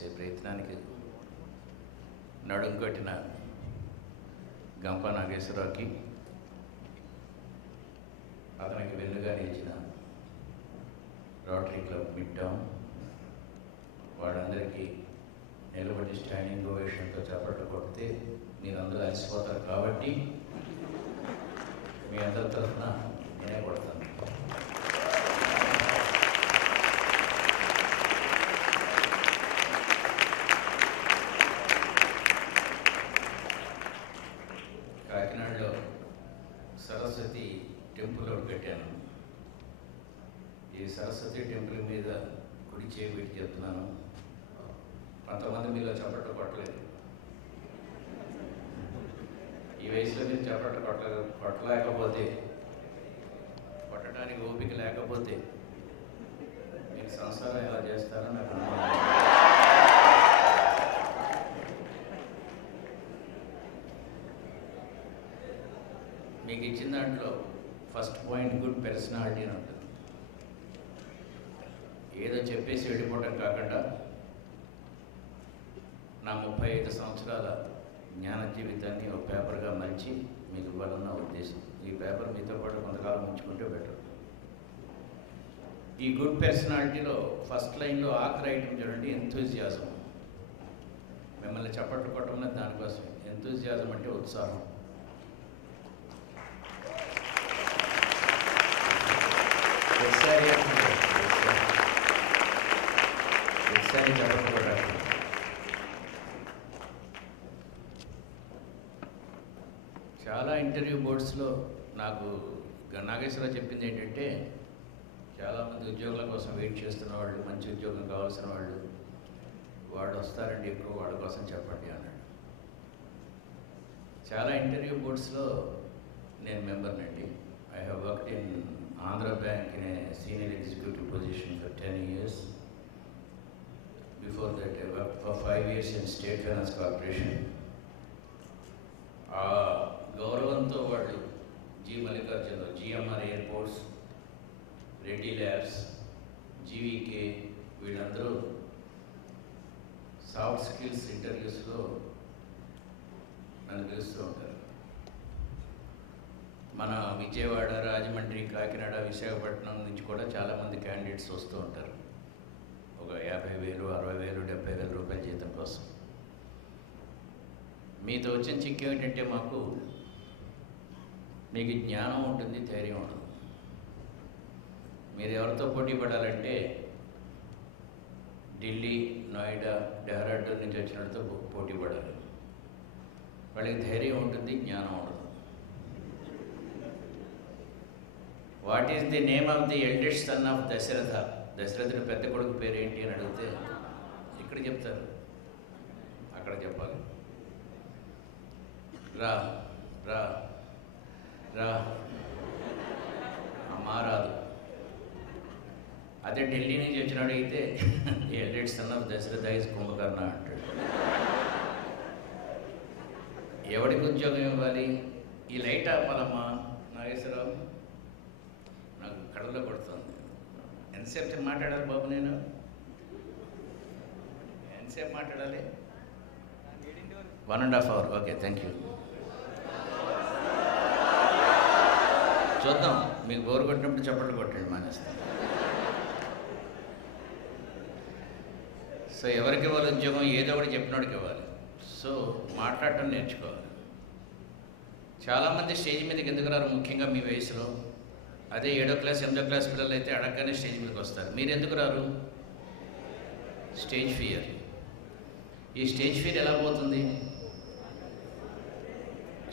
చేసే ప్రయత్నానికి నడుం కట్టిన గంప నాగేశ్వరరావుకి, అతనికి వెన్నుగా నిలిచిన రోటరీ క్లబ్ మిడ్ టౌన్ వాళ్ళందరికీ నిలబడి స్టాండింగ్ ఓవేషన్తో చప్పట్లు కొడితే మీరందరూ అలసిపోతారు కాబట్టి మీ అందరి తరఫున నేనే కొడతాను. కాకినాడలో సరస్వతి టెంపుల్ ఒకటి పెట్టాను. ఈ సరస్వతి టెంపుల్ మీద కుడి చేయి పెట్టి చెప్తున్నాను, కొంతమంది మీలో చప్పట్లు కొట్టలేదు. ఈ వయసులో మీరు చప్పట్లు కొట్టలేకపోతే, కొట్టడానికి ఓపిక లేకపోతే మీరు సంసారం ఎలా చేస్తారో నాకు అనుమానం. మీకు ఇచ్చిన దాంట్లో ఫస్ట్ పాయింట్ గుడ్ పర్సనాలిటీ అని ఉంటుంది. ఏదో చెప్పేసి వెళ్ళిపోవడం కాకుండా నా 35 సంవత్సరాల జ్ఞాన జీవితాన్ని ఒక పేపర్గా మలిచి మీకు ఇవ్వాలన్న ఉద్దేశం. ఈ పేపర్ మీతో పాటు కొంతకాలం ఉంచుకుంటే బెటర్. ఈ గుడ్ పర్సనాలిటీలో ఫస్ట్ లైన్లో ఆఖరి ఐటమ్ చూడండి, ఎంతూజియాజం. మిమ్మల్ని చప్పట్లు కొట్టమన్నది దానికోసం. ఎంతూజియాజం అంటే ఉత్సాహం. ఒకసారి చప్పట్లు కొట్టాలి. చాలా ఇంటర్వ్యూ బోర్డ్స్లో నాకు నాగేశ్వరరావు చెప్పింది ఏంటంటే, చాలామంది ఉద్యోగుల కోసం వెయిట్ చేస్తున్న వాళ్ళు, మంచి ఉద్యోగం కావాల్సిన వాళ్ళు వస్తారండి, ఎక్కువ వాళ్ళ కోసం చెప్పండి అన్నాడు. చాలా ఇంటర్వ్యూ బోర్డ్స్లో నేను మెంబర్నండి. I have worked in Andhra bank in a senior executive position for 10 years. Before that I worked for 5 years in State Finance Corporation. ఆ గౌరవంతో వాళ్ళు G Mallikarjuna, GMR airports, Reddy labs, GVK వీళ్ళందరూ సాఫ్ట్ స్కిల్స్ ఇంటర్వ్యూస్లో నన్ను పిలుస్తూ ఉంటారు. మన విజయవాడ, రాజమండ్రి, కాకినాడ, విశాఖపట్నం నుంచి కూడా చాలామంది క్యాండిడేట్స్ వస్తూ ఉంటారు. ఒక 50,000, 60,000, 70,000 రూపాయల జీతం కోసం. మీతో వచ్చిన చిక్కు ఏమిటంటే, మీకు జ్ఞానం ఉంటుంది, ధైర్యం ఉండదు. మీరు ఎవరితో పోటీ పడాలంటే ఢిల్లీ, నోయిడా, డెహ్రాడూన్ నుంచి వచ్చినట్టు పోటీ పడాలి. వాళ్ళకి ధైర్యం ఉంటుంది, జ్ఞానం ఉండదు. What is the name of the eldest son of Dasaratha? దశరథుడి పెద్ద కొడుకు పేరు ఏంటి అని అడిగితే ఇక్కడ చెప్తారు, అక్కడ చెప్పాలి. రా రా రా మారాదు. అదే ఢిల్లీ నుంచి వచ్చిన అడిగితే eldest son of Dasaratha is Kumbhakarna అంటాడు. ఎవడికి ఉద్యోగం ఇవ్వాలి? ఈ లైట్ ఆపాలమ్మా నాగేశ్వరరావు, నాకు కళ్ళలో కొడుతుంది. ఎంతసేపు మాట్లాడాలి బాబు? నేను ఎంతసేపు మాట్లాడాలి? 1.5 hours. Okay, thank you. చూద్దాం, మీకు బోరు కొట్టినప్పుడు చప్పట్లు కొట్టండి, మానేస్తాం. సో ఎవరికి ఇవ్వాలి ఉద్యోగం? ఏదో ఒకటి చెప్పినోడికి ఇవ్వాలి. సో మాట్లాడటం నేర్చుకోవాలి. చాలామంది స్టేజ్ మీదకి ఎందుకు రారు? ముఖ్యంగా మీ వయసులో. అదే 7వ క్లాస్ 8వ క్లాస్ పిల్లలు అయితే అడగగానే స్టేజ్ మీదకి వస్తారు. మీరు ఎందుకు రారు? Stage fear. ఈ స్టేజ్ ఫియర్ ఎలా పోతుంది?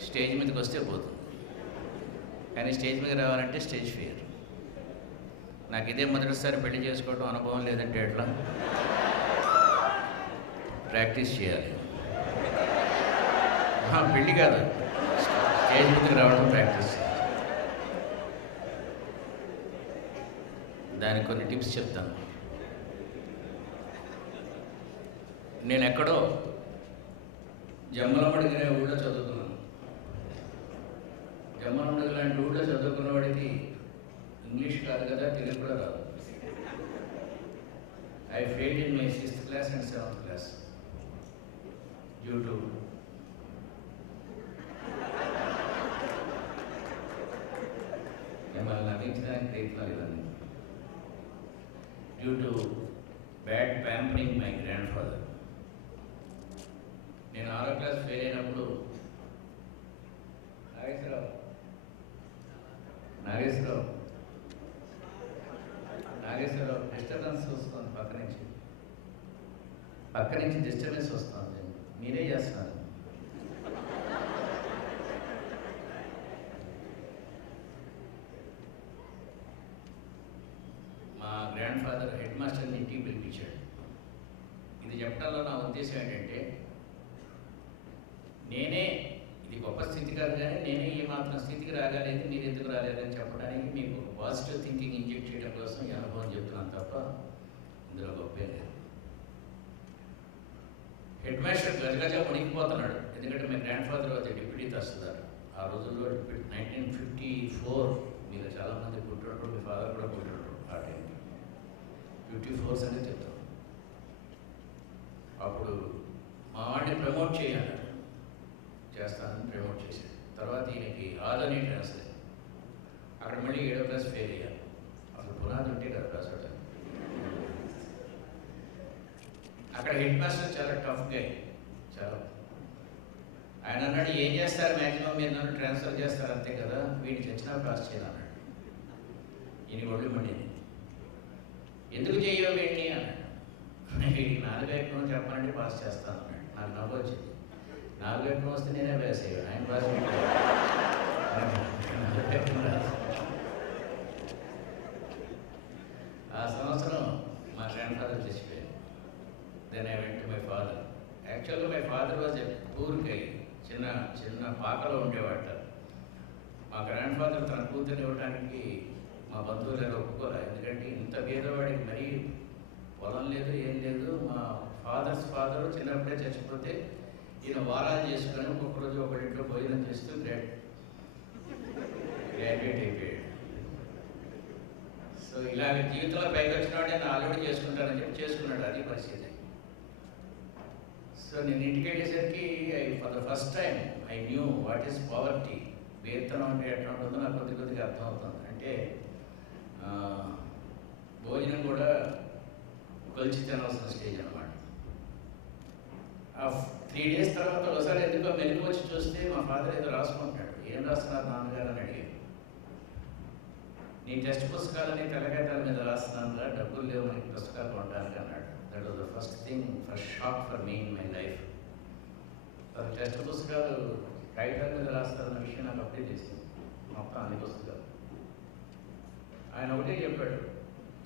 స్టేజ్ మీదకి వస్తే పోతుంది. కానీ స్టేజ్ మీద రావాలంటే స్టేజ్ ఫియర్. నాకు ఇదే మొదటిసారి పెళ్లి చేసుకోవడం, అనుభవం లేదంటే ఎట్లా? ప్రాక్టీస్ చేయాలి. పెళ్ళి కాదు, స్టేజ్ మీదకి రావడం ప్రాక్టీస్. దానికి కొన్ని టిప్స్ చెప్తాను. నేను ఎక్కడో జమ్మలమడుగు అనే ఊళ్ళో చదువుకున్నాను. జమ్మలమడుగు లాంటి ఊళ్ళో చదువుకున్న వాడికి ఇంగ్లీష్ కాదు కదా, తెలుగు కూడా రాదు. I failed in my 6th class and 7th class due to due to bad pampering my grandfather. నేను 6వ క్లాస్ ఫెయిల్ అయినప్పుడు నాగేశ్వరరావు డిస్టర్బెన్స్ వస్తుంది, పక్క నుంచి డిస్టర్బెన్స్ వస్తుంది, మీరే చేస్తున్నారు. మా గ్రాండ్ ఫాదర్ హెడ్ మాస్టర్ని ఇంటికి పిలిపించాడు. ఇది చెప్పడంలో నా ఉద్దేశం ఏంటంటే, నేనే ఇది గొప్ప స్థితి కాదు, కానీ నేనే ఈ మాత్రం స్థితికి రాగలేదు, మీరు ఎందుకు రాలేదని చెప్పడానికి మీకు ఒక పాజిటివ్ థింకింగ్ ఇంజెక్ట్ చేయడం కోసం ఈ అనుభవం చెప్తున్నాను తప్ప ఇందులో గొప్పే లేదు. హెడ్ మాస్టర్ గజగజ వణికిపోతున్నాడు, ఎందుకంటే మీ గ్రాండ్ ఫాదర్ వచ్చే డిప్యూటీ తహసీల్దార్. ఆ రోజుల్లో 1954 మీరు చాలామంది పుట్టినప్పుడు, మీ ఫాదర్ కూడా పుట్టినప్పుడు ఆ టైంకి 54 అనేది చెప్తాం. అప్పుడు మా వాడిని ప్రమోట్ చేయాలి, చేస్తానని ప్రమోట్ చేశాడు. తర్వాత ఈయనకి ఆదని ట్రాన్స్ఫర్, అక్కడ మళ్ళీ 7వ క్లాస్ ఫెయిల్ అయ్యాను. అసలు పునాది ఉంటే కదా క్లాస్ అవటం. అక్కడ హెడ్ మాస్టర్ చాలా టఫ్ గా, చాలా ఆయన అన్నాడు, ఏం చేస్తారు మ్యాక్సిమం మీరు నన్ను ట్రాన్స్ఫర్ చేస్తారు అంతే కదా, వీడిని చచ్చినా పాస్ చేయాలన్నాడు. ఈయన ఒళ్ళు మండింది, ఎందుకు చెయ్యో వీడిని అన్నాడు. వీడికి 4 ఎకరం చెప్పాలంటే పాస్ చేస్తాను అన్నాడు. నాకు నవ్వు వచ్చింది, 4 ఎకరం వస్తే నేనే పాస్ అయ్యాను, ఆయన పాస్ ఆ సంవత్సరం మా గ్రాండ్ ఫాదర్ చచ్చిపోయారు. Then I went to my father. యాక్చువల్గా my father was a poor guy, చిన్న పాకలో ఉండేవాట. మా గ్రాండ్ ఫాదర్ తన కూతురు ఇవ్వడానికి మా బంధువులు ఎవరు ఒప్పుకోరా, ఎందుకంటే ఇంత పేదవాడికి మరీ పొలం లేదు, ఏం లేదు. మా ఫాదర్స్ ఫాదరు చిన్నప్పుడే చచ్చిపోతే ఈయన వారాలు చేసుకొని ఒక్కొక్కరోజు ఒకరింట్లో భోజనం చేస్తూ గ్రాడ్యుయేట్ అయిపోయాడు. సో ఇలాగ జీవితంలో పైకి వచ్చినవాడు నేను ఆల్రెడీ చేసుకుంటానని చెప్పి చేసుకున్నాడు, అది పరిస్థితి. సో నేను ఇంటికి వెళ్ళేసరికి for the first time I knew what is poverty. వేతనం అంటే ఎట్లా ఉంటుందో నాకు కొద్దిగా అర్థమవుతుంది. అంటే భోజనం కూడా కొలిచి తినవలసిన స్టేజ్ అనమాట. ఆ 3 days తర్వాత ఒకసారి ఎందుకో మెలకు వచ్చి చూస్తే మా ఫాదర్ ఏదో రాసుకుంటున్నాడు. ఏం రాస్తున్నారు నాన్నగారు అని అడిగాడు. నీ టెక్స్ట్ పుస్తకాలని తెల్లకాయతాల మీద రాస్తున్నాను, డబ్బులు లేవు మనకి పుస్తకాలు కొనడానికి అన్నాడు. That was the first thing, first shock for me in my life. Text పుస్తకాలు కాగితాల మీద రాస్తారన్న విషయం నాకు అప్పుడే తెలిసింది, మొత్తం అన్ని పుస్తకాలు. ఆయన ఒకటే చెప్పాడు,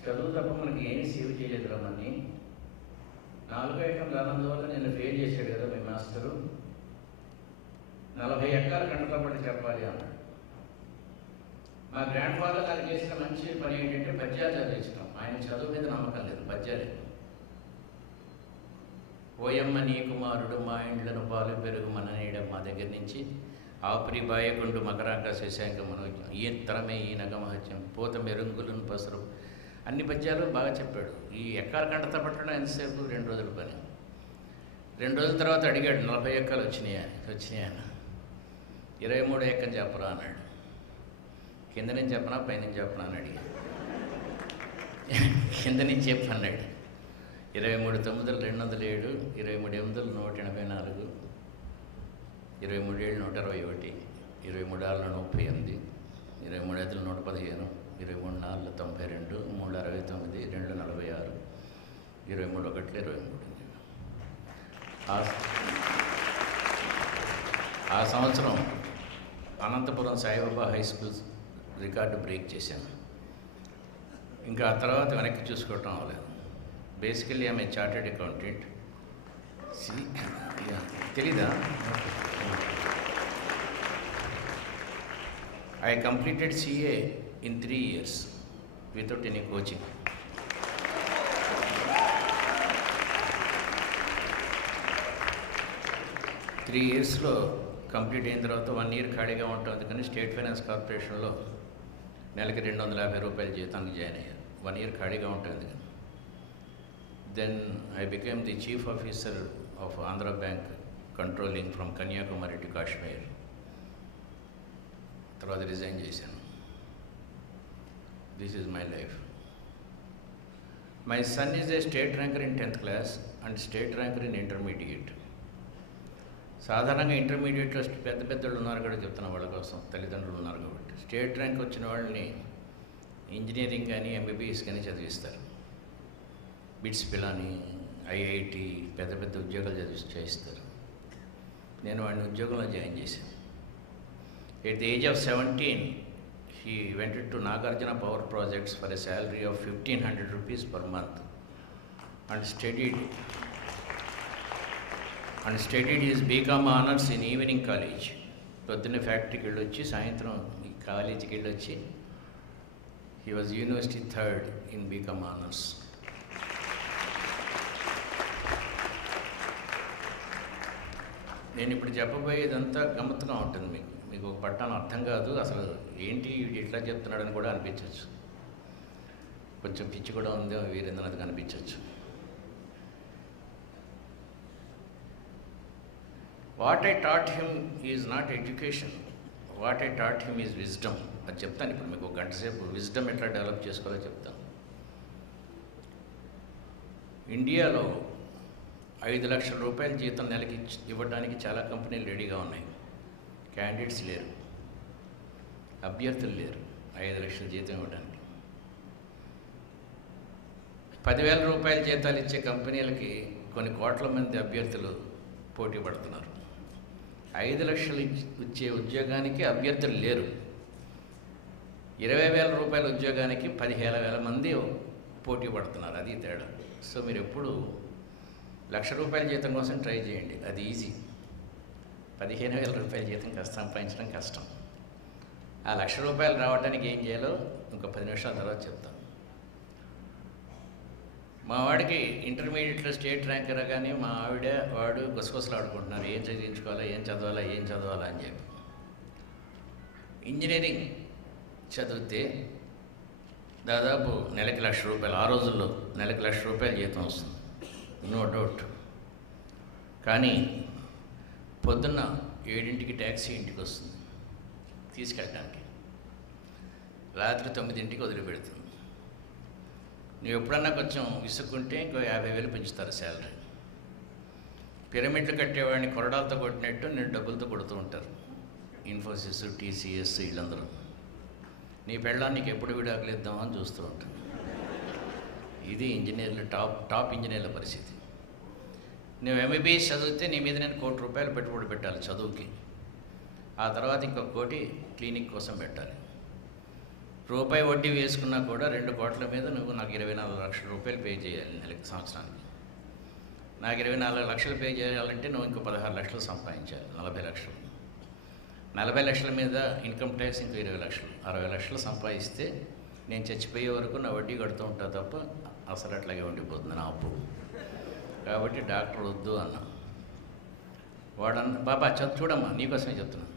చదువు తప్ప మనకి ఏమీ సేవ్ చేయలేదు రమ్మని. 4 ఎకరాలు రానందువల్ల నేను ఫెయిల్ చేశాడు కదా మీ మాస్టరు, 40 ఎకరాలు కంటపడి చెప్పాలి అన్నాడు. మా గ్రాండ్ ఫాదర్ నాకు చేసిన మంచి పని ఏంటంటే పద్యాలు చదివించడం. ఆయన చదువు మీద నమ్మకం లేదు, పద్యాలే. ఓయమ్మ నీ కుమారుడు మా ఇండ్లను పాలు పెరుగు మననీయడం మా దగ్గర నుంచి ఆపురి బాయకుండు మకరాంక శశాంక మనోజ్యం ఈ తరమే ఈ నగమహత్యం పోత మెరుంగులను పసరు, అన్ని పద్యాలు బాగా చెప్పాడు. ఈ ఎక్కాల కంటత పట్టడం ఎంతసేపు, 2 రోజుల పని. 2 రోజుల తర్వాత అడిగాడు, 40 ఎక్కలు వచ్చినాయా? 23 ఎక్కని చెప్పరా అన్నాడు. కింద నుంచి చెప్పనా పైనుంచి చెప్పనా అని అడిగాడు. కింద నుంచి చెప్పన్నాడు. 23 9 207, 23 8 184, 23 7 121, 23 6 38, 23 5 115, 23 4 92, 3 69, 2 46, 23 1 23. ఆ సంవత్సరం Anantapur Saibaba high school record break చేశాను. ఇంకా ఆ తర్వాత వెనక్కి చూసుకోవటం అవ్వలేదు. బేసికల్లీ ఆమె చార్టెడ్ అకౌంటెంట్. తెలీదా? I completed CA in 3 years without any coaching. Three ఇయర్స్లో కంప్లీట్ అయిన తర్వాత 1 year ఖాళీగా ఉంటుంది, కానీ స్టేట్ ఫైనాన్స్ కార్పొరేషన్లో నెలకి 250 రూపాయల జీతానికి జాయిన్ అయ్యాను. 1 year ఖాళీగా ఉంటుంది. Then I became the chief officer of Andhra Bank, controlling from Kanyakumari to Kashmir. తర్వాత రిజైన్ చేశాను. This is my life. My son is a state ranker in 10th class and state ranker in intermediate. సాధారణంగా ఇంటర్మీడియట్లో పెద్ద పెద్దలు ఉన్నారు కూడా చెప్తున్నా, వాళ్ళ కోసం తల్లిదండ్రులు ఉన్నారు కాబట్టి. స్టేట్ ర్యాంక్ వచ్చిన వాళ్ళని ఇంజనీరింగ్ కానీ ఎంబీబీఎస్ కానీ చదివిస్తారు. బిట్స్ పిలాని, ఐఐటి పెద్ద పెద్ద ఉద్యోగాలు చేయిస్తారు. నేను వాడిని ఉద్యోగంలో జాయిన్ చేశాను. At the age of 17, he went to Nagarjuna Power Projects for a salary of 1,500 rupees per month and studied his BCom honors in evening college. పొద్దున్న ఫ్యాక్టరీకి వెళ్ళొచ్చి సాయంత్రం కాలేజీకి వెళ్ళొచ్చి he was university third in BCom honors. నేను ఇప్పుడు చెప్పబోయేదంతా గమ్మత్తుగా ఉంటుంది. మీకు ఒక పట్టాను అర్థం కాదు, అసలు ఏంటి ఇట్లా చెప్తున్నాడని కూడా అనిపించవచ్చు. కొంచెం పిచ్చి కూడా ఉందో వీరేంద్రనాథ్కి అనిపించవచ్చు. What I taught him is not education, what I taught him is wisdom. అది చెప్తాను ఇప్పుడు మీకు ఒక గంట సేపు. విజ్డమ్ ఎట్లా డెవలప్ చేసుకోవాలో చెప్తాను. ఇండియాలో 5 లక్షల రూపాయల జీతం నెలకి ఇవ్వడానికి చాలా కంపెనీలు రెడీగా ఉన్నాయి. క్యాండిడేట్స్ లేరు, అభ్యర్థులు లేరు 5 లక్షల జీతం ఇవ్వడానికి. 10,000 రూపాయల జీతాలు ఇచ్చే కంపెనీలకి కొన్ని కోట్ల మంది అభ్యర్థులు పోటీ పడుతున్నారు. 5 లక్షలు ఇచ్చే ఉద్యోగానికి అభ్యర్థులు లేరు. 20,000 రూపాయల ఉద్యోగానికి 15,000 మంది పోటీ పడుతున్నారు. అది తేడా. సో మీరు ఎప్పుడు 1,00,000 రూపాయల జీతం కోసం ట్రై చేయండి, అది ఈజీ. 15,000 రూపాయల జీతం సంపాదించడం కష్టం. ఆ 1,00,000 రూపాయలు రావడానికి ఏం చేయాలో ఇంకో 10 నిమిషాల తర్వాత చెప్తాను. మా వాడికి ఇంటర్మీడియట్లో స్టేట్ ర్యాంకర్ కానీ మా వాడు గుసగుసలు ఆడుకుంటున్నారు, ఏం చదివించుకోవాలా, ఏం చదవాలా అని చెప్పి. ఇంజనీరింగ్ చదివితే దాదాపు నెలకి 1,00,000 రూపాయలు, ఆ రోజుల్లో నెలకి 1,00,000 రూపాయల జీతం వస్తుంది, నో డౌట్. కానీ పొద్దున్న 7ంటికి ట్యాక్సీ ఇంటికి వస్తుంది తీసుకెళ్ళడానికి, రాత్రి 9ంటికి వదిలిపెడుతుంది. నువ్వు ఎప్పుడన్నా కొంచెం విసుక్కుంటే ఇంకో 50,000 పెంచుతారు శాలరీ. పిరమిడ్లు కట్టేవాడిని కొరడాలతో కొట్టినట్టు నేను డబ్బులతో కొడుతూ ఉంటారు ఇన్ఫోసిస్, టీసీఎస్ వీళ్ళందరూ. నీ పెళ్ళాన్ని నీకు ఎప్పుడు విడాకులు ఇద్దామని చూస్తూ ఉంటాను. ఇది ఇంజనీర్లు, టాప్ ఇంజనీర్ల పరిస్థితి. నువ్వు ఎంబీబీఎస్ చదివితే నీ మీద నేను 1 కోటి రూపాయలు పెట్టుబడి పెట్టాలి చదువుకి. ఆ తర్వాత ఇంకొక 1 కోటి క్లినిక్ కోసం పెట్టాలి. రూపాయి వడ్డీ వేసుకున్నా కూడా 2 కోట్ల మీద నువ్వు నాకు 24 లక్షల రూపాయలు పే చేయాలి నెలకి, సంవత్సరానికి. నాకు 24 లక్షలు పే చేయాలంటే నువ్వు ఇంకో 16 లక్షలు సంపాదించాలి, 40 లక్షలు. 40 లక్షల మీద ఇన్కమ్ ట్యాక్స్ ఇంకో 20 లక్షలు, 60 లక్షలు సంపాదిస్తే నేను చచ్చిపోయే వరకు నా వడ్డీ కడుతూ ఉంటా తప్ప అసలు అట్లాగే ఉండిపోతుంది నా అప్పు. కాబట్టి డాక్టర్ వద్దు అన్నా. వాడన్న బాబా చూడమ్మా నీకోసమే చెప్తున్నా,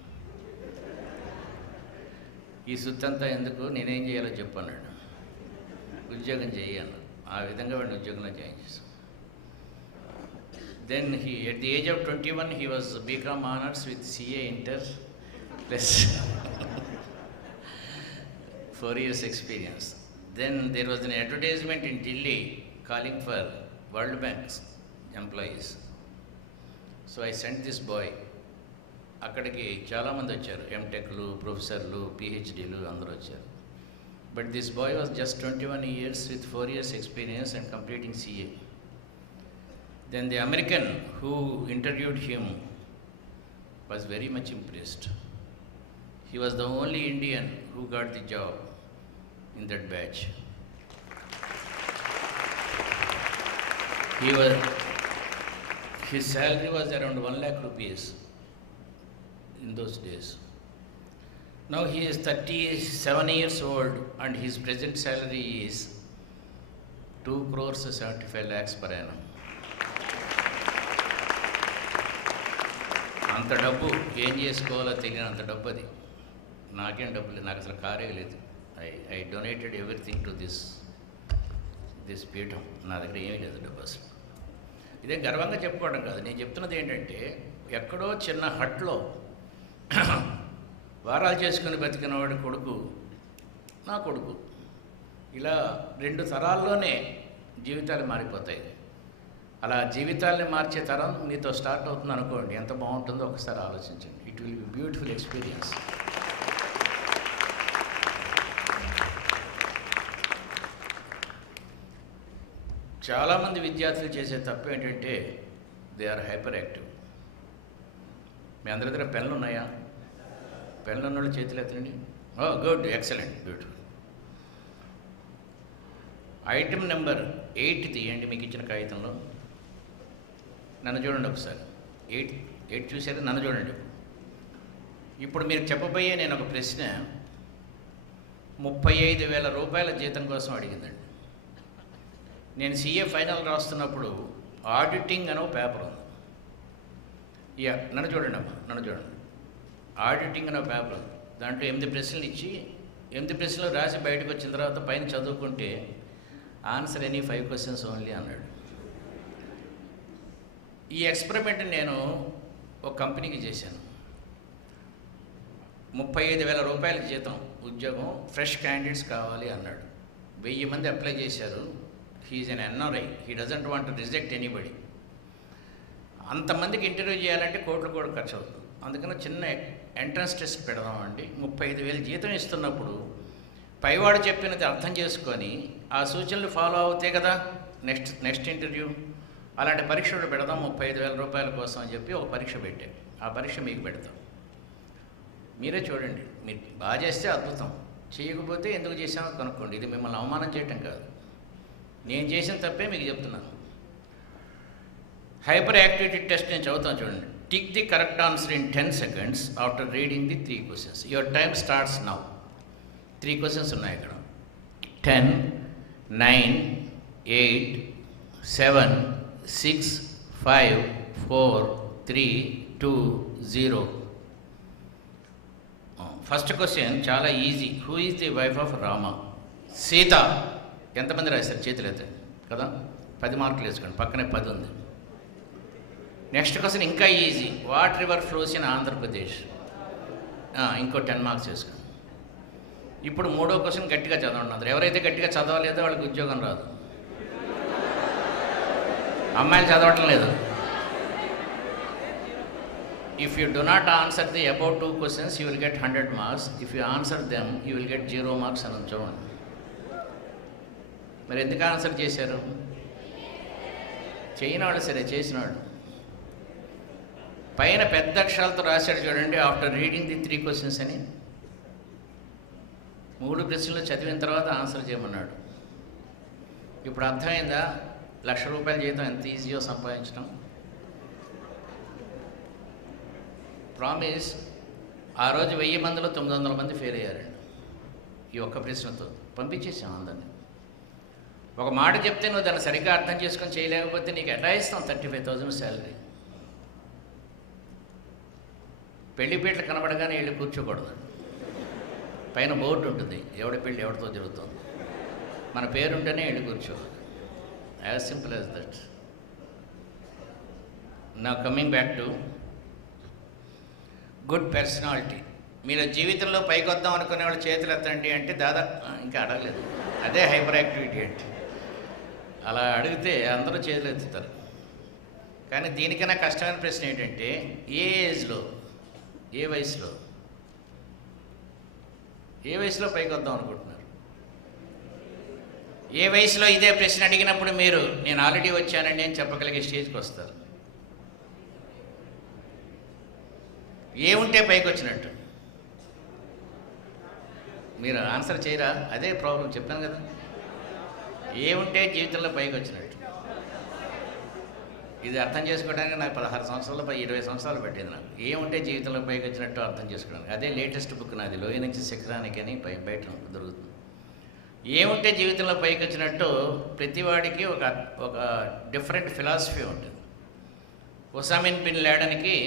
ఈ సుత్తంతా ఎందుకు, నేనేం చేయాలో చెప్పు అన్నాడు. ఉద్యోగం చేయి అన్నాడు. ఆ విధంగా వాడిని ఉద్యోగంలో జాయిన్ చేశాం. Then at the age of 21 he was BCom honors with CA Inter plus 4 years experience. Then there was an advertisement in Delhi calling for World Bank's employees. So I sent this boy. అక్కడికి చాలామంది వచ్చారు, ఎంటెక్లు, ప్రొఫెసర్లు, పిహెచ్డీలు అందరూ వచ్చారు. But this boy was just 21 years with 4 years experience and completing CA. Then the American who interviewed him was very much impressed. He was the only Indian who got the job in that batch. His salary was around 1 lakh rupees in those days. Now he is 37 years old and his present salary is 2 crores 75 lakhs per annum. అంత డబ్బు ఏం చేసుకోవాలో తెలియనంత డబ్బు అది. నాకేం డబ్బు లేదు, నాకు అసలు కారే లేదు. I donated everything to this this పీఠం. నా దగ్గర ఏమీ లేదు డబ్బు అసలు. ఇదే గర్వంగా చెప్పుకోవడం కాదు, నేను చెప్తున్నది ఏంటంటే ఎక్కడో చిన్న హట్లో వారాలు చేసుకుని బతికినవాడి కొడుకు నా కొడుకు, ఇలా 2 తరాల్లోనే జీవితాలు మారిపోతాయి. అలా జీవితాల్ని మార్చే తరం మీతో స్టార్ట్ అవుతుంది అనుకోండి, ఎంత బాగుంటుందో ఒకసారి ఆలోచించండి. It will be beautiful experience. చాలామంది విద్యార్థులు చేసే తప్పు ఏంటంటే దే ఆర్ హైపర్ యాక్టివ్. మీ అందరి దగ్గర పెన్లు ఉన్నాయా? పెన్లు ఉన్న వాళ్ళు చేతులు ఎత్తండి. Oh good, excellent, beautiful. Item number 8 తీయండి మీకు ఇచ్చిన కాగితంలో. నన్ను చూడండి ఒకసారి. 8 చూసారు, నన్ను చూడండి. ఇప్పుడు మీరు చెప్పబోయే నేను ఒక ప్రశ్న 35,000 రూపాయల జీతం కోసం అడిగిందండి. నేను CA ఫైనల్ రాస్తున్నప్పుడు ఆడిటింగ్ అనే పేపర్ ఉంది. నన్ను చూడండి అమ్మా, నన్ను చూడండి. ఆడిటింగ్ అనే పేపర్ ఉంది. దాంట్లో 8 ప్రశ్నలు ఇచ్చి 8 ప్రశ్నలు రాసి బయటకు వచ్చిన తర్వాత పైన చదువుకుంటే ఆన్సర్ ఎనీ 5 క్వశ్చన్స్ ఓన్లీ అన్నాడు. ఈ ఎక్స్పెరిమెంట్ నేను ఒక కంపెనీకి చేశాను. 35,000 రూపాయల జీతం ఉద్యోగం, ఫ్రెష్ క్యాండిడేట్స్ కావాలి అన్నాడు. 1000 మంది అప్లై చేశారు. He's an NRI, he doesn't want to reject anybody. అంతమందికి ఇంటర్వ్యూ చేయాలంటే కోట్లు కూడా ఖర్చు అవుతుంది. అందుకని చిన్న ఎంట్రన్స్ టెస్ట్ పెడదామండి. 35,000 జీతం ఇస్తున్నప్పుడు పైవాడు చెప్పినది అర్థం చేసుకొని ఆ సూచనలు ఫాలో అవుతే కదా నెక్స్ట్ ఇంటర్వ్యూ. అలాంటి పరీక్ష పెడదాం 35,000 రూపాయల కోసం అని చెప్పి ఒక పరీక్ష పెట్టాం. ఆ పరీక్ష మీకు పెడతాం, మీరే చూడండి. మీరు బాగా చేస్తే అద్భుతం, చేయకపోతే ఎందుకు చేసామో కనుక్కోండి. ఇది మిమ్మల్ని అవమానం చేయటం కాదు, నేను చేసిన తప్పే మీకు చెప్తున్నాను. హైపర్ యాక్టివిటీ టెస్ట్ నేను చదువుతాను చూడండి. Tick the correct answer in 10 seconds after reading the 3 questions. Your time starts now. 3 questions ఉన్నాయి ఇక్కడ. 10, 9, 8, 7, 6, 5, 4, 3, 2, 0. ఫస్ట్ క్వశ్చన్ చాలా easy. Who is the wife of Rama? Sita. ఎంతమంది రాశారు? చేతులు ఎత్తండి కదా. 10 మార్కులు వేసుకోండి, పక్కనే 10 ఉంది. నెక్స్ట్ క్వశ్చన్ ఇంకా easy. What river flows in Andhra Pradesh? ఇంకో 10 మార్క్స్ వేసుకోండి. ఇప్పుడు 3వ క్వశ్చన్ గట్టిగా చదవండి అందరూ. ఎవరైతే గట్టిగా చదవలేదో వాళ్ళకి ఉద్యోగం రాదు. అమ్మాయిలు చదవటం లేదు. If you do not answer the about 2 questions you will get 100 marks. If you answer them you will get 0 marks అని చూడండి. మరి ఎందుకు ఆన్సర్ చేశారు? చేయనివాళ్ళు సరే, చేసినవాడు. పైన పెద్ద అక్షరాలతో రాశాడు చూడండి, ఆఫ్టర్ రీడింగ్ ది 3 questions అని. 3 ప్రశ్నలు చదివిన తర్వాత ఆన్సర్ చేయమన్నాడు. ఇప్పుడు అర్థమైందా 1,00,000 రూపాయల జీతం ఎంత ఈజీయో సంపాదించడం? ప్రామిస్. ఆ రోజు 1000 మందిలో 900 మంది ఫెయిల్ అయ్యారండి ఈ ఒక్క ప్రశ్నతో. పంపించేసాం అందరినీ. ఒక మాట చెప్తే నువ్వు దాన్ని సరిగ్గా అర్థం చేసుకొని చేయలేకపోతే నీకు ఎట్లా ఇస్తాం 35,000 శాలరీ? పెళ్లిపీటలు కనబడగానే వెళ్ళి కూర్చోకూడదు. పైన బోర్డు ఉంటుంది, ఎవడి పెళ్ళి ఎవరితో జరుగుతుంది, మన పేరుంటేనే వెళ్ళి కూర్చోవాలి. As simple as that. నా coming back to good personality. మీరు జీవితంలో పైకి వద్దాం అనుకునే వాళ్ళు చేతులు ఎత్తండి అంటే ఇంకా అడగలేదు. అదే హైపర్ యాక్టివిటీ అంటే. అలా అడిగితే అందరూ చేతులు ఎత్తుతారు. కానీ దీనికన్నా కష్టమైన ప్రశ్న ఏంటంటే ఏ ఏజ్లో, ఏ వయసులో పైకి వద్దాం అనుకుంటున్నారు? ఏ వయసులో ఇదే ప్రశ్న అడిగినప్పుడు మీరు నేను ఆల్రెడీ వచ్చానండి అని చెప్పగలిగే స్టేజ్కి వస్తారు. ఏముంటే పైకి వచ్చినట్టు? మీరు ఆన్సర్ చేయరా? అదే ప్రాబ్లం, చెప్పాను కదా. ఏముంటే జీవితంలో పైకి వచ్చినట్టు. ఇది అర్థం చేసుకోవడానికి నాకు 16 సంవత్సరాలు 20 సంవత్సరాలు పట్టింది నాకు. ఏముంటే జీవితంలో పైకి వచ్చినట్టు అర్థం చేసుకోవడానికి. అదే లేటెస్ట్ బుక్ నాది, లోయ నుంచి శిఖరానికి అని బయట దొరుకుతుంది. ఏముంటే జీవితంలో పైకి వచ్చినట్టు ప్రతివాడికి ఒక డిఫరెంట్ ఫిలాసఫీ ఉంటుంది. ఒసామిన్ బిన్ లాడెన్కి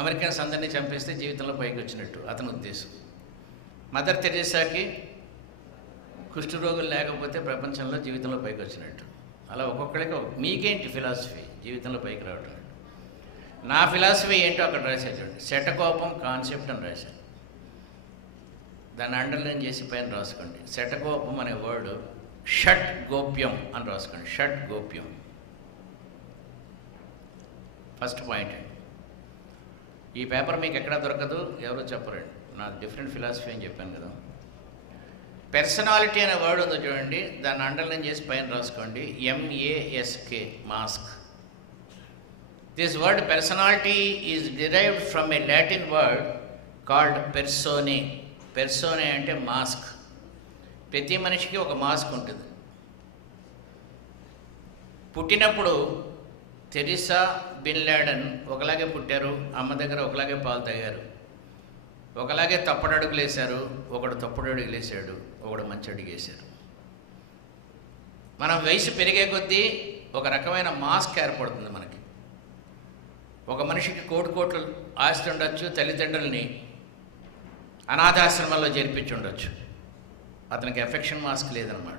అమెరికన్స్ అందరినీ చంపేస్తే జీవితంలో పైకి వచ్చినట్టు అతని ఉద్దేశం. మదర్ తెరెసాకి కుష్ఠరోగులు లేకపోతే ప్రపంచంలో జీవితంలో పైకి వచ్చినట్టు. అలా ఒక్కొక్కరికి మీకేంటి ఫిలాసఫీ జీవితంలో పైకి రావటం? నా ఫిలాసఫీ ఏంటో అక్కడ రాశాను చూడండి. శటకోపం కాన్సెప్ట్ అని రాశాను. దాన్ని అండర్లైన్ చేసి పైన రాసుకోండి. శటకోపం అనే వర్డ్ షట్ గోప్యం అని రాసుకోండి. షట్ గోప్యం ఫస్ట్ పాయింట్ అండి. ఈ పేపర్ మీకు ఎక్కడా దొరకదు, ఎవరో చెప్పరండి. నా డిఫరెంట్ ఫిలాసఫీ అని చెప్పాను కదా. పర్సనాలిటీ అనే వర్డ్ ఉందో చూడండి, దాన్ని అండర్లైన్ చేసి పైన రాసుకోండి. MASK, mask. This word personality is derived from a Latin word called persona. Persona అంటే మాస్క్. ప్రతి మనిషికి ఒక మాస్క్ ఉంటుంది. పుట్టినప్పుడు తెరిసా, బిన్ లాడెన్ ఒకలాగే పుట్టారు, అమ్మ దగ్గర ఒకలాగే పాలు తాగారు, ఒకలాగే తప్పడడుగులు వేశారు. ఒకడు తప్పుడు అడుగులు వేసాడు, ఒకడు మంచి అడుగు వేశారు. మనం వయసు పెరిగే కొద్దీ ఒక రకమైన మాస్క్ ఏర్పడుతుంది మనకి. ఒక మనిషికి కోట్లు ఆస్తి ఉండొచ్చు, తల్లిదండ్రుల్ని అనాథాశ్రమాల్లో చేర్పించి ఉండొచ్చు, అతనికి ఎఫెక్షన్ మాస్క్ లేదనమాట.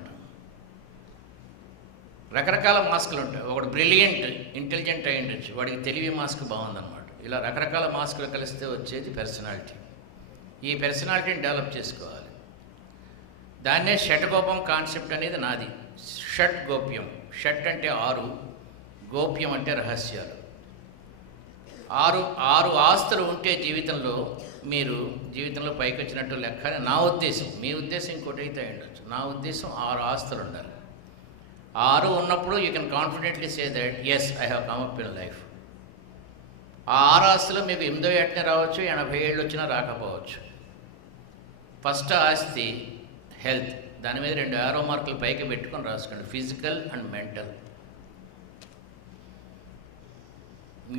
రకరకాల మాస్కులు ఉంటాయి. ఒకడు బ్రిలియంట్, ఇంటెలిజెంట్ అయి ఉండొచ్చు, వాడికి తెలివి మాస్క్ బాగుందన్నమాట. ఇలా రకరకాల మాస్కులు కలిస్తే వచ్చేది పర్సనాలిటీ. ఈ పర్సనాలిటీని డెవలప్ చేసుకోవాలి. దాన్నే షట్కోపం కాన్సెప్ట్ అనేది నాది. షట్ గోప్యం. షట్ అంటే 6, గోప్యం అంటే రహస్యాలు. 6 ఆస్తులు ఉంటే జీవితంలో మీరు జీవితంలో పైకి వచ్చినట్టు లెక్క అని నా ఉద్దేశం. మీ ఉద్దేశం ఇంకోటి అయితే ఉండొచ్చు. నా ఉద్దేశం 6 ఆస్తులు ఉండాలి. 6 ఉన్నప్పుడు you can confidently say that yes I have come up in life. ఆ 6 ఆస్తులు మీకు 8వ ఏటనే రావచ్చు, 80 ఏళ్ళు వచ్చినా రాకపోవచ్చు. ఫస్ట్ ఆస్తి హెల్త్. దాని మీద 2 ఆరో మార్కులు పైకి పెట్టుకొని రాసుకోండి. Physical and mental.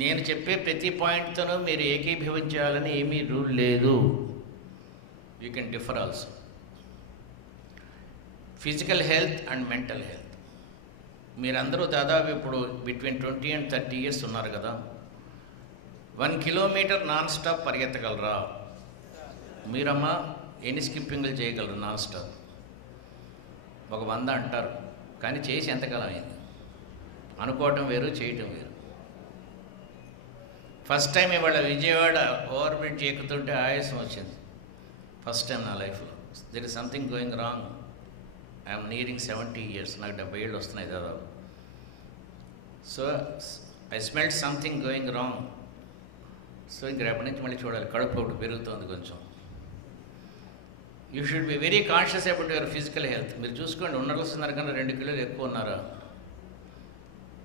నేను చెప్పే ప్రతి పాయింట్తోనూ మీరు ఏకీభవించాలని ఏమీ రూల్ లేదు. You can differ also. Physical health and mental health. మీరందరూ దాదాపు ఇప్పుడు బిట్వీన్ 20 and 30 years ఉన్నారు కదా. 1 kilometer నాన్ స్టాప్ పరిగెత్తగలరా? మీరమ్మా ఎన్ని స్కిప్పింగ్లు చేయగలరు నాన్ స్టాప్? ఒక 100 అంటారు, కానీ చేసి ఎంతకాలం అయింది? అనుకోవటం వేరు, చేయటం వేరు. ఫస్ట్ టైం ఇవాళ విజయవాడ ఓవర్ బ్రిడ్జ్ ఎక్కుతుంటే ఆయాసం వచ్చింది. ఫస్ట్ టైం నా లైఫ్లో. There is something going wrong. I'm nearing 70 years. నాకు 70 ఏళ్ళు వస్తున్నాయి దాదాపు. So I smelled something going wrong. So ఇంక రేపటి నుంచి మళ్ళీ చూడాలి. కడుపు ఒకటి పెరుగుతుంది కొంచెం. You should be very conscious about your physical health. మీరు చూసుకోండి, ఉండవలసినారు కన్నా 2 కిలోలు ఎక్కువ ఉన్నారా,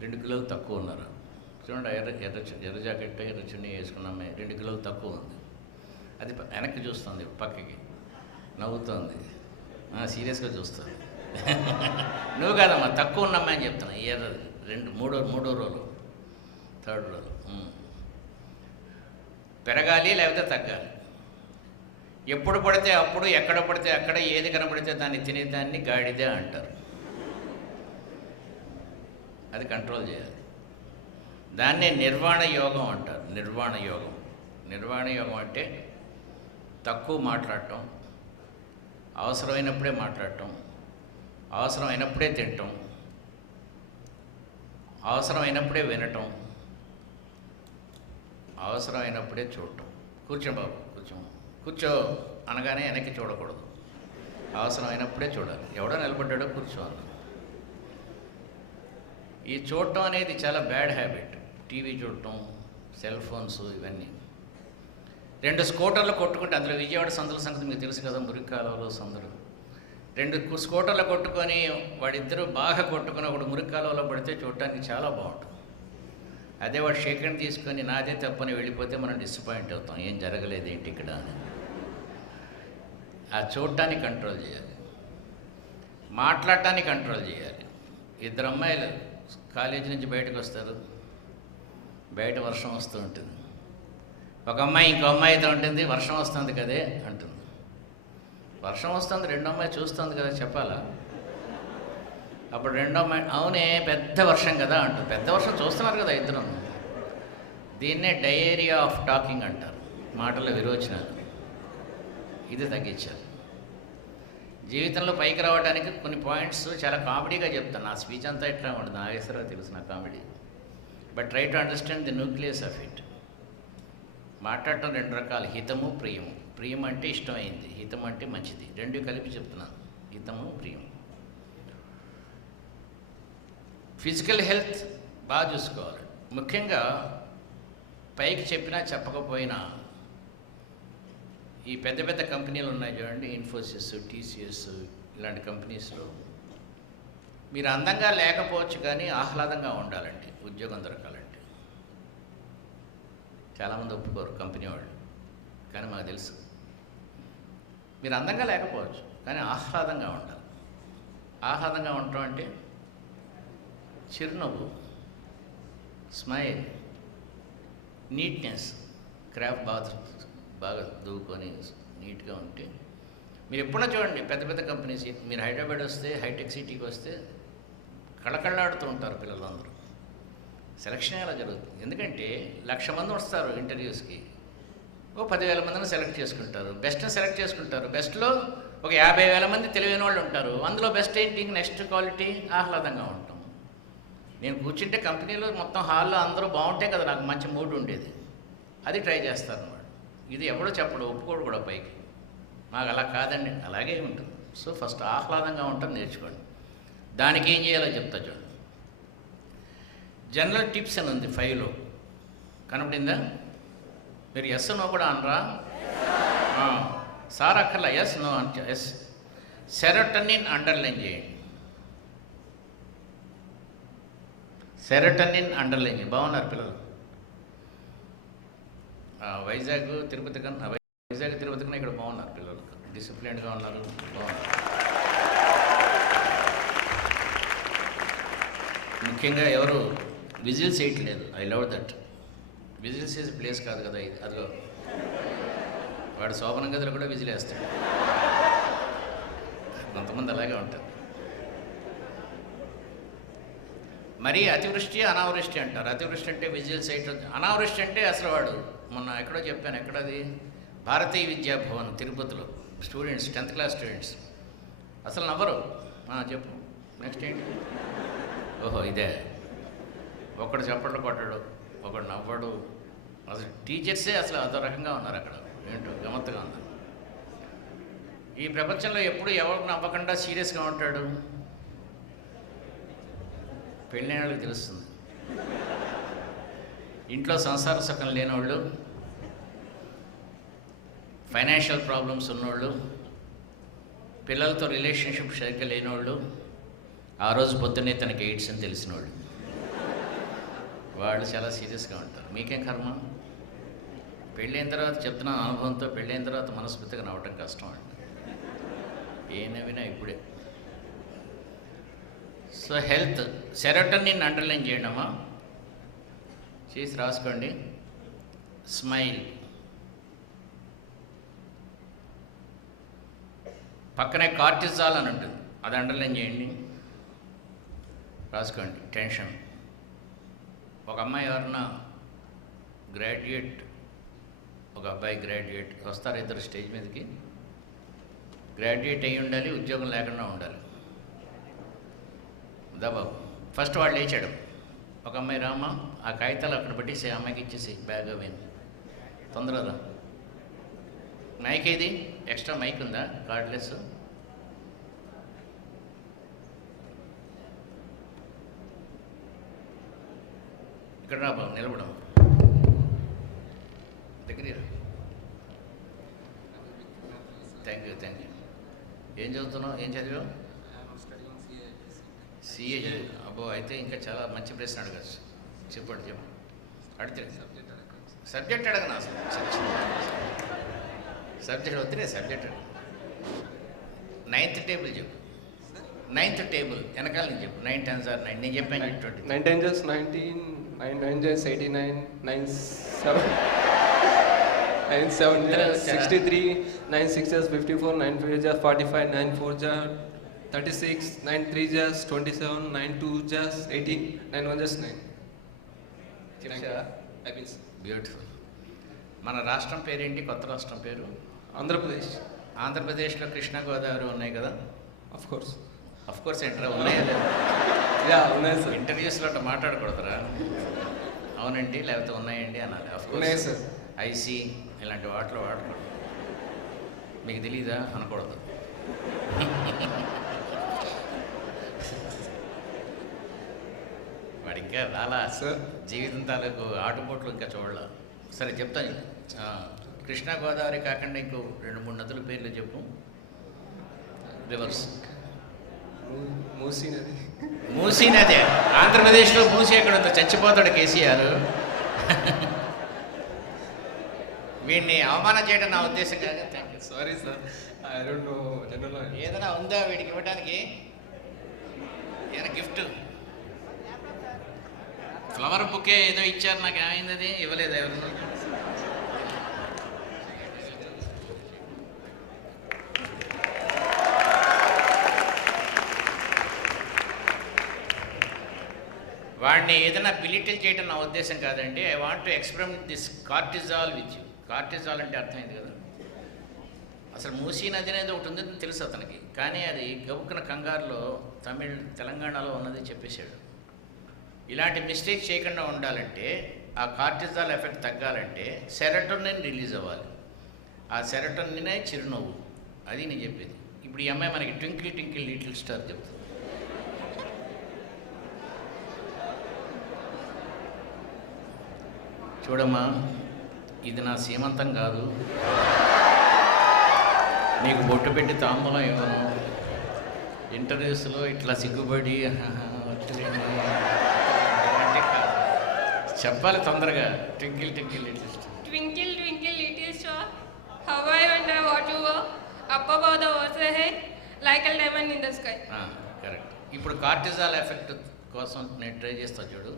2 కిలోలు తక్కువ ఉన్నారా? చూడండి, ఎర్ర జాకెట్ ఎర్ర చున్నీ వేసుకున్న అమ్మాయి 2 కిలోలు తక్కువ ఉంది. అది వెనక్కి చూస్తుంది, పక్కకి నవ్వుతోంది, సీరియస్గా చూస్తుంది. నువ్వు కాదమ్మా, తక్కువ ఉన్న అమ్మాయి అని చెప్తున్నా. ఎర్రది 3వ రోజు 3rd రోజు పెరగాలి లేకపోతే తగ్గాలి. ఎప్పుడు పడితే అప్పుడు, ఎక్కడ పడితే అక్కడ, ఏది కనపడితే దాన్ని తినేదాన్ని గాడిదే అంటారు. అది కంట్రోల్ చేయాలి. దాన్నే నిర్వాణ యోగం అంటారు. నిర్వాణ యోగం. నిర్వాణ యోగం అంటే తక్కువ మాట్లాడటం, అవసరమైనప్పుడే మాట్లాడటం, అవసరమైనప్పుడే తినటం, అవసరమైనప్పుడే వినటం, అవసరమైనప్పుడే చూడటం. కూర్చో బాబు, కూర్చో అనగానే వెనక్కి చూడకూడదు. అవసరమైనప్పుడే చూడాలి. ఎవడో నిలబడ్డాడో కూర్చోవాలి. ఈ చూడటం అనేది చాలా బ్యాడ్ హ్యాబిట్. టీవీ చూడటం, సెల్ ఫోన్స్, ఇవన్నీ. 2 స్కూటర్లు కొట్టుకుంటే, అందులో విజయవాడ సందుల సంగతి మీకు తెలుసు కదా, మురిక్కాలువలో సందులు. 2 స్కూటర్లు కొట్టుకొని వాడిద్దరూ బాగా కొట్టుకొని ఒకడు మురిక్కాలువలో పడితే చూడటానికి చాలా బాగుంటుంది. అదే వాడు షేక్ హ్యాండ్ తీసుకొని నాదే తప్పని వెళ్ళిపోతే మనం డిసప్పాయింట్ అవుతాం. ఏం జరగలేదు ఏంటి ఇక్కడ అని. ఆ చూడటాన్ని కంట్రోల్ చేయాలి, మాట్లాడటాన్ని కంట్రోల్ చేయాలి. 2 అమ్మాయిలు కాలేజీ నుంచి బయటకు వస్తారు, బయట వర్షం వస్తూ ఉంటుంది. ఒక అమ్మాయి ఇంకో అమ్మాయితో ఉంటుంది, వర్షం వస్తుంది కదే అంటుంది. వర్షం వస్తుంది, 2వ అమ్మాయి చూస్తుంది కదా, చెప్పాలా? అప్పుడు 2వ అమ్మాయి అవునే పెద్ద వర్షం కదా అంటుంది. పెద్ద వర్షం చూస్తున్నారు కదా ఇద్దరు. దీన్నే డయేరియా ఆఫ్ టాకింగ్ అంటారు, మాటల విరోచనాలు. ఇది తగ్గించాలి. జీవితంలో పైకి రావడానికి కొన్ని పాయింట్స్ చాలా కామెడీగా చెప్తాను. నా స్పీచ్ అంతా ఎట్లా ఉండదు, నాగేశ్వరరావు తెలుసు నా comedy. But try to understand the nucleus of it. మాట్లాడటం రెండు రకాలు, హితము ప్రియము. ప్రియం అంటే ఇష్టమైంది, హితం అంటే మంచిది, రెండు కలిపి చెప్తున్నాను, హితము ప్రియం. ఫిజికల్ హెల్త్ బాగా చూసుకోవాలి. ముఖ్యంగా పైకి చెప్పినా చెప్పకపోయినా ఈ పెద్ద పెద్ద కంపెనీలు ఉన్నాయి చూడండి, ఇన్ఫోసిస్, టీసీఎస్ ఇలాంటి కంపెనీస్లో మీరు అందంగా లేకపోవచ్చు కానీ ఆహ్లాదంగా ఉండాలండి ఉద్యోగం దొరకాలంటే. చాలామంది ఒప్పుకోరు కంపెనీ వాళ్ళు, కానీ మాకు తెలుసు మీరు అందంగా లేకపోవచ్చు కానీ ఆహ్లాదంగా ఉండాలి. ఆహ్లాదంగా ఉండటం అంటే చిరునవ్వు, స్మైల్, నీట్నెస్, క్రాఫ్ట్ బాగా దూకొని నీట్గా ఉంటే. మీరు ఎప్పుడన్నా చూడండి పెద్ద పెద్ద కంపెనీస్, మీరు హైదరాబాద్ వస్తే, హైటెక్ సిటీకి వస్తే కళకళలాడుతూ ఉంటారు పిల్లలందరూ. సెలక్షన్ ఎలా జరుగుతుంది? ఎందుకంటే 1,00,000 మంది వస్తారు ఇంటర్వ్యూస్కి, ఓ 10,000 మందిని సెలెక్ట్ చేసుకుంటారు, బెస్ట్ని సెలెక్ట్ చేసుకుంటారు. బెస్ట్లో ఒక 50,000 మంది తెలివైన వాళ్ళు ఉంటారు. అందులో బెస్ట్ ఏంటి? నెక్స్ట్ క్వాలిటీ ఆహ్లాదంగా ఉంటాం. నేను కూర్చుంటే కంపెనీలో మొత్తం హాల్లో అందరూ బాగుంటే కదా నాకు మంచి మూడ్ ఉండేది. అది ట్రై చేస్తారు అన్నమాట. ఇది ఎవడో చెప్పడు, ఒప్పుకోడు కూడా పైకి. మాకు అలా కాదండి, అలాగే ఉంటుంది. సో ఫస్ట్ ఆహ్లాదంగా ఉంటాం నేర్చుకోండి. దానికి ఏం చేయాలో చెప్తా చూడండి. జనరల్ టిప్స్ అని ఉంది 5లో, కనపడిందా? మీరు ఎస్ నో కూడా అనరా? సార్ అక్కర్లా, ఎస్ నో అంటే ఎస్. సెరోటోనిన్ అండర్లైన్ చేయండి. సెరోటోనిన్ అండర్లైన్ చేయండి. బాగున్నారు పిల్లలు. వైజాగ్ తిరుపతి కన్నా ఇక్కడ బాగున్నారు పిల్లలు, డిసిప్లిన్డ్గా ఉన్నారు, బాగున్నారు. ముఖ్యంగా ఎవరు విజిల్స్ వేయట్లేదు. I love that. విజిల్స్ వేసే ప్లేస్ కాదు కదా ఇది. అదిలో వాడు శోభన గదిలో కూడా విజిల్ వేస్తాడు. కొంతమంది అలాగే ఉంటారు. మరీ అతివృష్టి అనావృష్టి అంటారు. అతివృష్టి అంటే విజిల్స్ వేయటం, అనావృష్టి అంటే అసలు వాడు మొన్న ఎక్కడో చెప్పాను, ఎక్కడది, భారతీయ విద్యాభవన్ తిరుపతిలో స్టూడెంట్స్, 10th క్లాస్ స్టూడెంట్స్ అసలు నవ్వరు. చెప్పు నెక్స్ట్ ఏంటి? ఓహో ఇదే. ఒకడు చప్పట్లు కొట్టాడు, ఒకడు నవ్వడు. అసలు టీచర్సే అసలు అదో రకంగా ఉన్నారు అక్కడ. ఏంటో గమ్మత్తుగా ఉన్నారు. ఈ ప్రపంచంలో ఎప్పుడు ఎవరు నవ్వకుండా సీరియస్గా ఉంటాడు? పెళ్ళైన వాళ్ళకి తెలుస్తుంది. ఇంట్లో సంసార సుఖం లేనివాళ్ళు, ఫైనాన్షియల్ ప్రాబ్లమ్స్ ఉన్నవాళ్ళు, పిల్లలతో రిలేషన్షిప్ సరిగ్గా లేనివాళ్ళు, ఆ రోజు పొద్దున్నే తనకి ఎయిడ్స్ అని తెలిసిన వాళ్ళు చాలా సీరియస్గా ఉంటారు. మీకేం కర్మ? పెళ్ళైన తర్వాత చెప్తున్న అనుభవంతో, పెళ్ళైన తర్వాత మనస్ఫూర్తిగా నవ్వటం కష్టం అండి. ఏ నవ్వినా ఇప్పుడే. సో హెల్త్, సెరోటోనిన్ అండర్లైన్ చేయండి అమ్మా, చేసి రాసుకోండి. స్మైల్, పక్కనే కార్టిజాల్ అని ఉంటుంది, అది అండర్లైన్ చేయండి, రాసుకోండి. టెన్షన్. ఒక అమ్మాయి ఎవరన్నా గ్రాడ్యుయేట్, ఒక అబ్బాయి గ్రాడ్యుయేట్ వస్తారు, ఇద్దరు స్టేజ్ మీదకి. గ్రాడ్యుయేట్ అయ్యి ఉండాలి, ఉద్యోగం లేకుండా ఉండాలి. బాబు ఫస్ట్ వాడు లేచాడు, ఒక అమ్మాయి రామా ఆ కాగితాలు అక్కడ పెట్టేసి అమ్మాయికి ఇచ్చేసి బ్యాగ్ అవేను, తొందరగా. మైక్ ఏది? ఎక్స్ట్రా మైక్ ఉందా? కార్డ్లెస్. ఇక్కడ రా బాబు, నిలబడం దగ్గర. Thank you. ఏం చదువుతున్నావు? ఏం చదివావు? సిఏ చదివి. అబ్బో, అయితే ఇంకా చాలా మంచి ప్రశ్న అడగచ్చు. చెప్పు అడితే. సబ్జెక్ట్ అడగనా? అసలు సబ్జెక్ట్ వద్దులే, సబ్జెక్ట్ అడగ. 9th టేబుల్ చెప్పు. 9th టేబుల్ వెనకాల నుంచి చెప్పు. 9 10s are 9. నేను చెప్పాను 20. 9 10s are 19, 9 9s are 89, 9 7 9 7s are 63, 9 6s are 54, 9 5s are 45, 9 4s are 36, 9 3s are 27, 9 2s are 18, 9 1s are 9. Beautiful. మన రాష్ట్రం పేరేంటి? కొత్త రాష్ట్రం పేరు? ఆంధ్రప్రదేశ్. ఆంధ్రప్రదేశ్లో కృష్ణా గోదావరి ఉన్నాయి కదా? Of course. అఫ్ కోర్స్ ఏంట్రా, ఉన్నాయా లేదా? యా ఉన్నాయి సార్. ఇంటర్వ్యూస్లో అట్లా మాట్లాడకూడదురా. అవునండి లేకపోతే ఉన్నాయండి అనాలి. అఫ్ ఉన్నాయి కోర్స్ సార్. ఐసీ ఇలాంటి వాటిలో వాడకూడదు. మీకు తెలీదా అనకూడదు. వాడు ఇంకా రాలా సార్. జీవితం తాలూకు ఆటుపోట్లు ఇంకా చూడాల. సరే చెప్తాను. కృష్ణా గోదావరి కాకుండా ఇంకో 2-3 నదుల పేర్లు చెప్పు. రివర్స్. మూసీ నది. మూసీ నది. ఆంధ్రప్రదేశ్లో మూసీ ఎక్కడ ఉందో చచ్చిపోతాడు కేసీఆర్. వీడిని అవమానం చేయడం నా ఉద్దేశం కాదు. Thank you. Sorry sir, I don't know general. ఏదైనా ఉందా వీడికి ఇవ్వడానికి? ఏదైనా గిఫ్ట్? ఫ్లవర్ బుకే ఏదో ఇచ్చారు, నాకు ఏమైంది అది? ఇవ్వలేదు ఎవరు? వాడిని ఏదైనా బిలిటిల్ చేయడం నా ఉద్దేశం కాదండి. I want to experiment this cortisol with you. Cortisol అంటే అర్థమైంది కదా? అసలు మూసీ నది అనేది ఒకటి ఉందని తెలుసు అతనికి, కానీ అది గబుక్కున కంగారులో తెలంగాణలో ఉన్నది చెప్పేశాడు. ఇలాంటి మిస్టేక్ చేయకుండా ఉండాలంటే, ఆ కార్టిజాల్ ఎఫెక్ట్ తగ్గాలంటే సెరటోనిన్ రిలీజ్ అవ్వాలి. ఆ సెరటోనినే చిరునవ్వు. అది నేను చెప్పేది. ఇప్పుడు ఈ అమ్మాయి మనకి ట్వింకిల్ ట్వింకిల్ లిటిల్ స్టార్ చెప్తుంది. చూడమ్మా, ఇది నా సీమంతం కాదు, నీకు బొట్టు పెట్టి తాంబూలం ఇవ్వను, ఇంటర్వ్యూస్లో ఇట్లా సిగ్గుపడి అంటే కాదు, చెప్పాలి తొందరగా. Twinkle twinkle little star. Twinkle, twinkle, little star, how I wonder what you are, up above the water head, like a diamond in the sky. Correct. ఇప్పుడు కార్టిజాల్ ఎఫెక్ట్ కోసం నేను ట్రై చేస్తా చూడు.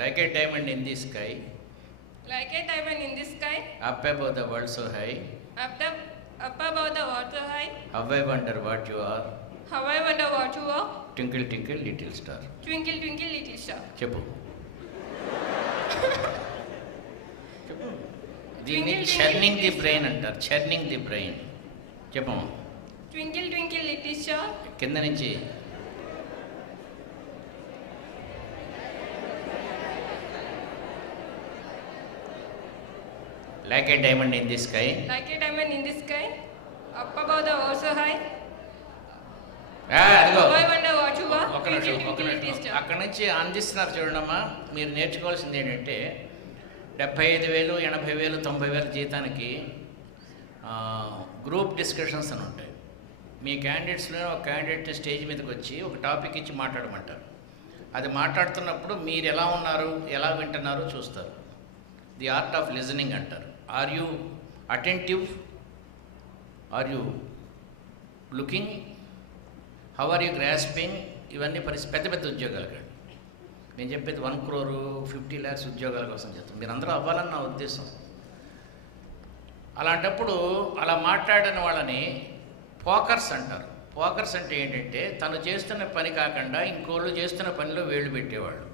Like a diamond in the sky, Like a diamond in the sky, up above the world so high, up above the water high, how I wonder what you are, how I wonder what you are, twinkle twinkle little star. twinkle, twinkle, little star. చెప్పు. దీన్ని Twinkle, churning the twinkle, brain అంటారు. Churning the brain. చెప్పమ్మా. Twinkle, twinkle, little star, కింద నుంచి like a diamond in the sky, like a diamond in the sky, up above the water high, అదిగో how I wonder what you are, ఒక twinkle, నిమిషం twinkle, little star. అక్కడి నుంచి అందిస్తున్నారు చూడమ్మా. మీరు నేర్చుకోవాల్సింది ఏంటంటే 75,000, 80,000, 90,000 జీతానికి గ్రూప్ డిస్కషన్స్ అని ఉంటాయి. మీ క్యాండిడేట్స్లో ఒక క్యాండిడేట్ స్టేజ్ మీదకి వచ్చి ఒక టాపిక్ ఇచ్చి మాట్లాడమంటారు. అది మాట్లాడుతున్నప్పుడు మీరు ఎలా ఉన్నారు, ఎలా వింటున్నారో చూస్తారు. ది ఆర్ట్ ఆఫ్ లిజనింగ్ అంటారు. Are you attentive, are you looking, how are you grasping? ఇవన్నీ పెద్ద పెద్ద ఉద్యోగాలు కాదు. నేను చెప్పేది 1 crore 50 lakhs ఉద్యోగాల కోసం చెప్తాను. మీరు అందరూ అవ్వాలని నా ఉద్దేశం. అలాంటప్పుడు అలా మాట్లాడిన వాళ్ళని పోకర్స్ అంటారు. పోకర్స్ అంటే ఏంటంటే తను చేస్తున్న పని కాకుండా ఇంకోళ్ళు చేస్తున్న పనిలో వేళ్ళు పెట్టేవాళ్ళు.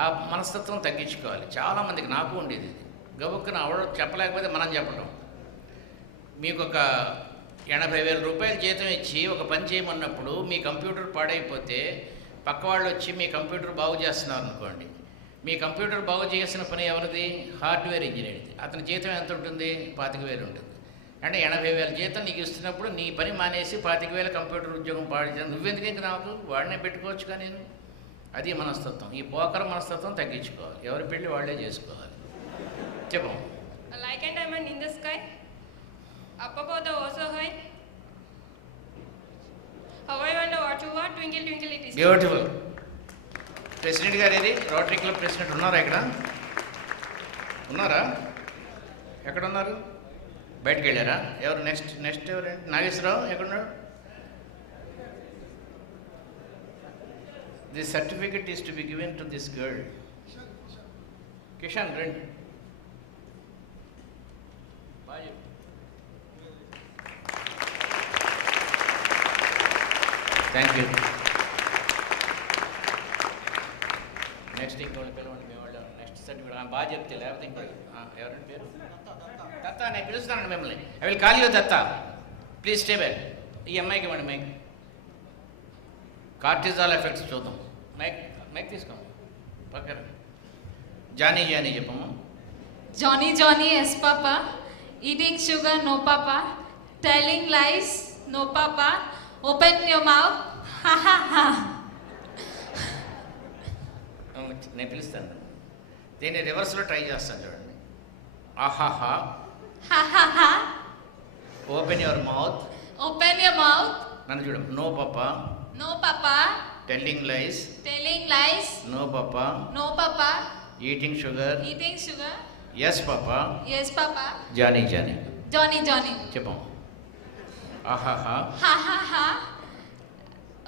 ఆ మనస్తత్వం తగ్గించుకోవాలి. చాలామందికి, నాకు ఉండేది ఇది. గబుక్కున అవడం చెప్పలేకపోతే మనం చెప్పడం. మీకు ఒక 80,000 రూపాయలు జీతం ఇచ్చి ఒక పని చేయమన్నప్పుడు మీ కంప్యూటర్ పాడైపోతే పక్క వాళ్ళు వచ్చి మీ కంప్యూటర్ బాగు చేస్తున్నారు అనుకోండి. మీ కంప్యూటర్ బాగు చేసిన పని ఎవరిది? హార్డ్వేర్ ఇంజనీర్ది. అతని జీతం ఎంత ఉంటుంది? 25,000 ఉంటుంది. అంటే 80,000 జీతం నీకు ఇస్తున్నప్పుడు నీ పని మానేసి 25,000 కంప్యూటర్ ఉద్యోగం పాడు చేయాలి. నువ్వెందుకు ఇంక నాకు వాడినే పెట్టుకోవచ్చుగా నేను. అది మనస్తత్వం. ఈ పోకర మనస్తత్వం తగ్గించుకోవాలి. ఎవరి పెళ్ళి వాళ్ళే చేసుకోవాలి. చెప్పు. Like a diamond in the sky, up above the water high, how I wonder what you are, twinkle, twinkle, little star. Beautiful. President గారు ఏది? రోటరీ క్లబ్ ప్రెసిడెంట్ ఉన్నారా ఇక్కడ? ఉన్నారా? ఎక్కడ ఉన్నారు? బయటకు వెళ్ళారా? ఎవరు? నెక్స్ట్ ఎవరండి? నాగేశ్వరరావు ఎక్కడున్నాడు? This certificate is to be given to this girl. Kishan రండి. Thank you. నెక్స్ట్ ఇంకోటి పిలవండి. మీ వాళ్ళు నెక్స్ట్ క్యాస్ట్ సర్టిఫికేట్ బాగా చెప్తే లేకపోతే ఇంకో ఎవరంటే పేరు దత్త, నేను పిలుస్తానండి మిమ్మల్ని. I will call you Datta, please stay back. ఈ అమ్మాయికి ఇవ్వండి మైక్. కార్టిజాల్ ఎఫెక్ట్స్ చూద్దాం. మైక్ మైక్ తీసుకోండి పక్కన. జానీ జానీ చెప్పమ్మా. Johnny, Johnny, yes, Papa. Eating sugar, no, Papa. Telling lies, no, Papa. Open your mouth, ha ha ha. నేను పిలుస్తాను. దీన్ని రివర్స్లో ట్రై చేస్తాను చూడండి. ఆహాహా. Ha ha ha. Open your mouth. Open your mouth. నన్ను చూడు. No papa. No, Papa. Telling lies. Telling lies. No papa. No, Papa. Eating sugar. Eating sugar. Yes papa. Yes, Papa. Johnny Johnny Johnny, Johnny. చెప్పమ్మా. ఆహాహా. Ha ha ha.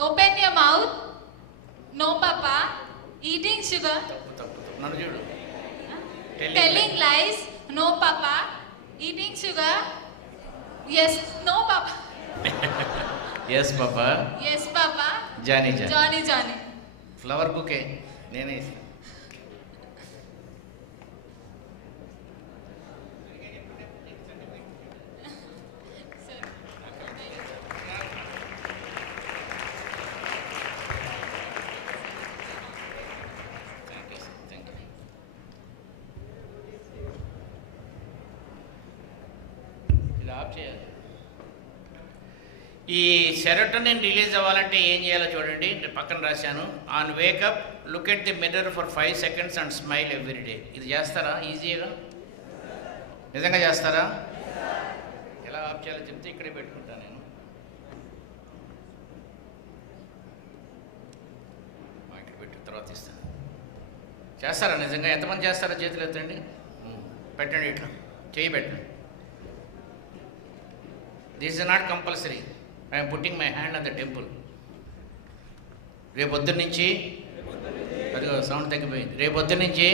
Open your mouth. No, Papa. Eating sugar. తప్పు తప్పు తప్పు. నన్ను చూడు. Telling lies. No, Papa. Eating sugar. Yes. No, Papa. Yes papa. Yes, Papa. Johnny Johnny Johnny, Johnny. Flower bouquet నేనే ఇస్తాను. ఇది ఆఫ్ చేయాలి. ఈ సెరోటోనిన్ రిలీజ్ అవ్వాలంటే ఏం చేయాలో చూడండి. పక్కన రాశాను. On wake up look at the mirror for 5 seconds and smile every day. ఇది చేస్తారా ఈజీగా? నిజంగా చేస్తారా? ఎలా ఆఫ్ చేయాలో చెప్తే ఇక్కడే పెట్టుకుంటాను నేను. ఇక్కడ పెట్టిన తర్వాత ఇస్తాను. చేస్తారా నిజంగా? ఎంతమంది చేస్తారో చేతులు ఎత్తండి. పెట్టండి, ఇట్లా చేయి పెట్టండి. This is not compulsory. I'm putting my hand on the temple. రేపొద్దు నుంచి అదిగో సౌండ్ తగ్గిపోయింది. రేపొద్దు నుంచి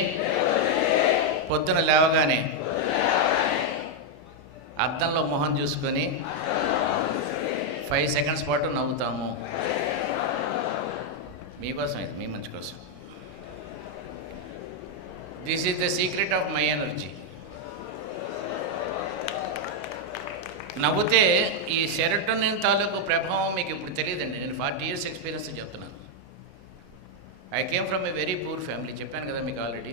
పొద్దున లేవగానే అద్దంలో మొహం చూసుకొని 5 seconds పాటు నవ్వుతాము. మీకోసం ఇది, మీ మంచి కోసం. This is the secret of my energy. నవ్వుతే ఈ సెరోటోనిన్ తాలూకు ప్రభావం మీకు ఇప్పుడు తెలియదండి. నేను 40 years ఎక్స్పీరియన్స్ చెప్తున్నాను. I came from a very poor family. చెప్పాను కదా మీకు ఆల్రెడీ.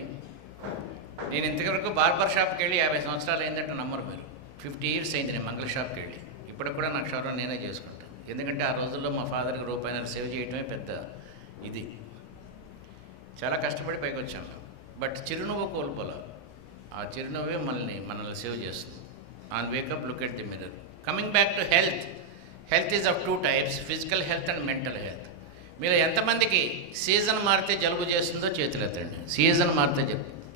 నేను ఇంతవరకు బార్బర్ షాప్కి వెళ్ళి 50 సంవత్సరాలు అయిందంటే నమ్మరు మీరు. 50 years అయింది నేను మంగళ షాప్కి వెళ్ళి. ఇప్పటికి కూడా నాకు క్షవరం నేనే చేసుకుంటాను. ఎందుకంటే ఆ రోజుల్లో మా ఫాదర్కి రూపాయలు సేవ్ చేయడమే పెద్ద ఇది. చాలా కష్టపడి పైకి వచ్చాము మేము. బట్ చిరునవ్వు కోల్పోలే. ఆ చిరునవ్వే మనల్ని సేవ్ చేస్తుంది. On wake up look at the mirror. Coming back to health. Health is of 2 types, physical health and mental health. మీరు ఎంతమందికి సీజన్ మారితే జలుబు చేస్తుందో చేతులు ఎత్తండి. సీజన్ మారితే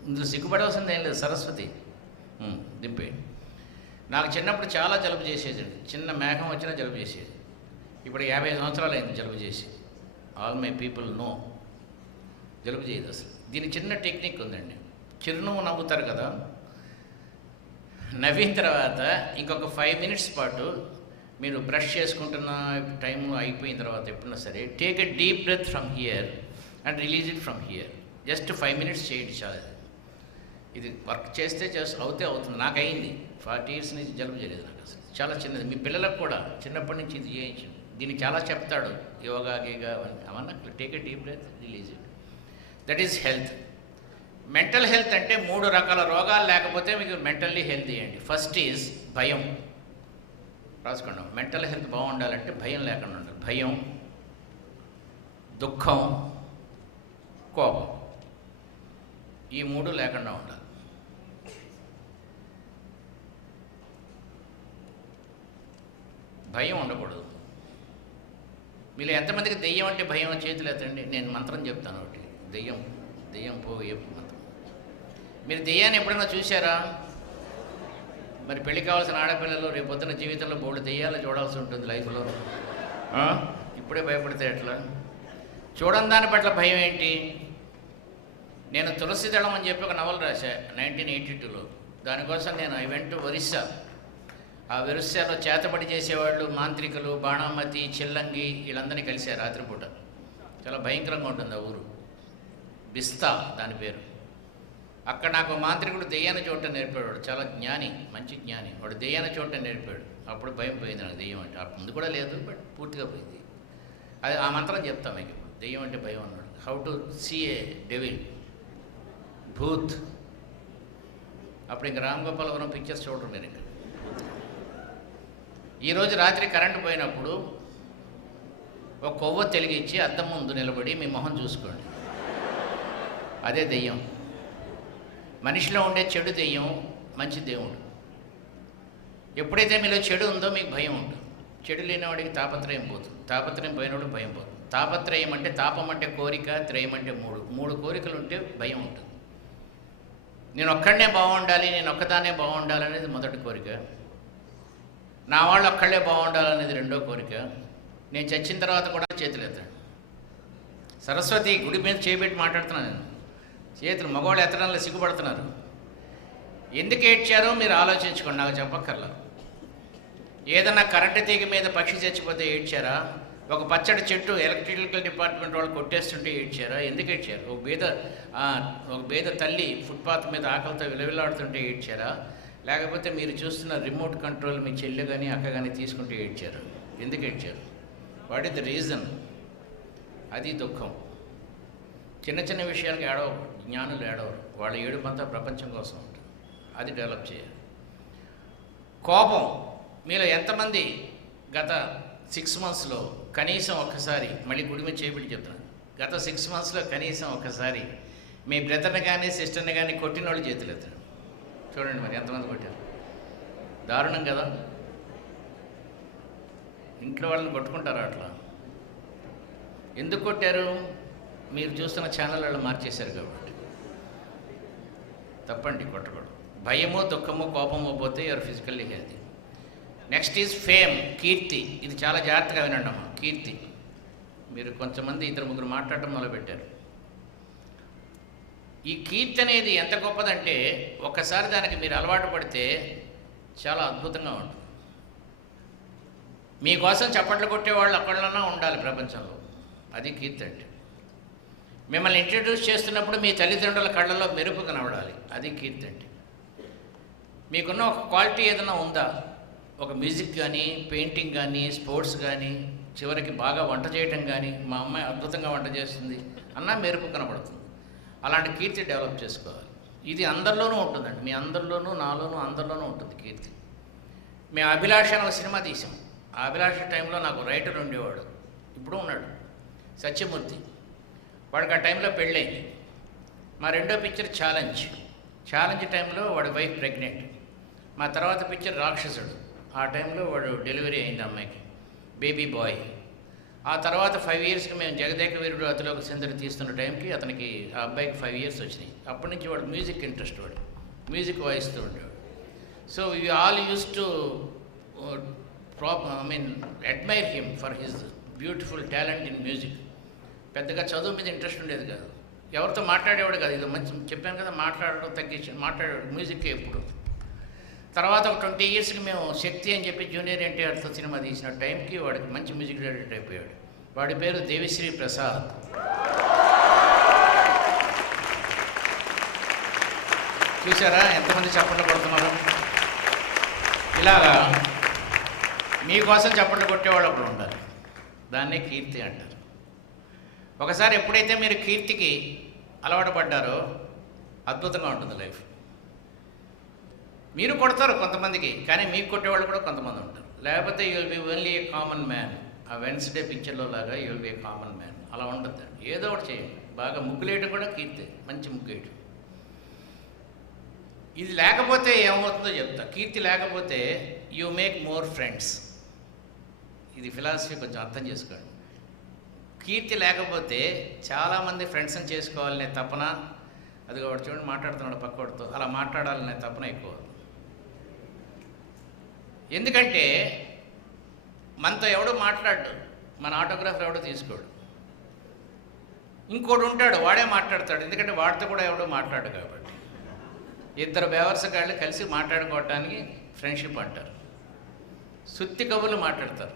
ఇందులో సిగ్గుపడవలసింది ఏం లేదు. సరస్వతి దింపేయండి. నాకు చిన్నప్పుడు చాలా జలుబు చేసేదండి. చిన్న మేఘం వచ్చినా జలుబు చేసేది. ఇప్పుడు 50 సంవత్సరాలు అయింది జలుబు చేసి. ఆల్ మై పీపుల్ నో జలుబు చేయదు అసలు. దీని చిన్న టెక్నిక్ ఉందండి. చిరునవ్వు నవ్వుతారు కదా, నవ్విన తర్వాత ఇంకొక 5 minutes పాటు మీరు బ్రష్ చేసుకుంటున్న టైం అయిపోయిన తర్వాత ఎప్పుడన్నా సరే take a deep breath from here and release it from here. Just 5 minutes చేయండి చాలు. ఇది వర్క్ చేస్తే అవుతుంది. నాకు అయింది. 40 years నుంచి జలుబు చేయలేదు నాకు అసలు. చాలా చిన్నది. మీ పిల్లలకు కూడా చిన్నప్పటి నుంచి ఇది చేయించండి. దీనికి చాలా చెప్తాడు, యోగా గీగా అవన్నీ. Take a deep breath, release it. That is health. Mental health అంటే 3 రకాల రోగాలు లేకపోతే మీకు మెంటల్లీ హెల్తీ అండి. ఫస్ట్ ఈజ్ భయం. రాసుకోండి. మెంటల్ హెల్త్ బాగుండాలంటే భయం లేకుండా ఉండాలి. భయం, దుఃఖం, కోపం, ఈ 3 లేకుండా ఉండాలి. భయం ఉండకూడదు. మీరు ఎంతమందికి దెయ్యం అంటే భయం చేతులు ఎత్తండి. నేను మంత్రం చెప్తాను ఒకటి. దెయ్యం పోయే మంత్రం. మీరు దెయ్యాన్ని ఎప్పుడైనా చూసారా? మరి పెళ్లి కావాల్సిన ఆడపిల్లలు రేపొద్దున జీవితంలో బోల్డ్ దెయ్యాలు చూడాల్సి ఉంటుంది లైఫ్లో. ఇప్పుడే భయపడితే ఎట్లా? చూడని దాని పట్ల భయం ఏంటి? నేను తులసిదళం అని చెప్పి ఒక నవల రాశా 1982లో. దానికోసం నేను ఐ వెంట్ టు ఒరిస్సా. ఆ ఒరిస్సాలో చేతబడి చేసేవాళ్ళు, మాంత్రికులు, బాణామతి, చిల్లంగి వీళ్ళందరినీ కలిశారు రాత్రిపూట. చాలా భయంకరంగా ఉంటుంది ఆ ఊరు. బిస్తా దాని పేరు. అక్కడ నాకు మాంత్రికుడు దెయ్యాన్ని చూడటం నేర్పాడు. వాడు చాలా జ్ఞాని, మంచి జ్ఞాని. వాడు దెయ్యాన్ని చూడటం నేర్పాడు. అప్పుడు భయం పోయింది నాకు దెయ్యం అంటే. అప్పుడు ముందు కూడా లేదు, బట్ పూర్తిగా పోయింది. అది ఆ మంత్రం చెప్తాం మీకు ఇప్పుడు. దెయ్యం అంటే భయం అన్నాడు. How to see a devil, భూత్. అప్పుడు ఇంక రామ్ గోపాలవరం పిక్చర్స్ చూడరు మీరు. ఇంకా ఈరోజు రాత్రి కరెంటు పోయినప్పుడు ఒక కొవ్వ తెలిగించి అద్దం ముందు నిలబడి మీ మొహం చూసుకోండి. అదే దెయ్యం. మనిషిలో ఉండే చెడు దెయ్యం, మంచి దేవుడు. ఎప్పుడైతే మీలో చెడు ఉందో మీకు భయం ఉంటుంది. చెడు లేనివాడికి తాపత్రయం పోతుంది, తాపత్రయం పోయినవాడు భయం పోతుంది. తాపత్రయం అంటే, తాపం అంటే కోరిక, త్రయం అంటే మూడు కోరికలు ఉంటే భయం ఉంటుంది. నేను ఒక్కడనే బాగుండాలి, నేను ఒక్కదానే బాగుండాలి అనేది మొదటి కోరిక. నా వాళ్ళు ఒక్కళ్ళే బాగుండాలనేది రెండో కోరిక. నేను చచ్చిన తర్వాత కూడా చేతులు ఎత్తాడు. సరస్వతి గుడి మీద చేయబెట్టి మాట్లాడుతున్నాను నేను. చేతులు మగవాళ్ళు ఎత్తడంలో సిగ్గుపడుతున్నారు. ఎందుకు ఏడ్చారో మీరు ఆలోచించుకోండి, నాకు చెప్పక్కర్లా. ఏదన్నా కరెంటు తీగ మీద పక్షి చచ్చిపోతే ఏడ్చారా? ఒక పచ్చడి చెట్టు ఎలక్ట్రికల్ డిపార్ట్మెంట్ వాళ్ళు కొట్టేస్తుంటే ఏడ్చారా? ఎందుకు ఏడ్చారు? ఒక బేద తల్లి ఫుట్పాత్ మీద ఆకలితో విలవిలాడుతుంటే ఏడ్చారా? లేకపోతే మీరు చూస్తున్న రిమోట్ కంట్రోల్ మీ చెల్లె కానీ అక్క కానీ తీసుకుంటే ఏడ్చారు? ఎందుకు ఏడ్చారు? What is the reason? అది దుఃఖం. చిన్న చిన్న విషయాలకు ఏడవరు, జ్ఞానులు ఏడవరు. వాళ్ళ ఏడుపంతా ప్రపంచం కోసం ఉంటుంది. అది డెవలప్ చేయాలి. కోపం మీలో ఎంతమంది గత 6 monthsలో కనీసం ఒక్కసారి, మళ్ళీ గుడి మీద చేయబెట్టి చెప్తున్నాను, గత 6 monthsలో కనీసం ఒక్కసారి మీ బ్రదర్ని కానీ సిస్టర్ని కానీ కొట్టిన వాళ్ళు చేతులు ఎత్తాడు? చూడండి మరి ఎంతమంది కొట్టారు. దారుణం కదా. ఇంట్లో వాళ్ళని కొట్టుకుంటారా అట్లా? ఎందుకు కొట్టారు? మీరు చూస్తున్న ఛానల్ వాళ్ళు మార్చేశారు కాబట్టి. తప్పండి, కొట్టకూడదు. భయము, దుఃఖము, కోపము పోతే your physically healthy. Next is fame, కీర్తి. ఇది చాలా జాగ్రత్తగా వినండి అమ్మా. కీర్తి. మీరు కొంతమంది 2-3 మాట్లాడటం మొదలుపెట్టారు. ఈ కీర్తి అనేది ఎంత గొప్పదంటే ఒక్కసారి దానికి మీరు అలవాటు పడితే చాలా అద్భుతంగా ఉంటుంది. మీకోసం చప్పట్లు కొట్టేవాళ్ళు అక్కడన్నా ఉండాలి ప్రపంచంలో. అది కీర్తి అంటే. మిమ్మల్ని ఇంట్రడ్యూస్ చేస్తున్నప్పుడు మీ తల్లిదండ్రుల కళ్ళల్లో మెరుపు కనబడాలి. అది కీర్తి అంటే. మీకున్న ఒక క్వాలిటీ ఏదైనా ఉందా? ఒక మ్యూజిక్ కానీ, పెయింటింగ్ కానీ, స్పోర్ట్స్ కానీ, చివరికి బాగా వంట చేయటం కానీ, మా అమ్మాయి అద్భుతంగా వంట చేస్తుంది అన్నా మెరుపు కనబడుతుంది. అలాంటి కీర్తి డెవలప్ చేసుకోవాలి. ఇది అందరిలోనూ ఉంటుందండి. మీ అందరిలోనూ, నాలోనూ, అందరిలోనూ ఉంటుంది కీర్తి. మేము అభిలాష అని ఒక సినిమా తీసాం. ఆ అభిలాష టైంలో నాకు రైటర్ ఉండేవాడు, ఇప్పుడు ఉన్నాడు, సత్యమూర్తి. వాడికి ఆ టైంలో పెళ్ళైంది. మా రెండో పిక్చర్ ఛాలెంజ్ టైంలో వాడి వైఫ్ ప్రెగ్నెంట్. మా తర్వాత పిక్చర్ రాక్షసుడు. ఆ టైంలో వాడు డెలివరీ అయింది అమ్మాయికి, బేబీ బాయ్. ఆ తర్వాత 5 yearsకి మేము జగదేక వీరుడు అతిలోక సుందరి తీస్తున్న టైంకి అతనికి, ఆ అబ్బాయికి 5 years వచ్చినాయి. అప్పటి నుంచి వాడు మ్యూజిక్ ఇంట్రెస్ట్, వాడు మ్యూజిక్ వాయిస్తూ ఉండేవాడు. So we all use to admire him for his beautiful talent in music. పెద్దగా చదువు మీద ఇంట్రెస్ట్ ఉండేది కాదు, ఎవరితో మాట్లాడేవాడు కాదు. ఇది మంచి చెప్పాను కదా, మాట్లాడడం తగ్గించి మాట్లాడేవాడు, మ్యూజిక్ ఎప్పుడు. తర్వాత ఒక 20 yearsకి మేము శక్తి అని చెప్పి జూనియర్ ఎన్టీఆర్తో సినిమా తీసిన టైంకి వాడికి మంచి మ్యూజిక్ డైరెక్టర్ అయిపోయాడు. వాడి పేరు దేవిశ్రీ ప్రసాద్. చూసారా ఎంతమంది చప్పట్లు కొడుతున్నారు? ఇలాగా మీకోసం చప్పట్లు కొట్టేవాళ్ళు ఒకడు ఉండాలి. దాన్నే కీర్తి అంటారు. ఒకసారి ఎప్పుడైతే మీరు కీర్తికి అలవాటు పడ్డారో అద్భుతంగా ఉంటుంది లైఫ్. మీరు కొడతారు కొంతమందికి, కానీ మీకు కొట్టేవాళ్ళు కూడా కొంతమంది ఉంటారు. లేకపోతే you will be only a common man. ఆ వెన్స్డే పిక్చర్లో లాగా you will be a common man. అలా ఉండద్దు. ఏదో ఒకటి చేయండి. బాగా ముగ్గులేయటం కూడా కీర్తి, మంచి ముగ్గేయటం. ఇది లేకపోతే ఏమవుతుందో చెప్తా. కీర్తి లేకపోతే యూ మేక్ మోర్ ఫ్రెండ్స్. ఇది ఫిలాసఫీ, కొంచెం అర్థం చేసుకోండి. కీర్తి లేకపోతే చాలామంది ఫ్రెండ్స్ని చేసుకోవాలనే తపన, అది ఒకటి చూడండి మాట్లాడుతున్నాడు పక్కవాడితో, అలా మాట్లాడాలనే తపన ఎక్కువ. ఎందుకంటే మనతో ఎవడో మాట్లాడు, మన ఆటోగ్రాఫర్ ఎవడో తీసుకోడు, ఇంకోటి ఉంటాడు వాడే మాట్లాడతాడు. ఎందుకంటే వాడితో కూడా ఎవడో మాట్లాడు కాబట్టి. 2 బేవర్సగాళ్ళు కలిసి మాట్లాడుకోవటానికి ఫ్రెండ్షిప్ అంటారు. సుత్తి కబుర్లు మాట్లాడతారు.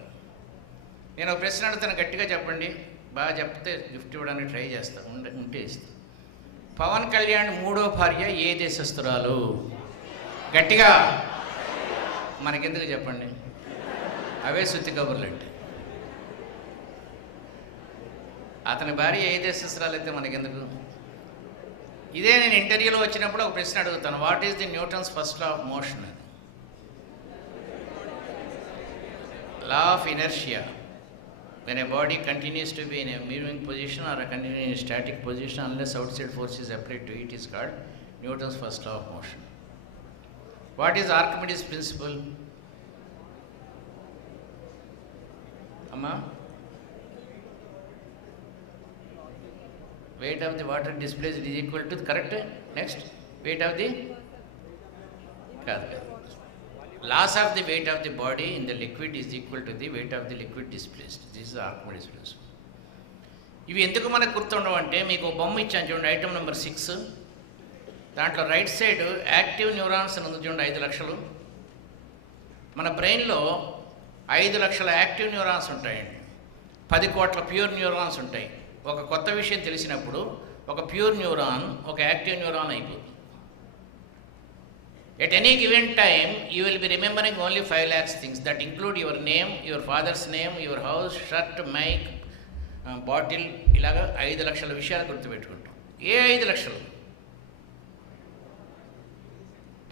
నేను ఒక ప్రశ్న అడుగుతాను, గట్టిగా చెప్పండి. బాగా చెప్తే గిఫ్ట్ ఇవ్వడానికి ట్రై చేస్తాను, ఉంటే ఇస్తాను. పవన్ కళ్యాణ్ మూడో భార్య ఏ దేశస్తురాలు? గట్టిగా, మనకెందుకు చెప్పండి, అవే సుత్తి కబుర్లు అంటే. అతని భార్య ఏ దేశస్తురాలు అయితే మనకెందుకు? ఇదే నేను ఇంటర్వ్యూలో వచ్చినప్పుడు ఒక ప్రశ్న అడుగుతాను, what is the Newton's first law of motion? Law of inertia. When a body continues to be in a moving position or a continuing in a static position unless outside force is applied to it is called Newton's first law of motion. What is Archimedes' principle? Amma? Weight of the water displaced is equal to, correct? Next, weight of the, loss of the weight of the body in the liquid is equal to the weight of the liquid displaced. This is the Archimedes principle. ఇవి ఎందుకు మనకు గుర్తుండవు అంటే, మీకు బొమ్మ ఇచ్చాను చూడండి, item number 6. దాంట్లో right side active neurons అని ఉంది చూడండి, 5 లక్షలు. మన బ్రెయిన్లో 5 లక్షల యాక్టివ్ న్యూరాన్స్ ఉంటాయండి, 10 కోట్ల ప్యూర్ న్యూరాన్స్ ఉంటాయి. ఒక కొత్త విషయం తెలిసినప్పుడు ఒక ప్యూర్ న్యూరాన్ ఒక యాక్టివ్ న్యూరాన్ అయిపోతుంది. At any given time, you will be remembering only 5 lakhs things that include your name, your father's name, your house, shirt, mic, bottle, ఇలాగా 5 లక్షల విషయాలు గుర్తుపెట్టుకుంటాం. ఏ 5 లక్షలు?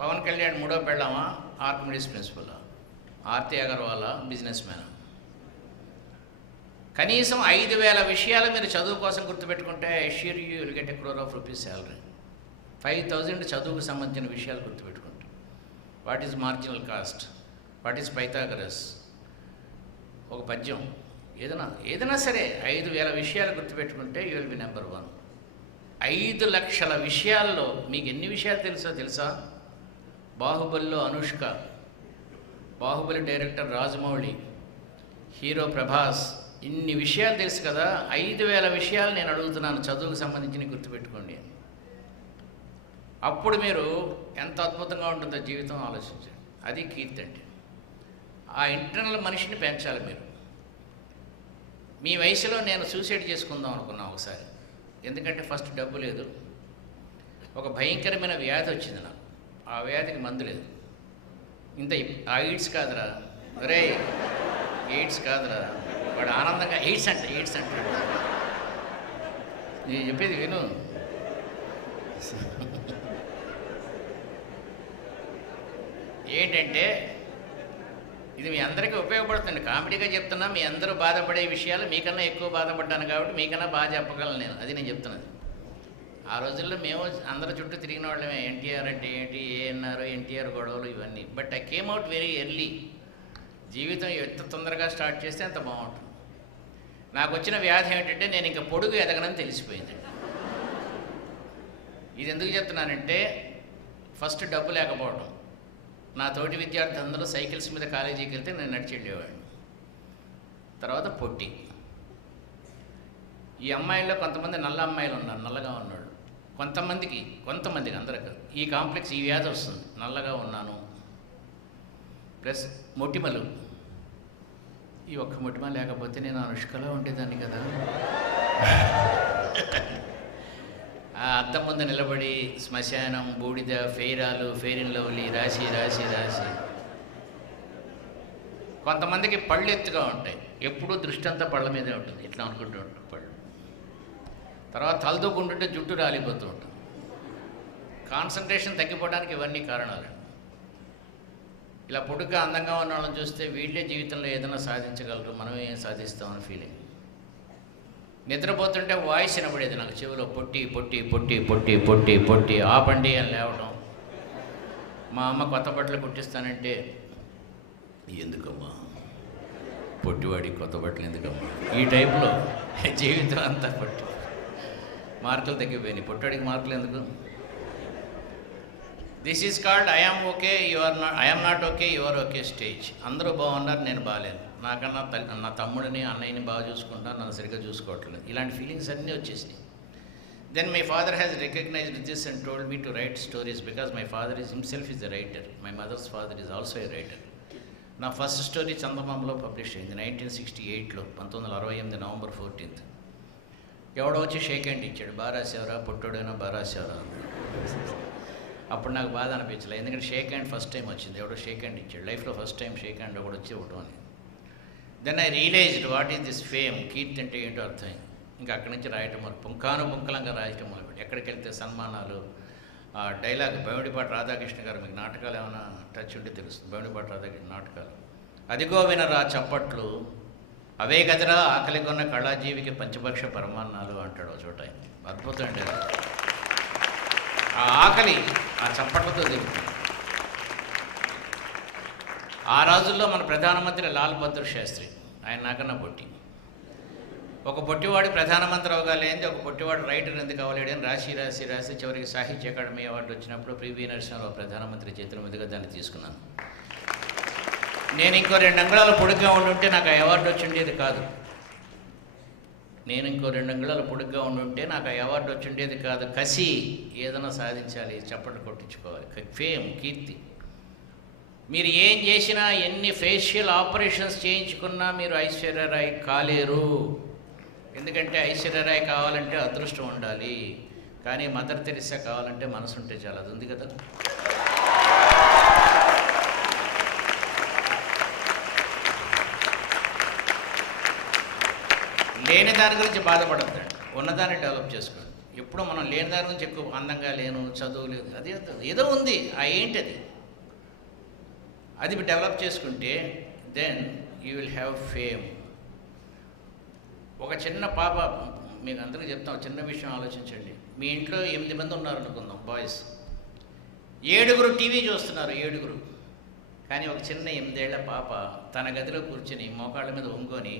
పవన్ కళ్యాణ్ మూడో పెళ్ళామా, ఆర్కిమిడీస్ ప్రిన్సిపల్, ఆర్తి అగర్వాలా, బిజినెస్ మ్యాన్? కనీసం 5,000 విషయాలు మీరు చదువు కోసం గుర్తుపెట్టుకుంటే I assure you will get a crore of rupees salary. 5,000 చదువుకు సంబంధించిన విషయాలు గుర్తుపెట్టుకుంటాం. What is marginal cost, what is Pythagoras, ఒక పద్యం, ఏదైనా సరే 5,000 విషయాలు గుర్తుపెట్టుకుంటే యూ విల్ బి నెంబర్ 1. 5 లక్షల విషయాల్లో మీకు ఎన్ని విషయాలు తెలుసా? బాహుబలిలో అనుష్క, బాహుబలి డైరెక్టర్ రాజమౌళి, హీరో ప్రభాస్, ఇన్ని విషయాలు తెలుసు కదా. 5,000 విషయాలు నేను అడుగుతున్నాను చదువుకు సంబంధించి గుర్తుపెట్టుకోండి. అప్పుడు మీరు ఎంత అద్భుతంగా ఉంటుందో జీవితం ఆలోచించండి. అది కీర్తి అంటే. ఆ ఇంటర్నల్ మనిషిని పెంచాలి మీరు. మీ వయసులో నేను సూసైడ్ చేసుకుందాం అనుకున్నా ఒకసారి, ఎందుకంటే ఫస్ట్ డబ్బు లేదు, ఒక భయంకరమైన వ్యాధి వచ్చింది నాకు, ఆ వ్యాధికి మందు లేదు. ఆ ఎయిడ్స్ కాదురా, ఒరే ఎయిడ్స్ కాదురా, వాడు ఆనందంగా ఎయిడ్స్ అంటాడు. నేను చెప్పేది విను. ఏంటంటే ఇది మీ అందరికీ ఉపయోగపడుతుంది, కామెడీగా చెప్తున్నా. మీ అందరూ బాధపడే విషయాలు మీకన్నా ఎక్కువ బాధపడ్డాను కాబట్టి మీకన్నా బాగా చెప్పగలను నేను, అది నేను చెప్తున్నది. ఆ రోజుల్లో మేము అందరి చుట్టూ తిరిగిన వాళ్ళమే, ఎన్టీఆర్ అంటే ఏంటి, ఏఎన్ఆర్, ఎన్టీఆర్ గొడవలు ఇవన్నీ. But I came out very early. జీవితం ఎంత తొందరగా స్టార్ట్ చేస్తే అంత బాగుంటుంది. నాకు వచ్చిన వ్యాధి ఏంటంటే నేను ఇంకా పొడుగు ఎదగనని తెలిసిపోయింది. ఇది ఎందుకు చెప్తున్నానంటే, ఫస్ట్ డబ్బు లేకపోవడం. నా తోటి విద్యార్థి అందరూ సైకిల్స్ మీద కాలేజీకి వెళ్తే నేను నడిచి వెళ్ళేవాడిని. తర్వాత పొట్టి. ఈ అమ్మాయిల్లో కొంతమంది నల్ల అమ్మాయిలు ఉన్నారు, నల్లగా ఉన్నాడు. కొంతమందికి అందరికీ ఈ కాంప్లెక్స్, ఈ వ్యాధి వస్తుంది, నల్లగా ఉన్నాను. ప్లస్ మొటిమలు. ఈ ఒక్క మొటిమ లేకపోతే నేను అనుష్కలా ఉండేదాన్ని కదా. ఆ అద్దం ముందు నిలబడి శ్మశానం, బూడిద, ఫెయిరాలు, ఫెయిర్ అండ్ లవ్లీ రాసి రాసి రాసి. కొంతమందికి పళ్ళు ఎత్తుగా ఉంటాయి, ఎప్పుడూ దృష్టి అంతా పళ్ళ మీదే ఉంటుంది, ఇట్లా అనుకుంటూ ఉంటాం పళ్ళు. తర్వాత తలదూకుంటుంటే జుట్టు రాలిపోతూ ఉంటుంది. కాన్సన్ట్రేషన్ తగ్గిపోవడానికి ఇవన్నీ కారణాలు. ఇలా పొడుగ్గా అందంగా ఉన్న వాళ్ళని చూస్తే వీళ్ళే జీవితంలో ఏదైనా సాధించగలరు, మనమే ఏం సాధిస్తామని ఫీలింగ్. నిద్రపోతుంటే వాయిస్ వినబడేది నాకు చెవిలో, పొట్టి పొట్టి పొట్టి పొట్టి పొట్టి పొట్టి, ఆపండి అని లేవడం. మా అమ్మ కొత్త బట్టలు కుట్టిస్తానంటే, ఎందుకమ్మా పొట్టివాడికి కొత్త బట్టలు ఎందుకమ్మా, ఈ టైప్లో జీవితం అంతా పొట్టి. మార్కులు తగ్గిపోయినాయి, పొట్టివాడికి మార్కులు ఎందుకు? This is called I am okay I am not okay you are okay stage. అందరూ బాగున్నారు, నేను బాగాలేను. నాకన్నా నా తమ్ముడిని, అన్నయ్యని బాగా చూసుకుంటాను, నన్ను సరిగ్గా చూసుకోవట్లేదు. ఇలాంటి ఫీలింగ్స్ అన్నీ వచ్చేసినాయి. Then my father has recognised this and told me to write stories because my father is himself is a writer. My mother's father is also a writer. నా ఫస్ట్ స్టోరీ చందమామలో పబ్లిష్ అయింది 1968లో, 1968 November 14th. ఎవడో వచ్చి shake hand ఇచ్చాడు, బాగా రాసేవరా పొట్టోడైనా బాగా రాసేవరా అన్నాడు. అప్పుడు నాకు బాధ అనిపించలేదు, ఎందుకంటే షేక్ హ్యాండ్ ఫస్ట్ టైం వచ్చింది, ఎవడో షేక్ హ్యాండ్ ఇచ్చాడు, లైఫ్లో ఫస్ట్ టైం షేక్ హ్యాండ్ ఒకటి వచ్చి ఒకటం అని. Then I realized what is this fame, కీర్తి అంటే ఏంటో అర్థమైంది. ఇంకా అక్కడి నుంచి రాయటం పుంఖానుపుంఖలంగా రాయటం మొదలుపెట్టి ఎక్కడికి వెళ్తే సన్మానాలు. డైలాగ్ బెమిడిపాటి రాధాకృష్ణ గారు, మీకు నాటకాలు ఏమైనా టచ్ ఉంటే తెలుస్తుంది, బెమిడిపాటి రాధాకృష్ణ నాటకాలు. అదిగో వినరా చప్పట్లు, అవే గదిరా ఆకలి కొన్న కళాజీవికి పంచభక్ష పరమాన్నాలు అంటాడు చోట. అద్భుతం అండి, ఆ ఆకలి ఆ చప్పట్లతో దిగుతుంది. ఆ రోజుల్లో మన ప్రధానమంత్రి లాల్ బహదూర్ శాస్త్రి, ఆయన నాకన్నా పొట్టి. ఒక పొట్టివాడు ప్రధానమంత్రి అవ్వగాలేంది, ఒక పొట్టివాడు రైటర్ ఎందుకు అవ్వలేడు అని రాసి రాసి రాసి చివరికి సాహిత్య అకాడమీ అవార్డు వచ్చినప్పుడు పివి నరసింహారావు ప్రధానమంత్రి చేతుల మీదుగా దాన్ని తీసుకున్నాను. నేను ఇంకో 2 అంగుళాలు పొడుగ్గా ఉండుంటే నాకు ఆ అవార్డు వచ్చిండేది కాదు. నేను ఇంకో 2 అంగుళాలు పొడుగ్గా ఉండుంటే నాకు ఆ అవార్డు వచ్చిండేది కాదు. కసి, ఏదైనా సాధించాలి, చప్పట్లు కొట్టించుకోవాలి, ఫేమ్, కీర్తి. మీరు ఏం చేసినా, ఎన్ని ఫేషియల్ ఆపరేషన్స్ చేయించుకున్నా మీరు ఐశ్వర్యరాయ్ కాలేరు. ఎందుకంటే ఐశ్వర్యరాయ్ కావాలంటే అదృష్టం ఉండాలి, కానీ మదర్ తెరిసా కావాలంటే మనసు ఉంటే చాలా. అది ఉంది కదా. లేని దాని గురించి బాధపడద్దండి, ఉన్నదాన్ని డెవలప్ చేసుకోండి. ఎప్పుడు మనం లేని దాని గురించి ఎక్కువ అందంగా లేను, చదువు లేదు, అది ఏదో ఉంది, ఆ ఏంటది, అది డెవలప్ చేసుకుంటే then you will have fame. ఒక చిన్న పాప, మీకు అందరికీ చెప్తాం, చిన్న విషయం ఆలోచించండి. మీ ఇంట్లో 8 మంది ఉన్నారు అనుకుందాం, బాయ్స్. 7 టీవీ చూస్తున్నారు, 7. కానీ ఒక చిన్న 8 ఏళ్ల పాప తన గదిలో కూర్చొని మోకాళ్ళ మీద వంగుకొని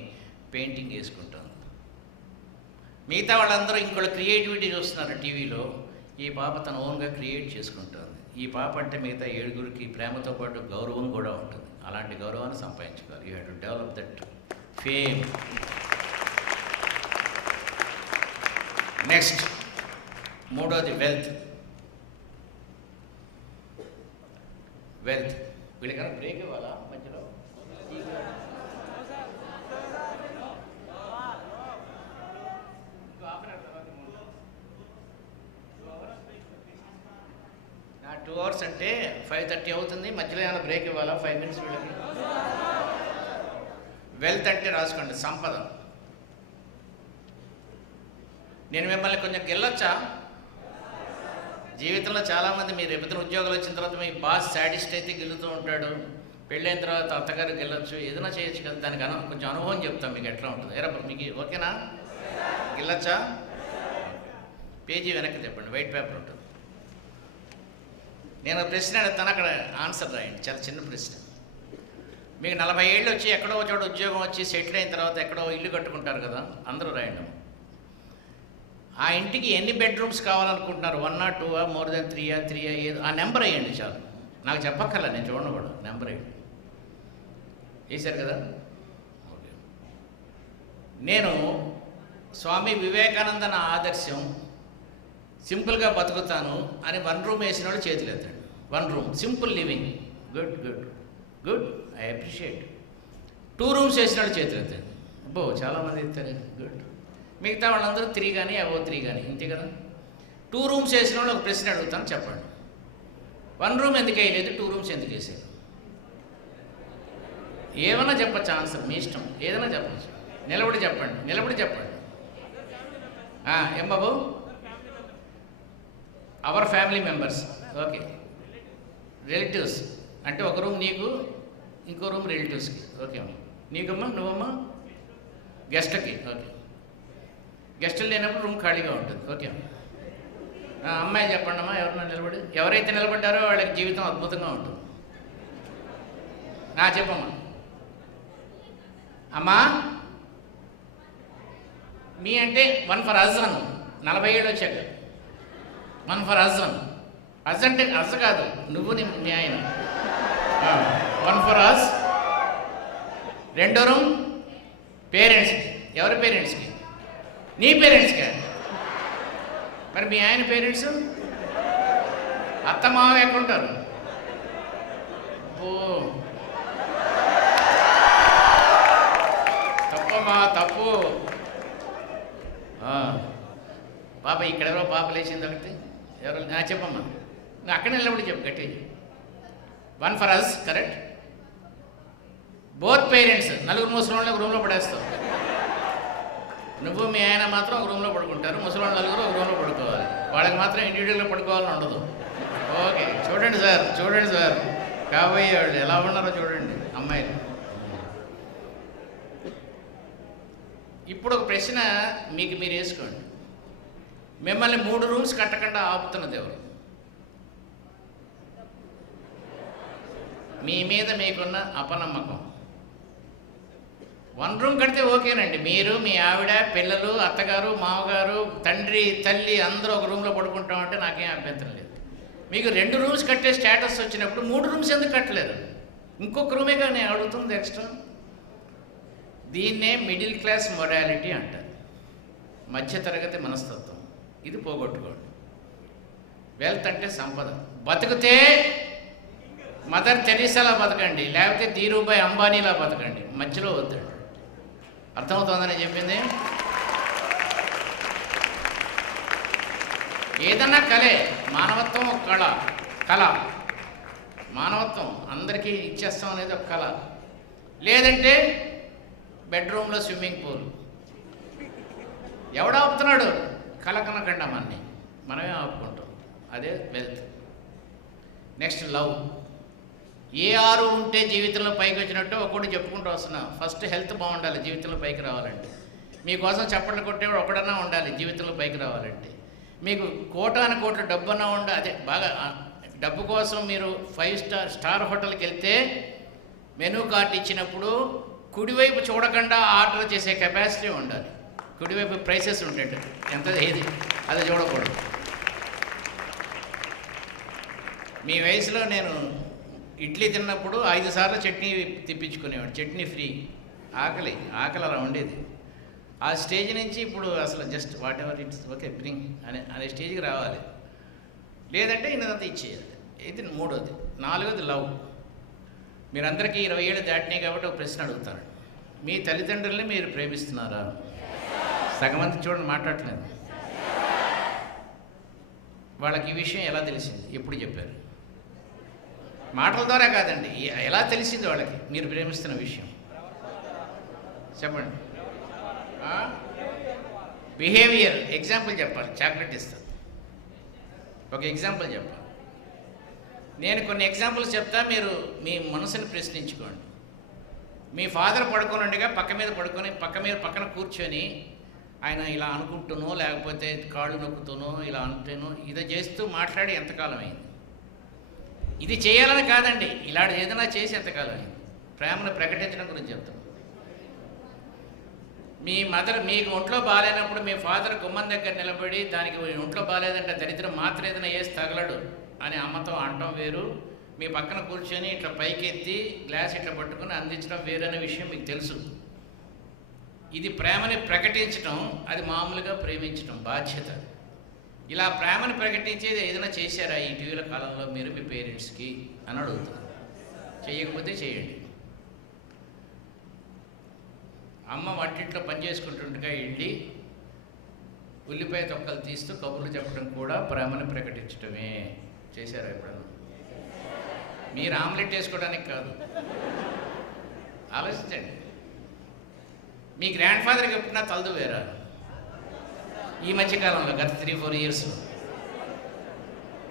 పెయింటింగ్ వేసుకుంటుంది. మిగతా వాళ్ళందరూ ఇంకోళ్ళు క్రియేటివిటీ చూస్తున్నారు టీవీలో, ఈ పాప తన ఓన్గా క్రియేట్ చేసుకుంటుంది. ఈ పాప అంటే మిగతా 7 ప్రేమతో పాటు గౌరవం కూడా ఉంటుంది. అలాంటి గౌరవాన్ని సంపాదించుకోవాలి. You have to develop that fame. Next, 3వది వెల్త్. వీళ్ళకన్నా బ్రేక్ ఇవ్వాలా మధ్యలో? నా 2 hours అంటే 5:30 అవుతుంది, మధ్యలో ఏమైనా బ్రేక్ ఇవ్వాలా? 5 minutes వీళ్ళకి. వెల్త్ అంటే రాసుకోండి, సంపద. నేను మిమ్మల్ని కొంచెం గెల్లొచ్చా? జీవితంలో చాలామంది మీరు ఎప్పుడైనా ఉద్యోగాలు వచ్చిన తర్వాత మీ బాస్ సాడిస్ట్ అయితే గెలుతూ ఉంటాడు, పెళ్ళైన తర్వాత అత్తగారు గెలవచ్చు, ఏదైనా చేయొచ్చు కదా. దానికి కొంచెం అనుభవం చెప్తాం మీకు ఎట్లా ఉంటుంది. ఎరా మీకు ఓకేనా? గెల్లొచ్చా? పేజీ వెనక్కి చెప్పండి, వైట్ పేపర్ ఉంటుంది. నేను ప్రశ్న అడుగుతాను, అక్కడ ఆన్సర్ రాయండి. చాలా చిన్న ప్రశ్న. మీకు 40 ఏళ్ళు వచ్చి ఎక్కడో చోట ఉద్యోగం వచ్చి సెటిల్ అయిన తర్వాత ఎక్కడో ఇల్లు కట్టుకుంటారు కదా, అందరూ రాయండి. ఆ ఇంటికి ఎన్ని బెడ్రూమ్స్ కావాలనుకుంటున్నారు? 1 or 2 or more than 3 or 3 ఏదో ఆ నెంబర్ వేయండి చాలు. నాకు చెప్పక్కర్లా, నేను చూడను కూడా. నెంబర్ వేయండి. వేశారు కదా? ఓకే. నేను స్వామి వివేకానంద నా ఆదర్శం, సింపుల్గా బతుకుతాను అని 1 room వేసిన వాడు చేతులు ఎత్తాడు. 1 room simple living. Good good good, I appreciate. 2 rooms వేసిన వాడు చేతులు ఎత్తాడు. అబ్బో చాలామంది ఎత్తారు, గుడ్. మిగతా వాళ్ళందరూ 3 కానీ అవో 3 కానీ, ఇంతే కదా. 2 rooms వేసిన వాళ్ళు ఒక ప్రశ్న అడుగుతాను, చెప్పండి. 1 room ఎందుకు వేయలేదు, 2 rooms ఎందుకు వేసారు? ఏమన్నా చెప్పచ్చు, ఆన్సర్ మీ ఇష్టం, ఏదైనా చెప్పచ్చు. నిలబడి చెప్పండి. ఏం బాబు? Our family members. Okay. Relatives అంటే ఒక రూమ్ నీకు, ఇంకో రూమ్ రిలేటివ్స్కి. ఓకే అమ్మా. నీకమ్మా, నువ్వమ్మా? గెస్ట్కి. ఓకే. గెస్టులు లేనప్పుడు రూమ్ ఖాళీగా ఉంటుంది. ఓకే అమ్మా. అమ్మాయి చెప్పండి అమ్మా, ఎవరైతే నిలబడ్డారో వాళ్ళకి జీవితం అద్భుతంగా ఉంటుంది. చెప్పమ్మా. అమ్మా, మీ అంటే 1 for us అను. 40 ఏళ్ళు వచ్చాక 1 for us అను. అజ్ అంటే అజ్ కాదు, నువ్వు నీ ఆయన. 1 for us. 2వ రూమ్ పేరెంట్స్కి. ఎవరి పేరెంట్స్కి? నీ పేరెంట్స్కి. మరి మీ ఆయన పేరెంట్స్, అత్త మావ ఎక్కడుంటారు? ఓ తప్పమ్మా, తప్పు. పాప ఇక్కడెవరో పాప లేచింది ఒకటి ఎవరో చెప్పమ్మా, నువ్వు అక్కడ నిలబడి చెప్పు గట్టి. 1 for us, correct. Both parents, నలుగురు ముసలి ఒక రూమ్లో పడేస్తావు. నువ్వు మీ ఆయన మాత్రం ఒక రూమ్లో పడుకుంటారు, ముసలి నలుగురు ఒక రూమ్లో పడుకోవాలి. వాళ్ళకి మాత్రం ఇండివిజువల్గా పడుకోవాలని ఉండదు. ఓకే, చూడండి సార్ కాబోయే వాళ్ళు ఎలా ఉన్నారో చూడండి అమ్మాయిలు. ఇప్పుడు ఒక ప్రశ్న మీకు మీరు వేసుకోండి. మిమ్మల్ని 3 రూమ్స్ కట్టకుండా ఆపుతున్నది ఎవరు? మీ మీద మీకున్న అపనమ్మకం. 1 రూమ్ కడితే ఓకేనండి, మీరు మీ ఆవిడ పిల్లలు అత్తగారు మామగారు తండ్రి తల్లి అందరూ ఒక రూమ్లో పడుకుంటామంటే నాకేం అభ్యంతరం లేదు. మీకు 2 రూమ్స్ కట్టే స్టేటస్ వచ్చినప్పుడు 3 రూమ్స్ ఎందుకు కట్టలేరు? ఇంకొక రూమే కానీ అడుగుతుంది ఎక్స్ట్రా. దీన్నే మిడిల్ క్లాస్ మొరాలిటీ అంటారు, మధ్యతరగతి మనస్తత్వం. ఇది పోగొట్టుకోండి. వెల్త్ అంటే సంపద. బతికితే మదర్ తెరీసాలా బతకండి, లేకపోతే ధీరుభాయ్ అంబానీలా బతకండి, మధ్యలో వద్దండి. అర్థమవుతుందని చెప్పింది. ఏదన్నా కలే, మానవత్వం ఒక కళ. మానవత్వం అందరికీ ఇచ్చేస్తాం అనేది ఒక కళ. లేదంటే బెడ్రూమ్లో స్విమ్మింగ్ పూల్. ఎవడు ఆపుతున్నాడు? కళ కనకండి అమ్మని మనమే ఆపుకుంటాం. అదే వెల్త్. Next love. ఏ 6 ఉంటే జీవితంలో పైకి వచ్చినట్టు ఒకటి చెప్పుకుంటూ వస్తున్నా. ఫస్ట్ హెల్త్ బాగుండాలి జీవితంలో పైకి రావాలంటే. మీకోసం చప్పట్లు కొట్టేవాడు ఒకడన్నా ఉండాలి జీవితంలో పైకి రావాలంటే. మీకు కోటాను డబ్బన్నా ఉండాలి. అదే బాగా డబ్బు కోసం మీరు 5 స్టార్ హోటల్కి వెళ్తే మెనూ కార్డు ఇచ్చినప్పుడు కుడివైపు చూడకుండా ఆర్డర్ చేసే కెపాసిటీ ఉండాలి. కుడివైపు ప్రైసెస్ ఉంటాయి, ఎంత ఏది అది చూడకూడదు. మీ వయసులో నేను ఇడ్లీ తిన్నప్పుడు 5 సార్లు చట్నీ తిప్పించుకునేవాడు, చట్నీ ఫ్రీ. ఆకలి అలా ఉండేది. ఆ స్టేజ్ నుంచి ఇప్పుడు అసలు just what ever it's okay bring అనే స్టేజ్కి రావాలి. లేదంటే ఇదంతా ఇచ్చేయాలి. ఇది 3వది. 4వది లవ్. మీరందరికీ 20 ఏళ్ళు దాటినాయి కాబట్టి ఒక ప్రశ్న అడుగుతాను. మీ తల్లిదండ్రుల్ని మీరు ప్రేమిస్తున్నారా? సగమంది చూడండి మాట్లాడలేదు. వాళ్ళకి ఈ విషయం ఎలా తెలిసింది? ఎప్పుడు చెప్పారు? మాటల ద్వారా కాదండి, ఎలా తెలిసింది వాళ్ళకి మీరు ప్రేమిస్తున్న విషయం? చెప్పండి. బిహేవియర్. ఎగ్జాంపుల్ చెప్పాలి. చాక్లెట్ ఇస్తాను, ఒక ఎగ్జాంపుల్ చెప్పాలి. నేను కొన్ని ఎగ్జాంపుల్స్ చెప్తా, మీరు మీ మనసుని ప్రశ్నించుకోండి. మీ ఫాదర్ పడుకొని ఉండగా పక్కన కూర్చొని ఆయన ఇలా అనుకుంటూనో లేకపోతే కాళ్ళు నొక్కుతూనో ఇలా అంటేనో ఇది చేస్తూ మాట్లాడి ఎంతకాలం అయింది? ఇది చేయాలని కాదండి, ఇలాంటి ఏదైనా చేసి ఎంతకాలం అయింది? ప్రేమను ప్రకటించడం గురించి చెప్తాను. మీ మదర్ మీకు ఒంట్లో బాగాలేనప్పుడు మీ ఫాదర్ గుమ్మం దగ్గర నిలబడి దానికి ఒంట్లో బాగాలేదంటే దరిద్రం మాత్రం ఏదైనా వేసి తగలడు అని అమ్మతో అనటం వేరు, మీ పక్కన కూర్చొని ఇట్లా పైకెత్తి గ్లాస్ ఇట్లా పట్టుకుని అందించడం వేరు అనే విషయం మీకు తెలుసు. ఇది ప్రేమని ప్రకటించడం, అది మామూలుగా ప్రేమించడం బాధ్యత. ఇలా ప్రేమను ప్రకటించేది ఏదైనా చేశారా ఈ ఇటీవల కాలంలో మీరు మీ పేరెంట్స్కి అని అడుగుతారు. చేయకపోతే చేయండి. అమ్మ వంటింట్లో పని చేసుకుంటుండగా వెళ్ళి ఉల్లిపాయ తొక్కలు తీస్తూ కబుర్లు చెప్పడం కూడా ప్రేమను ప్రకటించడమే. చేశారా ఎప్పుడన్నా? మీరు ఆమ్లెట్ వేసుకోవడానికి కాదు, ఆలోచించండి. మీ గ్రాండ్ ఫాదర్కి ఎప్పుడన్నా తలదు వేరా? ఈ మధ్యకాలంలో గత 3-4 ఇయర్స్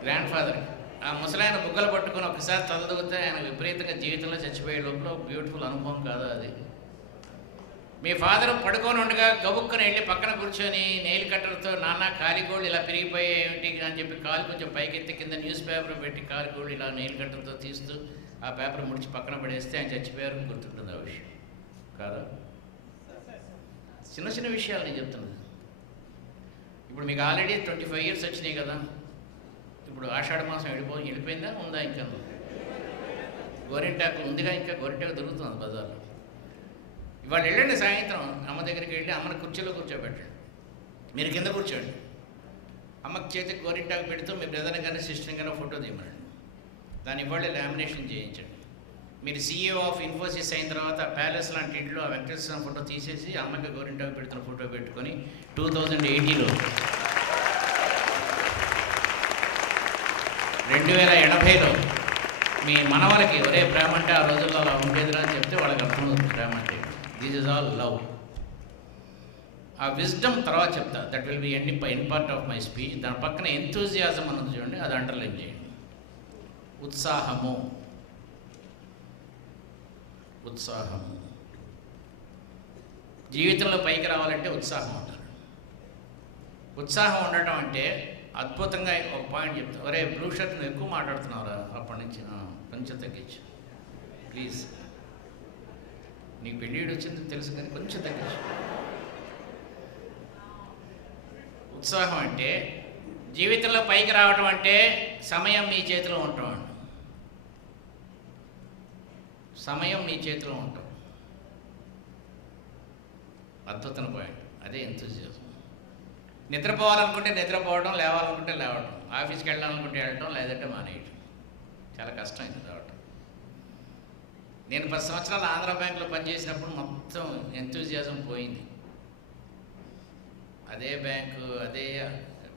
గ్రాండ్ ఫాదర్కి ఆ ముసలాయన బుగ్గలు పట్టుకుని ఒకసారి తలదూగితే ఆయన విపరీతంగా జీవితంలో చచ్చిపోయే లోపల బ్యూటిఫుల్ అనుభవం కాదా అది? మీ ఫాదర్ పడుకొని ఉండగా గబుక్కని వెళ్ళి పక్కన కూర్చొని నెయిల్ కట్టర్తో నాన్న కాలిగోళ్ళు ఇలా పెరిగిపోయాయి ఏమిటి అని చెప్పి కాలు కొంచెం పైకెత్తి కింద న్యూస్ పేపర్ పెట్టి కాలిగోళ్ళు ఇలా నెయిల్ కట్టర్తో తీస్తూ ఆ పేపర్ ముడిచి పక్కన పడేస్తే ఆయన చచ్చిపోయారు గుర్తుంటుంది ఆ విషయం కాదా? చిన్న చిన్న విషయాలు నేను చెప్తున్నాను. ఇప్పుడు మీకు ఆల్రెడీ 25 ఇయర్స్ వచ్చినాయి కదా. ఇప్పుడు ఆషాఢ మాసం వెళ్ళిపోయిందా ఉందా? ఇంకా గోరింటాకు ఉందిగా, ఇంకా గోరింటాకు దొరుకుతుంది బజార్లో. ఇవాళ వెళ్ళండి సాయంత్రం అమ్మ దగ్గరికి వెళ్ళి అమ్మని కుర్చీలో కూర్చోబెట్టండి, మీరు కింద కూర్చోండి. అమ్మకి చేతికి గోరింటాకు పెడుతూ మీ బ్రదర్ని కానీ సిస్టర్ని కానీ ఫోటో తీయమనండి. దాన్ని ఇవాళ లామినేషన్ చేయించండి. మీరు CEO ఆఫ్ ఇన్ఫోసిస్ అయిన తర్వాత ప్యాలెస్ లాంటి ఇంట్లో ఆ వెంకటేశ్వర ఫోటో తీసేసి అమ్మకి గోరింటాకు పెడుతున్న ఫోటో పెట్టుకొని 2080లో 2080లో మీ మనవలకి ఒరే ప్రేమ అంటే ఆ రోజుల్లో అలా ఉండేదిరా అని చెప్తే వాళ్ళకి అర్థమవుతుంది ప్రేమ అంటే. This is all love. ఆ విజ్డమ్ తర్వాత చెప్తా. That will be an part of my speech. దాని పక్కన ఎంతూజియాజం అన్నది చూడండి, అది అండర్లైన్ చేయండి. ఉత్సాహము. జీవితంలో పైకి రావాలంటే ఉత్సాహం ఉండాలి. ఉత్సాహం ఉండటం అంటే అద్భుతంగా ఒక పాయింట్ చెప్తా. ఒరే బ్లూ షర్ట్ నువ్వు ఎక్కువ మాట్లాడుతున్నావురా, అప్పటి నుంచి కొంచెం తగ్గించు ప్లీజ్. నీకు పెళ్ళిడు వచ్చింది తెలుసు కానీ కొంచెం తగ్గించు. ఉత్సాహం అంటే జీవితంలో పైకి రావడం అంటే సమయం మీ చేతిలో ఉంటాం. సమయం మీ చేతిలో ఉంటాం. అద్భుతమైన పాయింట్. అదే ఎంతూజియాజం. నిద్రపోవాలనుకుంటే నిద్రపోవడం, లేవాలనుకుంటే లేవడం, ఆఫీస్కి వెళ్ళాలనుకుంటే వెళ్ళడం, లేదంటే మానేయడం. చాలా కష్టం ఇది రావడం. నేను 10 సంవత్సరాలు ఆంధ్ర బ్యాంకులో పనిచేసినప్పుడు మొత్తం ఎంతూజియాజం పోయింది. అదే బ్యాంకు, అదే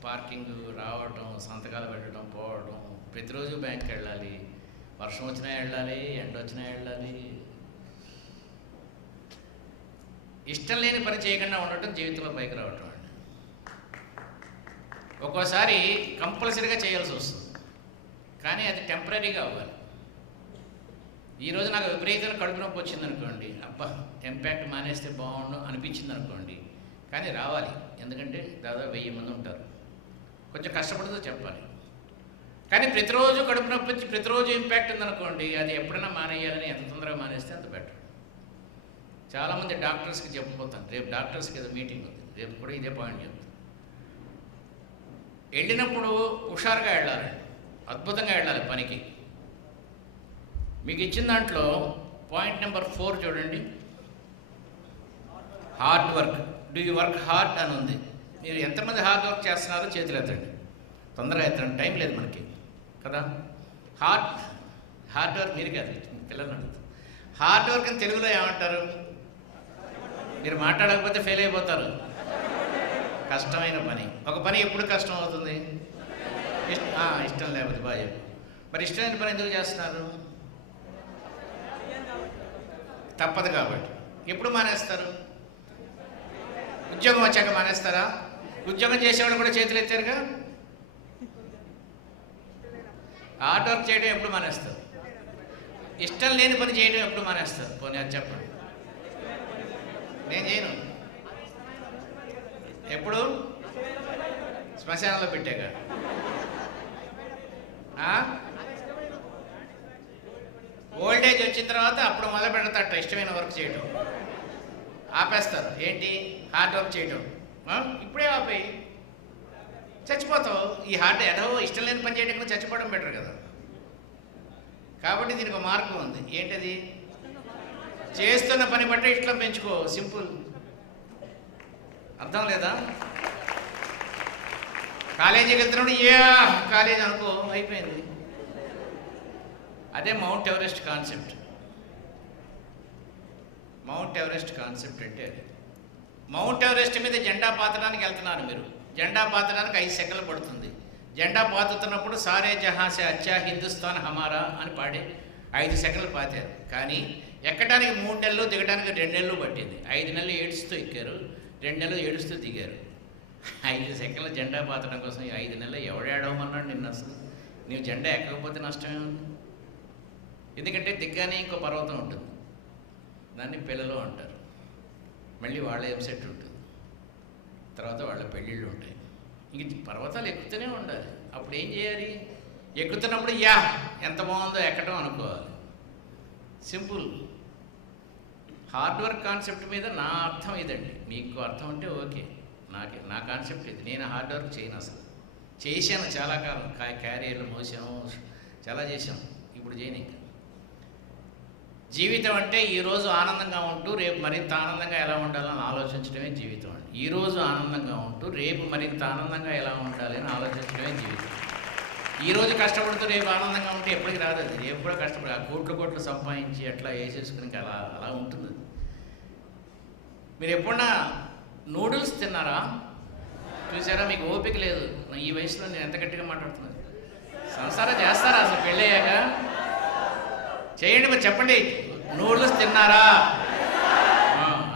పార్కింగ్, రావడం, సంతకాలు పెట్టడం, పోవడం, ప్రతిరోజు బ్యాంక్కి వెళ్ళాలి, వర్షం వచ్చినా వెళ్ళాలి, ఎండ వచ్చినా వెళ్ళాలి. ఇష్టం లేని పని చేయకుండా ఉండటం జీవితంలో పైకి రావటం అండి. ఒక్కోసారి కంపల్సరీగా చేయాల్సి వస్తుంది, కానీ అది టెంపరీగా అవ్వాలి. ఈరోజు నాకు విపరీతమైన కడుపు నొప్పి వచ్చింది అనుకోండి, అబ్బా ఇంపాక్ట్ మానేస్తే బాగుండు అనిపించింది అనుకోండి, కానీ రావాలి. ఎందుకంటే దాదాపు 1000 మంది ఉంటారు. కొంచెం కష్టపడుతూ చెప్పాలి. కానీ ప్రతిరోజు కడుపు నొప్పి వచ్చి ప్రతిరోజు ఇంపాక్ట్ ఉందనుకోండి, అది ఎప్పుడైనా మానేయాలని ఎంత తొందరగా మానేస్తే అంత బెటర్. చాలామంది డాక్టర్స్కి చెప్పిపోతాను, రేపు డాక్టర్స్కి ఏదో మీటింగ్ ఉంది, రేపు కూడా ఇదే పాయింట్ చెప్తాను. వెళ్ళినప్పుడు హుషారుగా వెళ్ళాలండి, అద్భుతంగా వెళ్ళాలి పనికి. మీకు ఇచ్చిన దాంట్లో పాయింట్ నెంబర్ 4 చూడండి, hard work. Do you work hard అని ఉంది. మీరు ఎంతమంది హార్డ్ వర్క్ చేస్తున్నారో చేతులు ఎత్తండి. తొందరగా ఎత్తండి, టైం లేదు మనకి కదా. హార్డ్ వర్క్ మీరు కాదు, పిల్లలు అడుగుతారు. హార్డ్ వర్క్ అని తెలుగులో ఏమంటారు? మీరు మాట్లాడకపోతే ఫెయిల్ అయిపోతారు. కష్టమైన పని. ఒక పని ఎప్పుడు కష్టం అవుతుంది? ఇష్టం లేకపోతే బాగా. మరి ఇష్టమైన పని ఎందుకు చేస్తున్నారు? తప్పదు కాబట్టి. ఎప్పుడు మానేస్తారు? ఉద్యోగం వచ్చాక మానేస్తారా? ఉద్యోగం చేసేవాళ్ళు కూడా చేతులు ఎత్తారుగా. హార్డ్ వర్క్ చేయడం ఎప్పుడు మానేస్తారు? ఇష్టం లేని పని చేయడం ఎప్పుడు మానేస్తారు? పోనీ అది చెప్పండి. నేను చేయను. ఎప్పుడు? శ్మశానంలో పెట్టాక. ఓల్డ్ ఏజ్ వచ్చిన తర్వాత అప్పుడు మొదలు పెడతాట ఇష్టమైన వర్క్ చేయడం. ఆపేస్తారు. ఏంటి? హార్డ్ వర్క్ చేయడం. ఇప్పుడే ఆపేయి, చచ్చిపోతావు. ఈ హార్డ్ ఏదో ఇష్టం లేని పని చేయడం చచ్చిపోవడం బెటర్ కదా. కాబట్టి దీనికి ఒక మార్గం ఉంది. ఏంటది? చేస్తున్న పని బట్టి ఇష్టం పెంచుకో. సింపుల్. అర్థం లేదా? కాలేజీకి వెళ్తున్నప్పుడు కాలేజ్ అనుకో, అయిపోయింది. అదే mount Everest concept. Mount Everest concept అంటే అది. మౌంట్ ఎవరెస్ట్ మీద జెండా పాతడానికి వెళ్తున్నారు మీరు. జెండా పాతడానికి 5 సెకండ్లు పడుతుంది. జెండా పాతుతున్నప్పుడు సారే జహాసే అచ్చా హిందుస్థాన్ హమారా అని పాడి 5 సెకండ్లు పాతారు. కానీ ఎక్కడానికి 3 నెలలు, దిగడానికి 2 నెలలు పట్టింది. 5 నెలలు ఏడుస్తూ ఎక్కారు, 2 నెలలు ఏడుస్తూ దిగారు. 5 సెకండ్ల జెండా పాతడం కోసం 5 నెలలు ఎవడేడవమన్నాడు నిన్ను? అసలు నీవు జెండా ఎక్కకపోతే నష్టమే ఉంది. ఎందుకంటే దిగ్గానే ఇంకో పర్వతం ఉంటుంది, దాన్ని పిల్లలు అంటారు. మళ్ళీ వాళ్ళ వెబ్సైట్ ఉంటుంది, తర్వాత వాళ్ళ పెళ్ళిళ్ళు ఉంటాయి. ఇంక పర్వతాలు ఎక్కుతూనే ఉండాలి. అప్పుడు ఏం చేయాలి? ఎక్కుతున్నప్పుడు ఎంత బాగుందో ఎక్కడం అనుకోవాలి. సింపుల్. హార్డ్ వర్క్ కాన్సెప్ట్ మీద నా అర్థం ఇదండి. మీకు అర్థం అంటే ఓకే. నా కాన్సెప్ట్ ఇది. నేను హార్డ్ వర్క్ చేయను. అసలు చేశాను చాలా కాలం. క్యారియర్లు మోసాము, చాలా చేశాము. ఇప్పుడు చేయను. ఇంకా జీవితం అంటే ఈరోజు ఆనందంగా ఉంటూ రేపు మరింత ఆనందంగా ఎలా ఉండాలని ఆలోచించడమే జీవితం అండి. ఈరోజు ఆనందంగా ఉంటూ రేపు మరింత ఆనందంగా ఎలా ఉండాలి అని ఆలోచించడమే జీవితం. ఈరోజు కష్టపడుతూ రేపు ఆనందంగా ఉంటే ఎప్పటికి రాదు అది. రేపు కూడా కష్టపడి ఆ కోట్లు సంపాదించి అట్లా వేసేసుకుని అలా అలా ఉంటుంది. మీరు ఎప్పుడన్నా నూడిల్స్ తిన్నారా? చూసారా? మీకు ఓపిక లేదు. ఈ వయసులో నేను ఎంత గట్టిగా మాట్లాడుతున్నాను. సంసారం చేస్తారా అసలు పెళ్ళయ్యాక? చేయండి మరి, చెప్పండి. నూడిల్స్ తిన్నారా?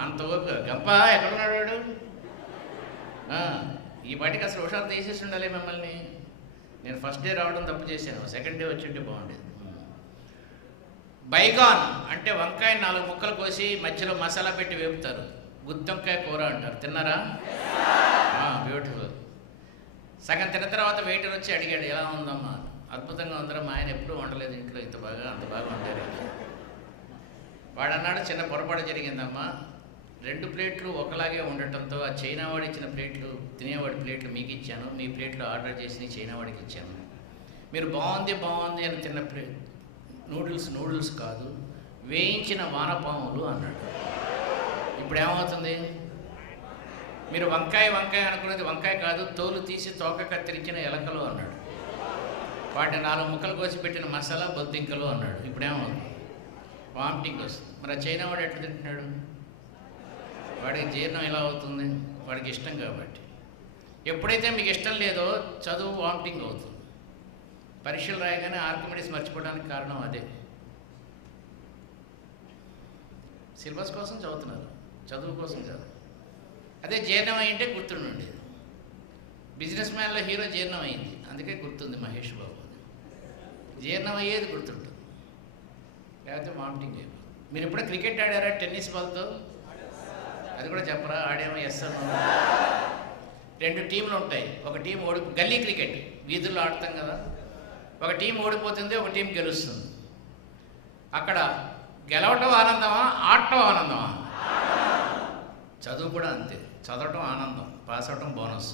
అంత ఓపిక. గంప ఎక్కడున్నాడు వాడు? ఈ పాటికి అసలు హుషారు తీసేసి ఉండాలి మిమ్మల్ని. నేను ఫస్ట్ డే రావడం తప్పు చేశాను, సెకండ్ డే వచ్చింటే బాగుండేది. బైగాన్ అంటే వంకాయ 4 ముక్కలు కోసి మధ్యలో మసాలా పెట్టి వేపుతారు. గుత్తొంకాయ కూర అంటారు. తిన్నారా? బ్యూటిఫుల్. సగం తిన్న తర్వాత వెయిటర్ వచ్చి అడిగాడు, ఎలా ఉందమ్మా? అద్భుతంగా ఉందరా, మా ఆయన ఎప్పుడూ వండలేదు ఇంట్లో అంత బాగా వండారు. వాడు అన్నాడు, చిన్న పొరపాటు జరిగిందమ్మా. 2 ప్లేట్లు ఒకలాగే ఉండటంతో ఆ చైనా వాడు ఇచ్చిన ప్లేట్లు, తినేవాడి ప్లేట్లు మీకు ఇచ్చాను, మీ ప్లేట్లు ఆర్డర్ చేసి చైనా వాడికి ఇచ్చాను. మీరు బాగుంది అని తిన్న ప్లేట్ నూడిల్స్ కాదు, వేయించిన వానపాములు అన్నాడు. ఇప్పుడు ఏమవుతుంది? మీరు వంకాయ అనుకునేది వంకాయ కాదు, తోలు తీసి తోక కత్తిరించిన ఎలకలు అన్నాడు. వాటిని 4 ముక్కలు కోసి పెట్టిన మసాలా బొద్దింకలు అన్నాడు. ఇప్పుడేమవుతుంది? వామిటింగ్ వస్తుంది. మరి ఆ చైనా వాడు ఎట్లా తింటున్నాడు? వాడికి జీర్ణం ఎలా అవుతుంది? వాడికి ఇష్టం కాబట్టి. ఎప్పుడైతే మీకు ఇష్టం లేదో చదువు వామిటింగ్ అవుతుంది. పరీక్షలు రాయగానే ఆర్కిమిడీస్ మర్చిపోవడానికి కారణం అదే. సిలబస్ కోసం చదువుతున్నారు, చదువు కోసం కాదు. అదే జీర్ణం అయ్యింటే గుర్తుండేది. బిజినెస్ మ్యాన్లో హీరో జీర్ణం అయింది, అందుకే గుర్తుంది మహేష్ బాబు. జీర్ణం అయ్యేది గుర్తుంటుంది, లేకపోతే వామిటింగ్ అయిపోతుంది. మీరు ఎప్పుడో క్రికెట్ ఆడారా టెన్నిస్ బాల్తో? అది కూడా చెప్పరా? ఆడేమో ఎస్ఎన్. 2 టీంలు ఉంటాయి. ఒక టీం గల్లీ క్రికెట్ వీధుల్లో ఆడతాం కదా. ఒక టీం ఓడిపోతుంది, ఒక టీం గెలుస్తుంది. అక్కడ గెలవటం ఆనందమా, ఆడటం ఆనందమా? చదువు కూడా అంతే. చదవటం ఆనందం, పాస్ అవటం బోనస్.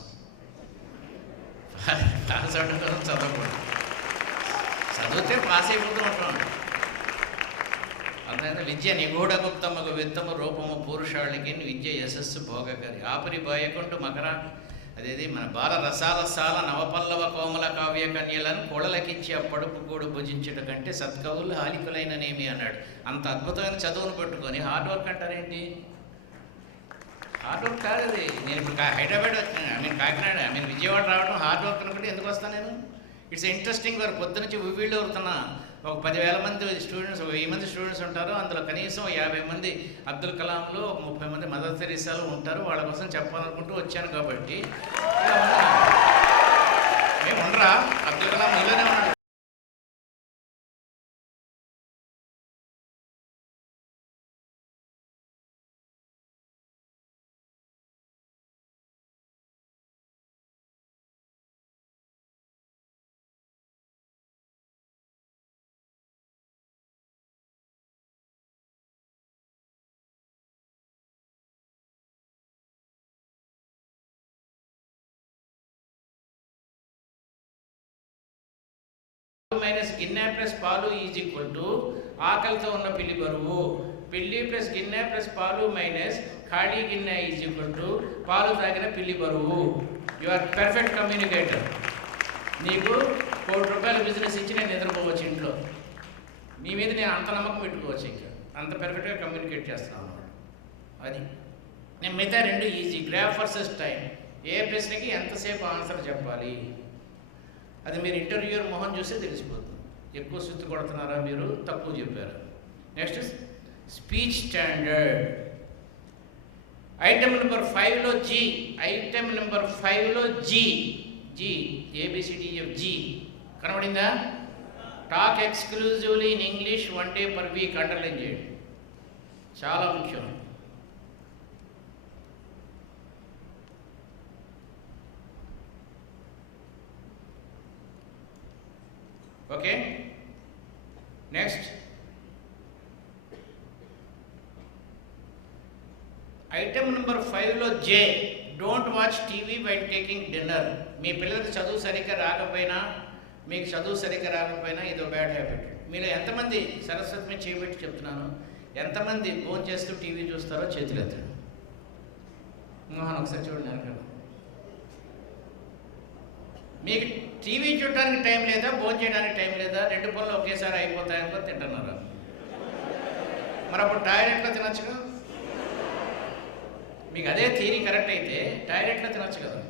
పాస్ అవటం కోసం చదవకూడదు. చదివితే పాస్ అయిపోతూ ఉంటాం. అర్థమైందా? విద్య నిగూఢగుప్తముకు విత్తము రూపము పూరుషాళికి విద్య యశస్సు భోగకరి ఆపరి బాయకుంటూ మకరా. అదేది మన బాల రసాల నవపల్లవ కోమల కావ్య కన్యలను కోడలకిచ్చి ఆ పడుపు గూడు భుజించుట కంటే సత్కవులు హాలికులైననేమి అన్నాడు. అంత అద్భుతమైన చదువును పెట్టుకొని హార్డ్ వర్క్ అంటారేంటి? హార్డ్ వర్క్ కాదు అది. నేను ఇప్పుడు హైదరాబాద్ వచ్చాను, కాకినాడ, విజయవాడ రావడం హార్డ్ వర్క్ అనుకుంటే ఎందుకు వస్తాను నేను? It's interesting work. పొద్దునుంచి వీళ్ళు ఊరుతున్నా. ఒక 10,000 మంది స్టూడెంట్స్, ఒక 1000 మంది స్టూడెంట్స్ ఉంటారు. అందులో కనీసం 50 మంది అబ్దుల్ కలాంలు, 30 మంది మదర్ తెరీసాలు ఉంటారు. వాళ్ళ కోసం చెప్పాలనుకుంటూ వచ్చాను కాబట్టి. మేము ఉండరా? అబ్దుల్ కలాం ఇలానే ఉన్నాడు. మైనస్ గిన్నె ప్లస్ పాలు ఈజ్ ఈక్వల్ టు ఆకలితో ఉన్న పిల్లి బరువు. పిల్లి ప్లస్ గిన్నె ప్లస్ పాలు మైనస్ ఖాళీ గిన్నె ఈజ్ ఈక్వల్ టు పాలు తాగిన పిల్లి బరువు. You are perfect communicator. నీకు ₹1,00,00,000 బిజినెస్ ఇచ్చి నేను నిద్రపోవచ్చు ఇంట్లో. నీ మీద నేను అంత నమ్మకం పెట్టుకోవచ్చు. ఇంకా అంత పర్ఫెక్ట్గా కమ్యూనికేట్ చేస్తున్నాను అన్నమాట. అది నేను మిగతా 2 ఈజీ. Graph versus time. ఏ ప్రశ్నకి ఎంతసేపు ఆన్సర్ చెప్పాలి అది మీరు ఇంటర్వ్యూయర్ మొహం చూస్తే తెలిసిపోతుంది. ఎక్కువ సుత్తి కొడుతున్నారా, మీరు తక్కువ చెప్పారు. Next speech standard. Item number 5లో G. ఐటమ్ నెంబర్ 5లో G. ABCDEF G కనబడిందా? Talk exclusively in English 1 day per week. Underline చేయండి, చాలా ముఖ్యం. ఓకే. నెక్స్ట్ ఐటమ్ నెంబర్ 5లో J. Don't watch TV while taking dinner. మీ పిల్లలకి చదువు సరిగ్గా రాకపోయినా, మీకు చదువు సరిగ్గా రాకపోయినా ఇదో బ్యాడ్ హ్యాబిట్. మీరు ఎంతమంది సరస్వతి మీద చేయబెట్టి చెప్తున్నాను, ఎంతమంది ఫోన్ చేస్తూ టీవీ చూస్తారో చేతులు ఎత్తారు. మోహన్ ఒకసారి చూడండి వెనకాల. మీకు టీవీ చూడడానికి టైం లేదా, భోజనం చేయడానికి టైం లేదా, రెండు పనులు ఒకేసారి అయిపోతాయనుకో తింటున్నారు. మరి అప్పుడు టాయిలెట్లో తినొచ్చుగా. మీకు అదే థియరీ కరెక్ట్ అయితే టాయిలెట్లో తినొచ్చు కదా.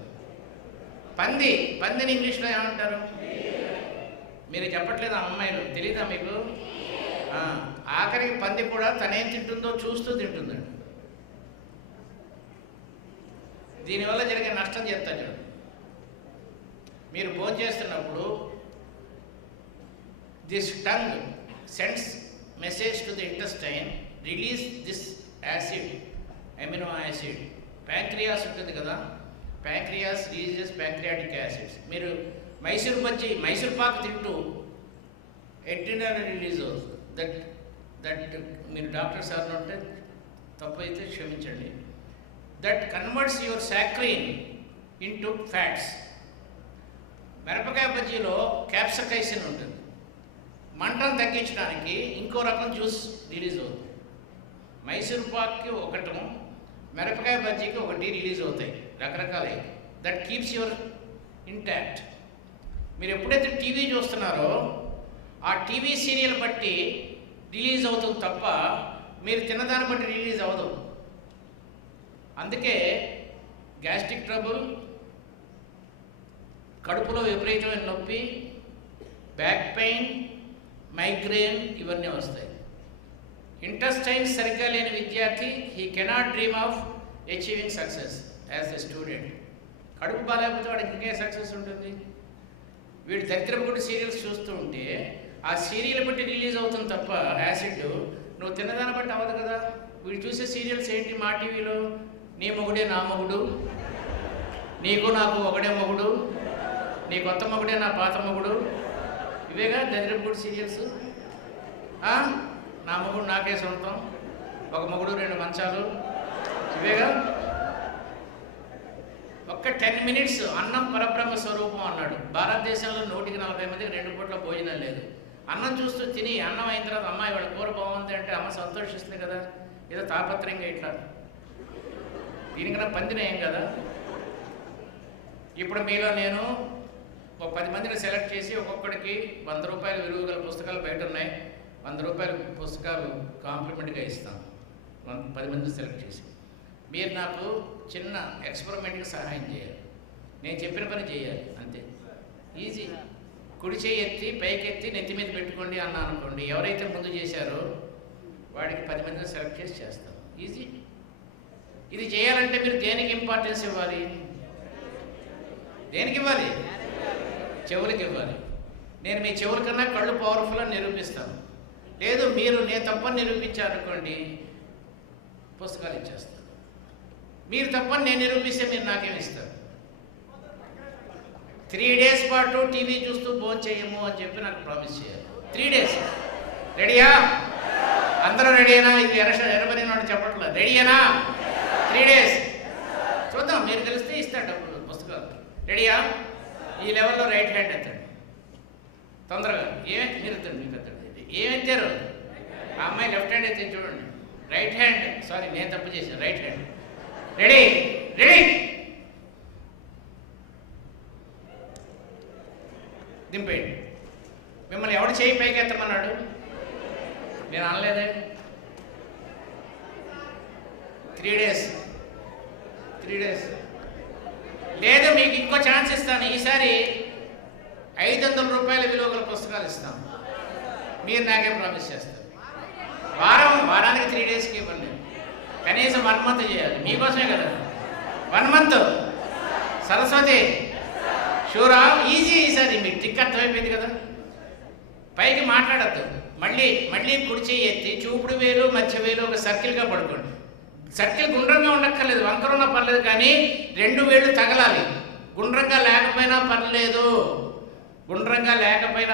పందిని ఇంగ్లీష్లో ఏమంటారు? మీరు చెప్పట్లేదు అమ్మాయిలు, తెలీదా మీకు? ఆఖరికి పంది కూడా తనేం తింటుందో చూస్తూ తింటుందండి. దీనివల్ల జరిగే నష్టం చెప్తా చూడండి. మీరు భోజనం చేస్తున్నప్పుడు this tongue sends message to the intestine, release this acid, amino acid. Pancreas ఉంటుంది కదా, ప్యాంక్రియాస్ రిలీజెస్ ప్యాంక్రియాటిక్ యాసిడ్స్. మీరు మైసూర్ పాక్ తింటూ ఎడ్రినల్ రిలీజ్ అవుతుంది. దట్ మీరు డాక్టర్ సార్ ఉంటే తప్పు అయితే క్షమించండి. That converts your saccharine into fats. మిరపకాయ బజ్జీలో క్యాప్సకైసిన్ ఉంటుంది. మంటను తగ్గించడానికి ఇంకో రకం జ్యూస్ రిలీజ్ అవుతుంది. మైసూర్ పాక్కి ఒకటి, మిరపకాయ బజ్జీకి ఒకటి రిలీజ్ అవుతాయి, రకరకాలై. That keeps your intact. మీరు ఎప్పుడైతే టీవీ చూస్తున్నారో ఆ టీవీ సీరియల్ బట్టి రిలీజ్ అవుతుంది తప్ప మీరు తిన్నదాన్ని బట్టి రిలీజ్ అవ్వదు. అందుకే గ్యాస్ట్రిక్ ట్రబుల్, కడుపులో విపరీతమైన నొప్పి, బ్యాక్ పెయిన్, మైగ్రేన్ ఇవన్నీ వస్తాయి. ఇంటెస్టైన్స్ సరిగ్గా లేని విద్యార్థి he cannot dream of achieving success as a student. కడుపు బాగాలేకపోతే వాడికి ఇంకే సక్సెస్ ఉంటుంది. వీడు దరిద్రపు కూడా సీరియల్స్ చూస్తూ ఉంటే ఆ సీరియల్ బట్టి రిలీజ్ అవుతుంది తప్ప యాసిడ్ నువ్వు తిన్నదాన్ని బట్టి అవ్వదు కదా. వీడు చూసే సీరియల్స్ ఏంటి? మా టీవీలో నీ మొగుడే నా మొగుడు, నీకు నాకు ఒకడే మొగుడు, నీ కొత్త మొగుడే నా పాత మొగుడు, ఇవేగా దరిద్రపు కూడా సీరియల్స్. నా మొగుడు నాకే సొంతం, ఒక మొగుడు 2 మంచాలు, ఇవేగా. ఒక్క 10 minutes అన్నం పరబ్రహ్మ స్వరూపం అన్నాడు. భారతదేశంలో 140 మందికి 2 పూట్ల భోజనం లేదు. అన్నం చూస్తూ తిని అన్నం అయిన తర్వాత అమ్మాయి వాళ్ళ కూర బాగుంది అంటే అమ్మ సంతోషిస్తుంది కదా. ఏదో తాపత్రయంగా ఇట్లా దీనికన్నా పందినేయం కదా. ఇప్పుడు మీలో నేను ఒక 10 మందిని సెలెక్ట్ చేసి ఒక్కొక్కడికి 100 రూపాయలు విలువ గల పుస్తకాలు బయట ఉన్నాయి, 100 రూపాయల పుస్తకాలు కాంప్లిమెంట్గా ఇస్తాం. 10 మందిని సెలెక్ట్ చేసి మీరు నాకు చిన్న ఎక్స్పెరిమెంట్కి సహాయం చేయాలి. నేను చెప్పిన పని చేయాలి, అంతే. ఈజీ. కుడి చేయి ఎత్తి పైకెత్తి నెత్తి మీద పెట్టుకోండి అన్నా అనుకోండి, ఎవరైతే ముందు చేశారో వాడికి 10 మందిని సెలెక్ట్ చేసి చేస్తాం. ఈజీ. ఇది చేయాలంటే మీరు దేనికి ఇంపార్టెన్స్ ఇవ్వాలి? దేనికి ఇవ్వాలి? చెవులకి ఇవ్వాలి. నేను మీ చెవుల కన్నా కళ్ళు పవర్ఫుల్ అని నిరూపిస్తాను. లేదు మీరు నేను తప్పని నిరూపించారనుకోండి, పుస్తకాలు ఇచ్చేస్తాను. మీరు తప్పని నేను నిరూపిస్తే మీరు నాకేమి ఇస్తారు? 3 days పాటు టీవీ చూస్తూ భోజనం చేయము అని చెప్పి నాకు ప్రామిస్ చేయాలి. 3 days. రెడీయా? అందరూ రెడీనా? ఇది ఎర్రబడి నాడు చెప్పట్లేదు. రెడీయేనా? 3 days చూద్దాం. మీరు కలిస్తే ఇస్తాడు డబ్బులు, పుస్తకాలు. రెడీయా? ఈ లెవెల్లో రైట్ హ్యాండ్ ఎత్తాడు తొందరగా. మీరు ఎత్తండి, మీకు ఎత్తండి. ఏమెత్తారు? ఆ అమ్మాయి లెఫ్ట్ హ్యాండ్ ఎత్తి చూడండి. రైట్ హ్యాండ్, సారీ నేను తప్పు చేశాను. Right hand. రెడీ? రెడీ? దింపేయండి. మిమ్మల్ని ఎవడు చేయి పైకి ఎత్తమన్నాడు? నేను అనలేదే. 3 days. 3 days. లేదు మీకు ఇంకో ఛాన్స్ ఇస్తాను. ఈసారి 500 రూపాయల విలువ గల పుస్తకాలు ఇస్తాను. మీరు నాకేం ప్రామిస్ చేస్తారు? వారానికి 3 daysకి ఇవ్వండి. కనీసం 1 month చేయాలి. మీకోసమే కదా. 1 month. సరస్వతి షూరా? ఈజీ. ఈసారి మీకు టిక్ అర్థమైపోయింది కదా. పైకి మాట్లాడద్దు. మళ్ళీ కుడి చేయి ఎత్తి చూపుడు వేలు మధ్య వేలు ఒక సర్కిల్గా పడుకోండి. సర్కిల్ గుండ్రంగా ఉండక్కర్లేదు, వంకరున్నా పర్లేదు, కానీ 2 వేళ్ళు తగలాలి. గుండ్రంగా లేకపోయినా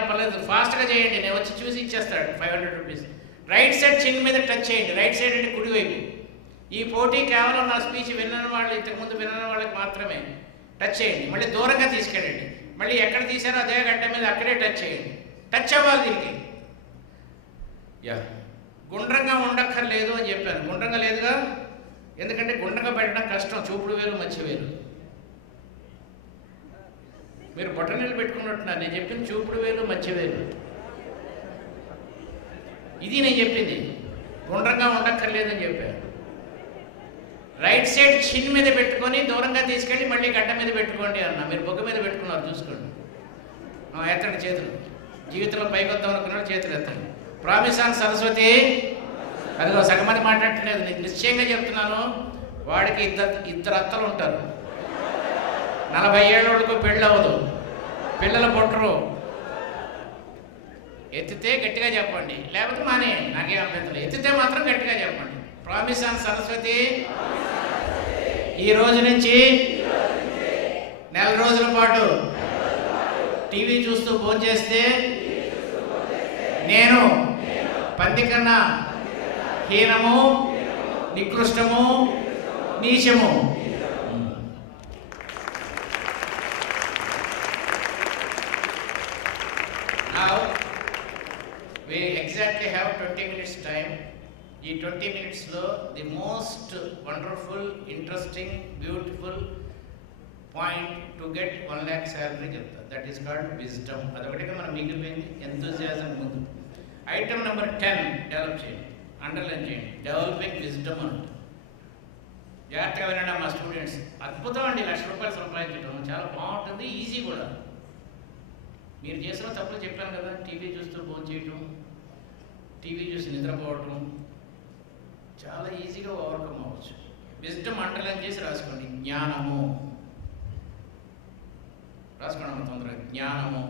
పర్లేదు, ఫాస్ట్గా చేయండి. నేను వచ్చి చూసి ఇచ్చేస్తాడు 500 రూపీస్. రైట్ సైడ్ చిన్ మీద టచ్ చేయండి. రైట్ సైడ్ అంటే కుడివైపు. ఈ పోటీ కేవలం నా స్పీచ్ విన్న వాళ్ళు, ఇంతకుముందు విన్న వాళ్ళకి మాత్రమే. టచ్ చేయండి. మళ్ళీ దూరంగా తీసుకెళ్ళండి. మళ్ళీ ఎక్కడ తీసారో అదే గడ్డ మీద అక్కడే టచ్ చేయండి. టచ్ అవ్వాలి దీనికి. గుండ్రంగా ఉండక్కర్లేదు అని చెప్పాను. గుండ్రంగా లేదుగా, ఎందుకంటే గుండ్రంగా పెట్టడం కష్టం. చూపుడు వేలు మధ్య వేలు. మీరు బొటనీళ్ళు పెట్టుకున్నట్టున్నారు. నేను చెప్పింది చూపుడు వేలు, మధ్య వేలు. ఇది నేను చెప్పింది. గుండ్రంగా ఉండక్కర్లేదని చెప్పాను. రైట్ సైడ్ చిన్ మీద పెట్టుకొని దూరంగా తీసుకెళ్ళి మళ్ళీ గడ్డ మీద పెట్టుకోండి అన్న. మీరు బొగ్గ మీద పెట్టుకున్నారు, చూసుకోండి. ఎత్తండి చేతులు. జీవితంలో పైకి వద్దాం అనుకున్నాడు, చేతులు ఎత్తండి. Promise on Saraswati. అదిగో సగమని మాట్లాడట్లేదు, నేను నిశ్చయంగా చెప్తున్నాను. వాడికి ఇద్దరు అత్తలు ఉంటారు. 40 ఏళ్ళకు పెళ్ళి అవ్వదు, పిల్లలు పుట్టరు. ఎత్తితే గట్టిగా చెప్పండి, లేకపోతే మానేయండి, నాకేం అభ్యంతరం. ఎత్తితే మాత్రం గట్టిగా చెప్పండి. Promise on Saraswati. ఈ రోజు నుంచి 4 రోజుల పాటు టీవీ చూస్తూ భోంచేస్తే నేను పంది కన్నా హీనము, నికృష్టము, నీచము. Now we exactly have 20 minutes time. ఈ 20 minutesలో the most wonderful, interesting, beautiful point to get 1 lakh salary చెప్తా. That is called wisdom. అదొకటిగా మనం మిగిలిపోయింది ఎంతూజియాజం ముందు. ఐటమ్ నెంబర్ 10 డెవలప్ చేయండి, అండర్లైన్ చేయండి. డెవలపింగ్ విజ్డమ్ అంట. జాగ్రత్తగా వినండి మా స్టూడెంట్స్. అద్భుతం అండి, ₹1,00,000 సంపాదించడం చాలా బాగుంటుంది, ఈజీ కూడా. మీరు చేసిన తప్పులు చెప్పాను కదా, టీవీ చూస్తూ ఫోన్ చేయటం, టీవీ చూసి నిద్రపోవటం, చాలా ఈజీగా ఓవర్కమ్ అవ్వచ్చు. విజ్డమ్ అండర్లైన్ చేసి రాసుకోండి. జ్ఞానము రాసుకోండి అమ్మ తొందరగా. జ్ఞానము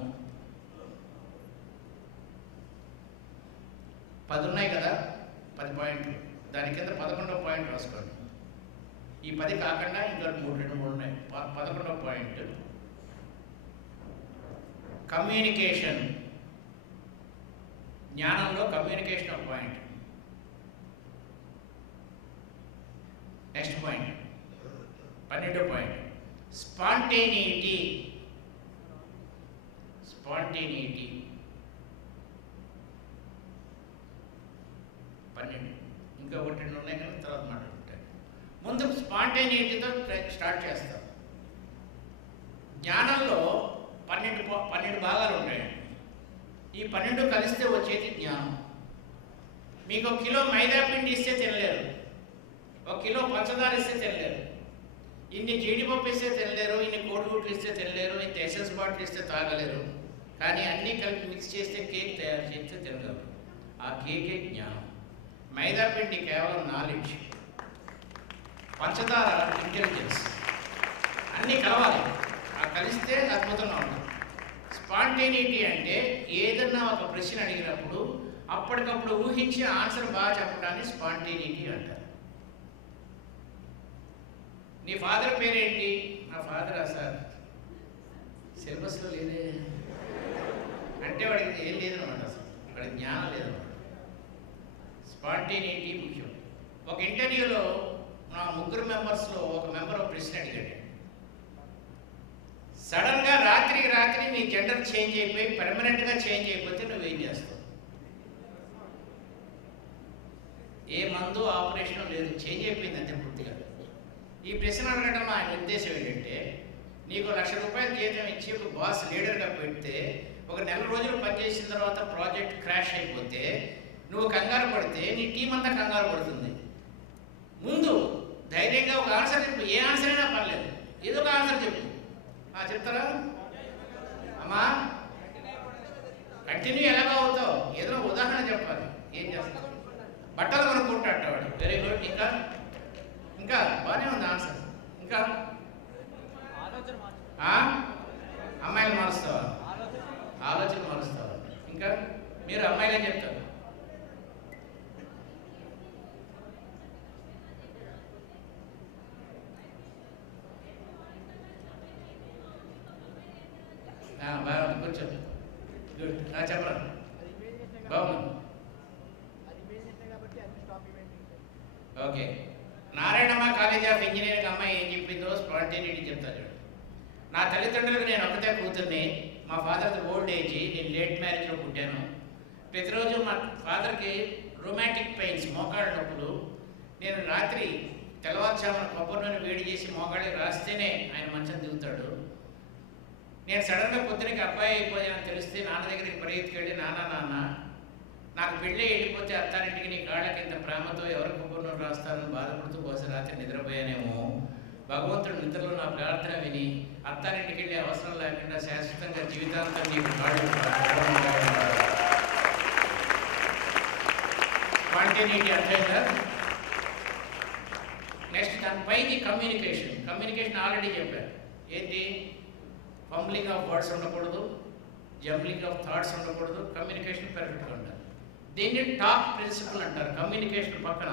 10 ఉన్నాయి కదా, 10 పాయింట్లు. దాని కింద 11వ పాయింట్ రాసుకోండి. ఈ 10 కాకుండా ఇంకా 2 ఉన్నాయి. 11వ పాయింట్ కమ్యూనికేషన్. జ్ఞానంలో కమ్యూనికేషన్ ఒక పాయింట్. నెక్స్ట్ పాయింట్ 12వ పాయింట్ స్పాంటేనిటీ. స్పాంటేనిటీ 12. ఇంకా 1-2 ఉన్నాయి కానీ తర్వాత మాట్లాడుకుంటాను. ముందు స్పాంటేనిటీతో స్టార్ట్ చేస్తాం. జ్ఞానంలో 12 భాగాలు ఉంటాయండి. ఈ 12 కలిస్తే వచ్చేది జ్ఞానం. మీకు 1 కిలో మైదా పిండి ఇస్తే తినలేరు, 1 కిలో పంచదార ఇస్తే తినలేరు, ఇన్ని జీడిపప్పు ఇస్తే తినలేరు, ఇన్ని కోడిగుడ్లు ఇస్తే తినలేరు, ఇంత ఎసెన్స్ బాటిల్ ఇస్తే తాగలేరు. కానీ అన్నీ కలిపి మిక్స్ చేస్తే కేక్ తయారు చేస్తే తినగలరు. ఆ కేకే జ్ఞానం. మైదా పిండి కేవలం నాలెడ్జ్, పంచదార ఇంటెలిజెన్స్. అన్నీ కలవాలి, ఆ కలిస్తే అద్భుతంగా ఉంటుంది. స్పాంటేనిటీ అంటే ఏదన్నా ఒక ప్రశ్న అడిగినప్పుడు అప్పటికప్పుడు ఊహించి ఆన్సర్ బాగా చెప్పడాన్ని స్పాంటేనిటీ అంటారు. నీ ఫాదర్ పేరేంటి? నా ఫాదరా సార్, సిలబస్లో లేదే అంటే వాడికి ఏం లేదనమాట, అసలు వాడికి జ్ఞానం లేదనమాట. స్పాంటేనిటీ ముఖ్యం. ఒక ఇంటర్వ్యూలో నా 3 మెంబర్స్లో ఒక మెంబర్ ఒక ప్రశ్న అడిగాడు. సడన్గా రాత్రికి రాత్రి నీ జెండర్ చేంజ్ అయిపోయి పర్మనెంట్గా చేంజ్ అయిపోతే నువ్వేం చేస్తావు? ఏ మందు ఆపరేషన్ లేదు, చేంజ్ అయిపోయింది అంతే పూర్తిగా. ఈ ప్రశ్న అడగడం ఆయన ఉద్దేశం ఏంటంటే, నీకు ₹1,00,000 జీతం ఇచ్చి ఒక బాస్ లీడర్గా పెడితే ఒక 4 రోజులు పనిచేసిన తర్వాత ప్రాజెక్ట్ క్రాష్ అయిపోతే నువ్వు కంగారు పడితే నీ టీం అంతా కంగారు పడుతుంది. ముందు ధైర్యంగా ఒక ఆన్సర్ చెప్పు, ఏ ఆన్సర్ అయినా పర్లేదు, ఏదో ఒక ఆన్సర్ చెప్పు. చెప్తారా అమ్మా? కంటిన్యూ ఎలాగో అవుతావు, ఏదో ఉదాహరణ చెప్పాలి. ఏం చేస్తావు? బట్టలు కొనుక్కుంటాడు వాడు, వెరీ గుడ్. ఇంకా ఇంకా బాగానే ఉంది ఆన్సర్. ఇంకా అమ్మాయిలు మారుస్తావా? ఆలోచన మారుస్తావా? ఇంకా మీరు అమ్మాయిలే చెప్తారు. బాగుంది, కూర్చో. గుడ్, చెప్పరా? బాగుంది. Okay. Narayanamma college of engineering అమ్మాయి ఏం చెప్పిందో స్పాంటేనిటీ చెప్తా చూడు. నా తల్లిదండ్రులకు నేను ఒకటే కూతుర్ని. మా ఫాదర్ది ఓల్డ్ ఏజ్, నేను లేట్ మ్యారేజ్లో పుట్టాను. ప్రతిరోజు మా ఫాదర్కి రొమాంటిక్ పెయిన్స్, మోకాళ్ళ నొప్పులు. నేను రాత్రి తెల్లవారుజామున కొబ్బరి నూనె వేడి చేసి మోకాళ్ళకి రాస్తేనే ఆయన మంచం దిగుతాడు. నేను సడన్గా పొద్దునకి అబ్బాయి అయిపోయానని తెలిస్తే నాన్న దగ్గరికి పరిగెత్తుకెళ్ళి నాన్న నాకు పెళ్ళి వెళ్ళిపోతే అత్తారింటికి నీ కాళ్ళ కింద ప్రేమతో ఎవరి కుటుంబం రాస్తారని బాధపడుతూ బహుశా రాత్రి నిద్రపోయానేమో. భగవంతుడు నిద్రలో నా ప్రార్థన విని అత్తారింటికి వెళ్ళే అవసరం లేకుండా శాశ్వతంగా జీవితాంతం నీకు కాళ్ళు స్పాంటేనిటీ అర్థమైందా? నెక్స్ట్ దానిపైకి కమ్యూనికేషన్ ఆల్రెడీ చెప్పారు. ఏంటి? ఫంబ్లింగ్ ఆఫ్ వర్డ్స్ ఉండకూడదు, జంబ్లింగ్ ఆఫ్ థాట్స్ ఉండకూడదు, కమ్యూనికేషన్ పెర్ఫెక్ట్గా ఉండాలి. దీన్ని టాక్ ప్రిన్సిపల్ అంటారు. కమ్యూనికేషన్ పక్కన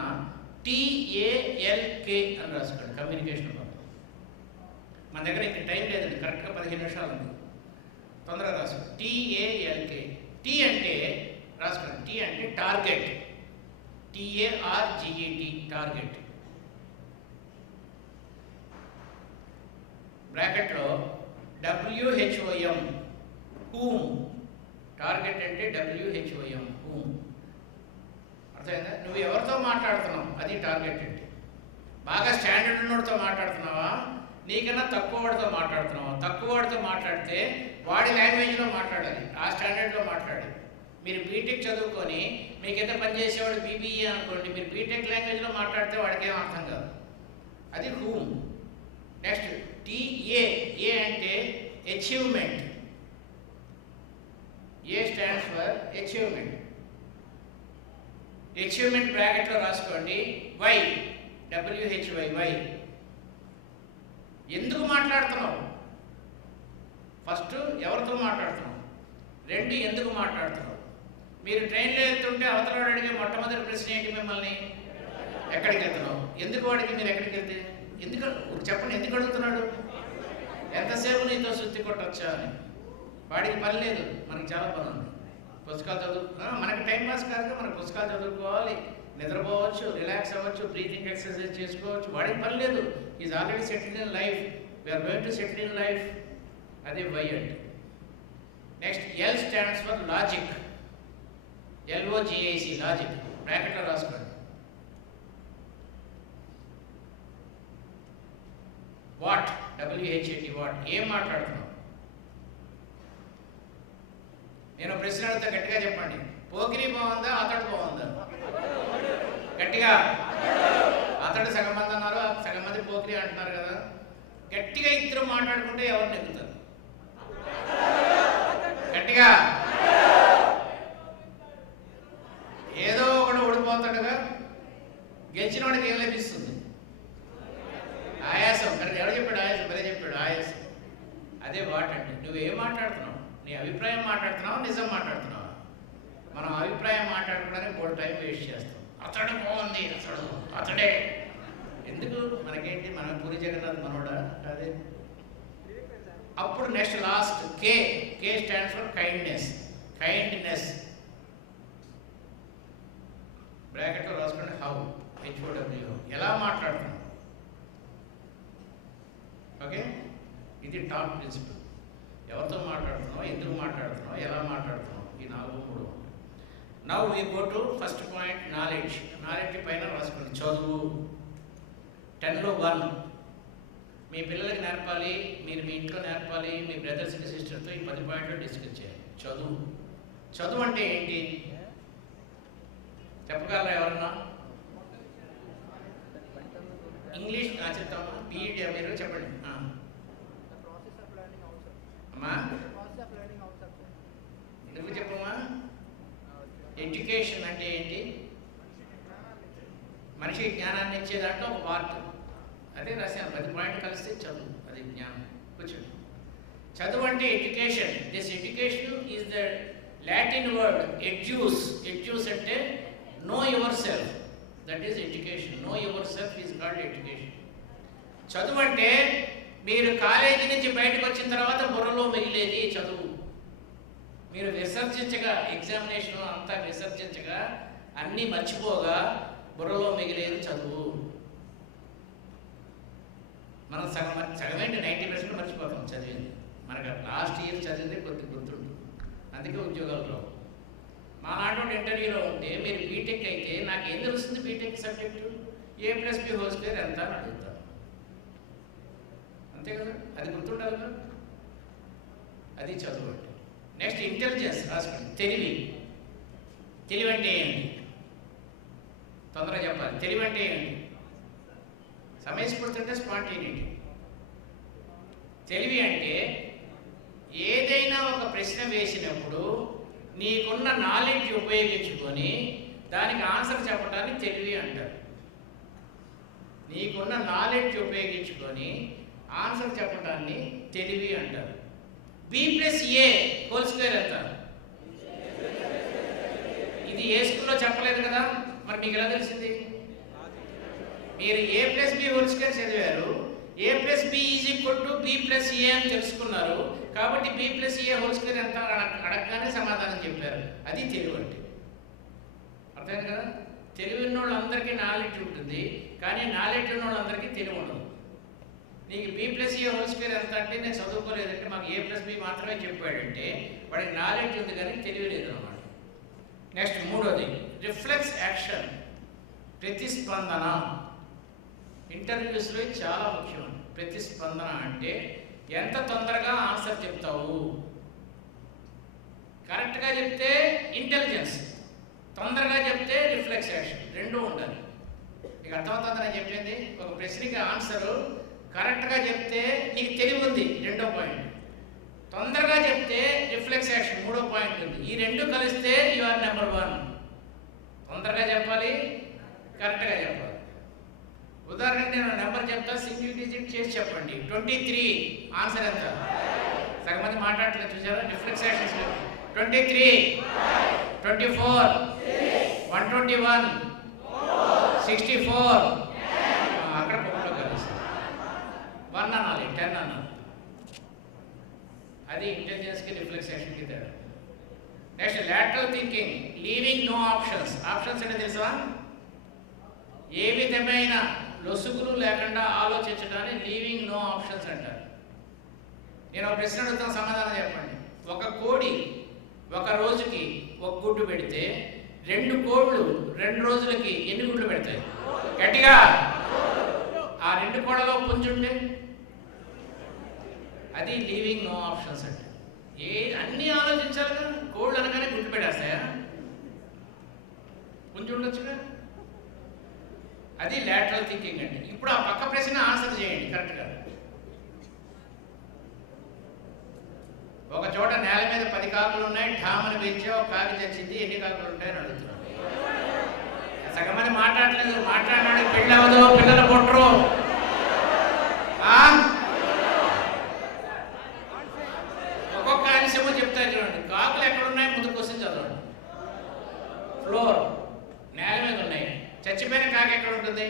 TALK అని రాసుకోండి. కమ్యూనికేషన్ పక్కన మన దగ్గర ఇంక టైం లేదండి, కరెక్ట్గా 15 నిమిషాలు ఉంది, తొందరగా రాసుకోండి. TALK. T అంటే రాసుకోండి, T అంటే టార్గెట్, TARGET, టార్గెట్. బ్రాకెట్లో WHOM, హూమ్. టార్గెట్ అంటే WHOM, హూమ్. అర్థమైందా? నువ్వు ఎవరితో మాట్లాడుతున్నావు అది టార్గెట్ అంటే. బాగా స్టాండర్డ్ ఉన్నోడితో మాట్లాడుతున్నావా, నీకన్నా తక్కువ వాడితో మాట్లాడుతున్నావా? తక్కువ వాడితో మాట్లాడితే వాడి లాంగ్వేజ్లో మాట్లాడాలి, ఆ స్టాండర్డ్లో మాట్లాడాలి. మీరు బీటెక్ చదువుకొని మీకు ఎంత పనిచేసేవాడు BBA అనుకోండి, మీరు బీటెక్ లాంగ్వేజ్లో మాట్లాడితే వాడికి ఏం అర్థం కాదు. అది హూమ్. Next TA. ఏ అంటే achievement. A stands for achievement. Achievement బ్రాకెట్లో రాసుకోండి. Why, WHY, why. ఎందుకు మాట్లాడుతున్నావు? ఫస్ట్ ఎవరితో మాట్లాడుతున్నావు, 2 ఎందుకు మాట్లాడుతున్నావు. మీరు ట్రైన్లో వెళ్తుంటే అవతలవాడు అడిగే మొట్టమొదటి ప్రశ్న ఏంటి? మిమ్మల్ని ఎక్కడికి వెళ్తున్నావు? ఎందుకు వాడికి మీరు ఎక్కడికి వెళ్తే ఎందుకు చెప్పండి, ఎందుకు అడుగుతున్నాడు? ఎంతసేపు నీతో శుద్ధి కొట్టొచ్చా అని. వాడికి పని లేదు, మనకి చాలా పని ఉంది. పుస్తకాలు చదువు, మనకి టైం పాస్ కాదు, మనకు పుస్తకాలు చదువుకోవాలి, నిద్రపోవచ్చు, రిలాక్స్ అవ్వచ్చు, బ్రీతింగ్ ఎక్సర్సైజ్ చేసుకోవచ్చు. వాడికి పని లేదు. Is already settled in life. We're going to settle in life. అదే వై అంటే. Next L stands for logic. LOGIC, logic. బ్రాకెట్లో రాసుకోండి. What, WHAT, what. ఏం మాట్లాడుతున్నావు? నేను ప్రశ్న అడిగితే గట్టిగా చెప్పండి. పోకిరి బాగుందా, అతడు బాగుందా? గట్టిగా. అతడు సగం మంది అన్నారు, సగం మంది పోకిరి అంటున్నారు కదా. గట్టిగా ఇద్దరు మాట్లాడుకుంటే ఎవరు నెగ్గుతారు? గట్టిగా. ఏదో ఒకడు ఓడిపోతాడుగా, గెలిచిన వాడికి ఏం లభిస్తుంది? ఆయాసం. కరెక్ట్. ఎవరు చెప్పాడు ఆయాసం? మరే చెప్పాడు ఆయాసం. అదే వాట్ అంటే. నువ్వేం మాట్లాడుతున్నావు? నీ అభిప్రాయం మాట్లాడుతున్నావు, నిజం మాట్లాడుతున్నావు? మనం అభిప్రాయం మాట్లాడుకోవడానికి 3 టైం వేస్ట్ చేస్తాం. అతడు బాగుంది, అతడే. ఎందుకు? మనకేంటి, మన పూరి జగన్నాథ్ మనోడా అదే. అప్పుడు next last K stands for kindness. బ్రాకెట్లో రాసుకోండి. హౌ, HOW, ఎలా మాట్లాడుతున్నావు. ఓకే, ఇది టాప్ ప్రిన్సిపల్. ఎవరితో మాట్లాడుతున్నావు, ఎందుకు మాట్లాడుతున్నావు, ఎలా మాట్లాడుతున్నావు, ఈ 4 now we go to first point, knowledge. Knowledge పైన రాసుకోండి. చదువు. 10లో 1 మీ పిల్లలకి నేర్పాలి, మీరు మీ ఇంట్లో నేర్పాలి, మీ బ్రదర్స్కి సిస్టర్తో ఈ 10 పాయింట్లు డిస్కస్ చేయాలి. చదువు అంటే ఏంటి చెప్పగలరా ఎవరన్నా? ఇంగ్లీష్ చెప్తామా? PED మీరు చెప్పండి అమ్మా. నువ్వు చెప్పమ్మా. ఎడ్యుకేషన్ అంటే ఏంటి? మనిషికి జ్ఞానాన్ని ఇచ్చే దాంట్లో ఒక పార్ట్. అదే రాశాను. 10 పాయింట్ కలిస్తే చదువు, అది జ్ఞానం. కూర్చోండి. చదువు అంటే education. This education is the Latin word educes. Educes అంటే know yourself. That is education. Know yourself is called education. చదువు అంటే మీరు కాలేజీ నుంచి బయటకు వచ్చిన తర్వాత బుర్రలో మిగిలేది చదువు. మీరు విసర్జించగా, ఎగ్జామినేషన్ అంతా విసర్జించగా, అన్నీ మర్చిపోగా బుర్రలో మిగిలేది చదువు. మనం సగమేంటి 90% మర్చిపోతాం చదివింది. మనకు లాస్ట్ ఇయర్ చదివింది కొద్ది గుర్తుంటుంది, అందుకే ఉద్యోగాలు రావు. మా నాటి ఇంటర్వ్యూలో ఉంటే మీరు బీటెక్ అయితే నాకు ఏం తెలుస్తుంది బీటెక్ సబ్జెక్టు, A+B² ఎంత అని అడుగుతాను. అంతే కదా, అది గుర్తుండాలి కదా. అది చదవండి. నెక్స్ట్ ఇంటెలిజెన్స్ రాసుకోండి. తెలివి అంటే ఏంటి? తొందరగా చెప్పాలి. తెలివి అంటే ఏంటి? సమయస్ఫూర్తి అంటే స్పాంటేనిటీ. తెలివి అంటే ఏదైనా ఒక ప్రశ్న వేసినప్పుడు నీకున్న నాలెడ్జ్ ఉపయోగించుకొని దానికి ఆన్సర్ చెప్పడాన్ని తెలివి అంటారు. నీకున్న నాలెడ్జ్ ఉపయోగించుకొని ఆన్సర్ చెప్పడాన్ని తెలివి అంటారు. B+A హోల్ స్క్వేర్ ఎంత? ఇది ఏ స్కూల్లో చెప్పలేదు కదా, మరి మీకు ఎలా తెలిసింది? మీరు A+B హోల్ స్క్వేర్ చదివారు, A+B = B+A అని తెలుసుకున్నారు. కాబట్టి B+A హోల్ స్క్వేర్ ఎంత అడగగానే సమాధానం చెప్పారు. అది తెలివి అంటే. అర్థమైంది కదా? తెలివి ఉన్న వాళ్ళందరికీ నాలెడ్జ్ ఉంటుంది, కానీ నాలెడ్జ్ ఉన్న వాళ్ళందరికీ తెలివి ఉండదు. నీకు B+A హోల్ స్క్వేర్ ఎంత అంటే నేను చదువుకోలేదంటే మాకు A+B మాత్రమే చెప్పాడంటే వాడికి నాలెడ్జ్ ఉంది కానీ తెలివి లేదు అన్నమాట. నెక్స్ట్ మూడోది రిఫ్లెక్స్ యాక్షన్, ప్రతిస్పందన. ఇంటర్వ్యూస్లో చాలా ముఖ్యం. ప్రతిస్పందన అంటే ఎంత తొందరగా ఆన్సర్ చెప్తావు. కరెక్ట్గా చెప్తే ఇంటెలిజెన్స్, తొందరగా చెప్తే రిఫ్లెక్స్ యాక్షన్, రెండూ ఉండాలి. నీకు అర్థమవుతుందని చెప్పింది. ఒక ప్రశ్నకి ఆన్సరు కరెక్ట్గా చెప్తే నీకు తెలివి ఉంది, రెండో పాయింట్. తొందరగా చెప్తే రిఫ్లెక్స్ యాక్షన్, మూడో పాయింట్ ఉంది. ఈ రెండు కలిస్తే యు ఆర్ నెంబర్ 1. తొందరగా చెప్పాలి, కరెక్ట్గా చెప్పాలి. ఉదాహరణకి నేను నెంబర్ చెప్తా, సింగిల్ డిజిట్ చేసి చెప్పండి. 23 ఆన్సర్ ఎంత? సగం మంది మాట్లాడలేదు చూసారా? Reflex actions 23, 24, 121, 64. అక్కడ పొగలో కలిసి 1 అనాలి, 10 అనాలి. అది ఇంటెలిజెన్స్కి రిఫ్లెక్స్ యాక్షన్కి తేడా. Next lateral thinking, leaving no options. Options అంటే తెలుసా? ఏ విధమైన లొసుగులు లేకుండా ఆలోచించడాన్ని లీవింగ్ నో ఆప్షన్స్ అంటారు. నేను ఒక ప్రశ్న అడుగుతాను, సమాధానం చెప్పండి. ఒక కోడి ఒక రోజుకి ఒక గుడ్డు పెడితే 2 కోళ్ళు 2 రోజులకి ఎన్ని గుడ్లు పెడతాయి? గట్టిగా. ఆ 2 కోళ్ళలో పుంజుంటే అది లీవింగ్ నో ఆప్షన్స్ అంటే. అన్నీ ఆలోచించాలి కదా. కోళ్ళు అనగానే గుడ్లు పెట్టేస్తాయా? పుంజు ఉండొచ్చుగా. అది లాటరల్ థింకింగ్ అంటే. ఇప్పుడు ఆ పక్క ప్రశ్న ఆన్సర్ చేయండి కరెక్ట్గా. ఒక చోట నేల మీద 10 కాకులు ఉన్నాయి, ఠామని పెంచే ఒక కాకి చచ్చింది, ఎన్ని కాకులు ఉంటాయని అడుగుతున్నాడు. సగం మంది మాట్లాడలేదు. మాట్లాడినాడు పెళ్ళి అవ్వదు, పిల్లలు పుట్టరు. ఒక్కొక్క అంశము చెప్తారు చూడండి. కాకులు ఎక్కడున్నాయి ముందు క్వశ్చన్ చదవండి. ఫ్లోర్, నేల మీద ఉన్నాయి. చచ్చిపోయిన కాకి ఎక్కడ ఉంటుంది?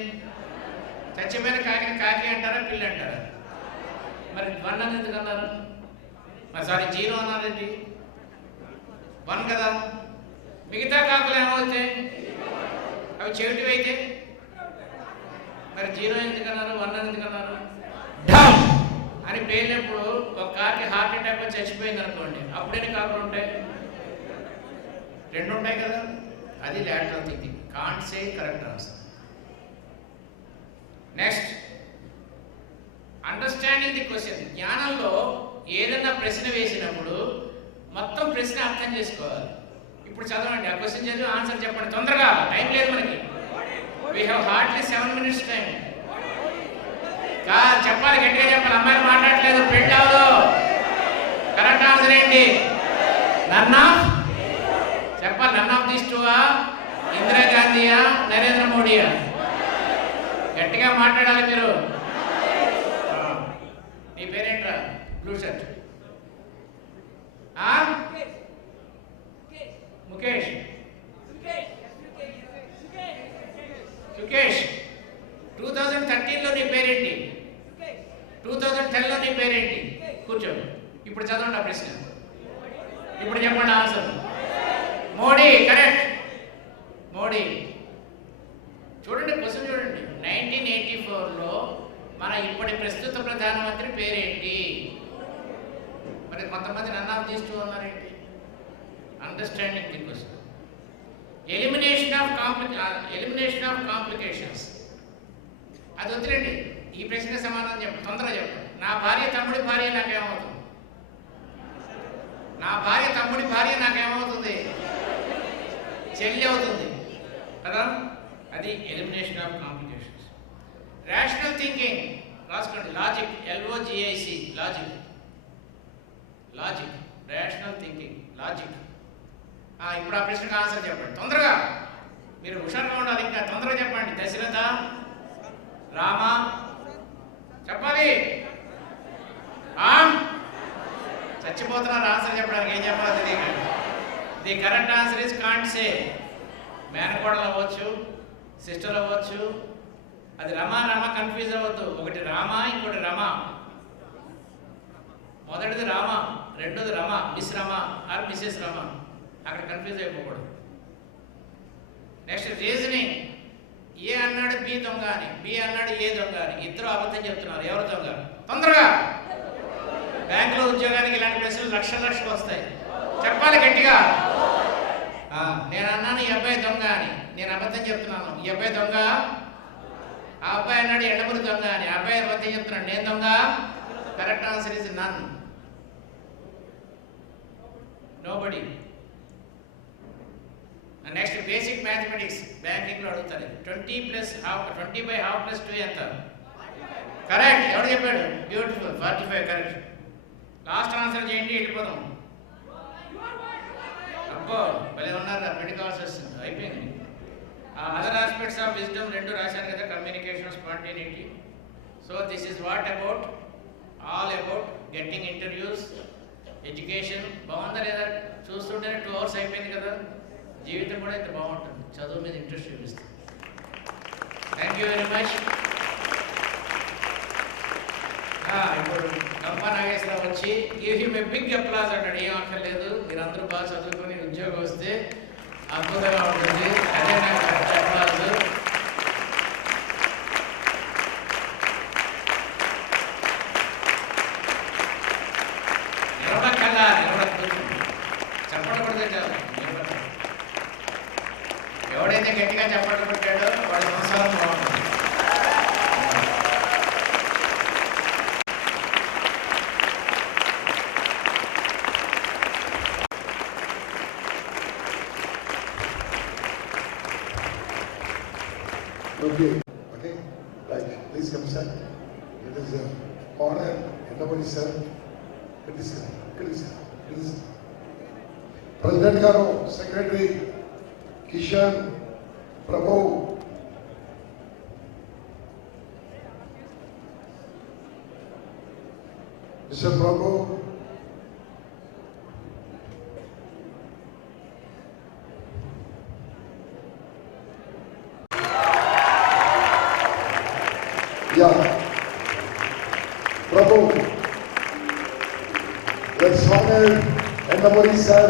చచ్చిపోయిన కాకిని కాకి అంటారా, పిల్లి అంటారా? మరి 1 అని ఎందుకు అన్నారు? సారీ 0 అన్నారండి. 1 కదా. మిగతా కాకులు ఏమవుతాయి? అవి చెవిటివి అయితే మరి 0 ఎందుకు అన్నారు, 1 అని ఎందుకు అన్నారు? ఢమ్ అని పేలినప్పుడు ఒక కాకి హార్ట్ అటాక్ వచ్చి చచ్చిపోయింది అనుకోండి, అప్పుడేనే కాకులు ఉంటాయి? 2 ఉంటాయి కదా. అది lateral thinking. Can't say correct answer. Next understanding the question. జ్ఞానంలో ఏదన్నా ప్రశ్న వేసినప్పుడు మొత్తం ప్రశ్న అర్థం చేసుకోవాలి. ఇప్పుడు చదవండి, ఆ క్వశ్చన్ చదివి ఆన్సర్ చెప్పండి తొందరగా. టైం లేదు మనకి. We have hardly 7 minutes time. చెప్పాలి, గట్టిగా చెప్పాలి. అమ్మాయిలు మాట్లాడలేదు, పెళ్ళి అవ్వదు. కరెక్ట్ ఆన్సర్ ఏంటి? నన్ ఆఫ్ చెప్పాలి. నన్ ఆఫ్ దీస్ టూవా? ఇందిరాగాంధీయా, నరేంద్ర మోడీయా? గట్టిగా మాట్లాడాలి మీరు. నీ పేరేంట్రా? Blue shirt. ముఖేష్. సుకేష్. 2013లో నీ పేరేంటి? 2010లో నీ పేరేంటి? కూర్చో. ఇప్పుడు చదవండి ఆ ప్రశ్న. ఇప్పుడు చెప్పండి ఆన్సర్. మోడీ. కరెక్ట్, మోడీ. చూడండి క్వశ్చన్ చూడండి. 1984లో మన ఇప్పటి ప్రస్తుత ప్రధానమంత్రి పేరేంటి? మరి కొంతమంది నన్ ఆఫ్ దీస్ టూ అన్నారేంటి? Understanding the question. Elimination of complications. అది వదిలేండి. ఈ ప్రశ్న సమాధానం చెప్పండి, తొందరగా చెప్పండి. నా భార్య తమ్ముడి భార్య నాకేమవుతుంది? నా భార్య తమ్ముడి భార్య నాకేమవుతుంది? చెల్లి అవుతుంది కదా. అది elimination of complications. Rational thinking రాసుకోండి. Logic, LOGIC, logic. Logic, rational thinking, logic. ఇప్పుడు ఆ ప్రశ్నకు ఆన్సర్ చెప్పండి తొందరగా. మీరు హుషారుగా ఉండాలి, ఇంకా తొందరగా చెప్పండి. దశరథ, రామ, చెప్పాలి. చచ్చిపోతున్నారు ఆన్సర్ చెప్పడానికి. ఏం చెప్పాలి తెలియక. The correct answer is can't say. మేనకోడలు అవ్వచ్చు, సిస్టర్ అవ్వచ్చు. అది రమ కన్ఫ్యూజ్ అవ్వద్దు. ఒకటి రామ, ఇంకోటి రమ. మొదటిది రామ, రెండోది Rama, miss Rama or mrs Rama. అక్కడ కన్ఫ్యూజ్ అయిపోకూడదు. Next reasoning. ఏ అన్నాడు బి దొంగ అని, బి అన్నాడు ఏ దొంగ అని. ఇద్దరు అబద్ధం చెప్తున్నారు. ఎవరు దొంగ? తొందరగా. బ్యాంకులో ఉద్యోగానికి ఇలాంటి ప్రశ్నలు లక్షలు వస్తాయి. చెప్పాలి గట్టిగా. నేను అన్నాను ఈ అబ్బాయి దొంగ అని, నేను అబద్ధం చెప్తున్నాను. ఈ అబ్బాయి దొంగ. ఆ అబ్బాయి అన్నాడు ఎండమూరి దొంగ అని, ఆ అబ్బాయి అబద్ధం చెప్తున్నాడు. నేను దొంగ. Correct answer is none. Nobody. Next basic mathematics. బ్యాంకింగ్లో అడుగుతారు. 20/12 + 2 ఎంత? కరెక్ట్. ఎవరు చెప్పాడు? బ్యూటిఫుల్. 45 కరెక్ట్. లాస్ట్ ఆన్సర్ చేయండి, వెళ్ళిపోదాం. అబ్బో భలే ఉన్నారు. పెళ్లి కావాల్సి వస్తుంది. అయిపోయింది. అదర్ ఆస్పెక్ట్స్ ఆఫ్ విజ్డమ్ 2 రాశాను కదా. Communication, spontaneity. So this is what about, all about getting interviews, education. బాగుందా లేదా? చూస్తుంటేనే 2 hours అయిపోయింది కదా. జీవితం కూడా ఇంత బాగుంటుంది. చదువు మీద ఇంట్రెస్ట్ చూపిస్తుంది. Thank you very much. ఇప్పుడు గంపా నాగేశ్వరరావు వచ్చి give him a big applause అంటాడు. ఏం అక్కర్లేదు, మీరందరూ బాగా చదువుకొని ఉద్యోగం వస్తే అద్భుతంగా ఉంటుంది. అదే నాకు అప్లాజ్. నిలబడక్కల్లా, చప్పట్లు కొడితే చాలు. ఎవడైతే గట్టిగా చప్పట్లు కొట్టాడో వాడి సంసారం బాగుంటుంది. Okay, right. Please come, sir. It is an honor. Endamuri, sir. Please, please. President Garu, Secretary Kishan, Prabhu. Mr. Prabhu. Yeah. Prabhu, let's honor Endamuri sir.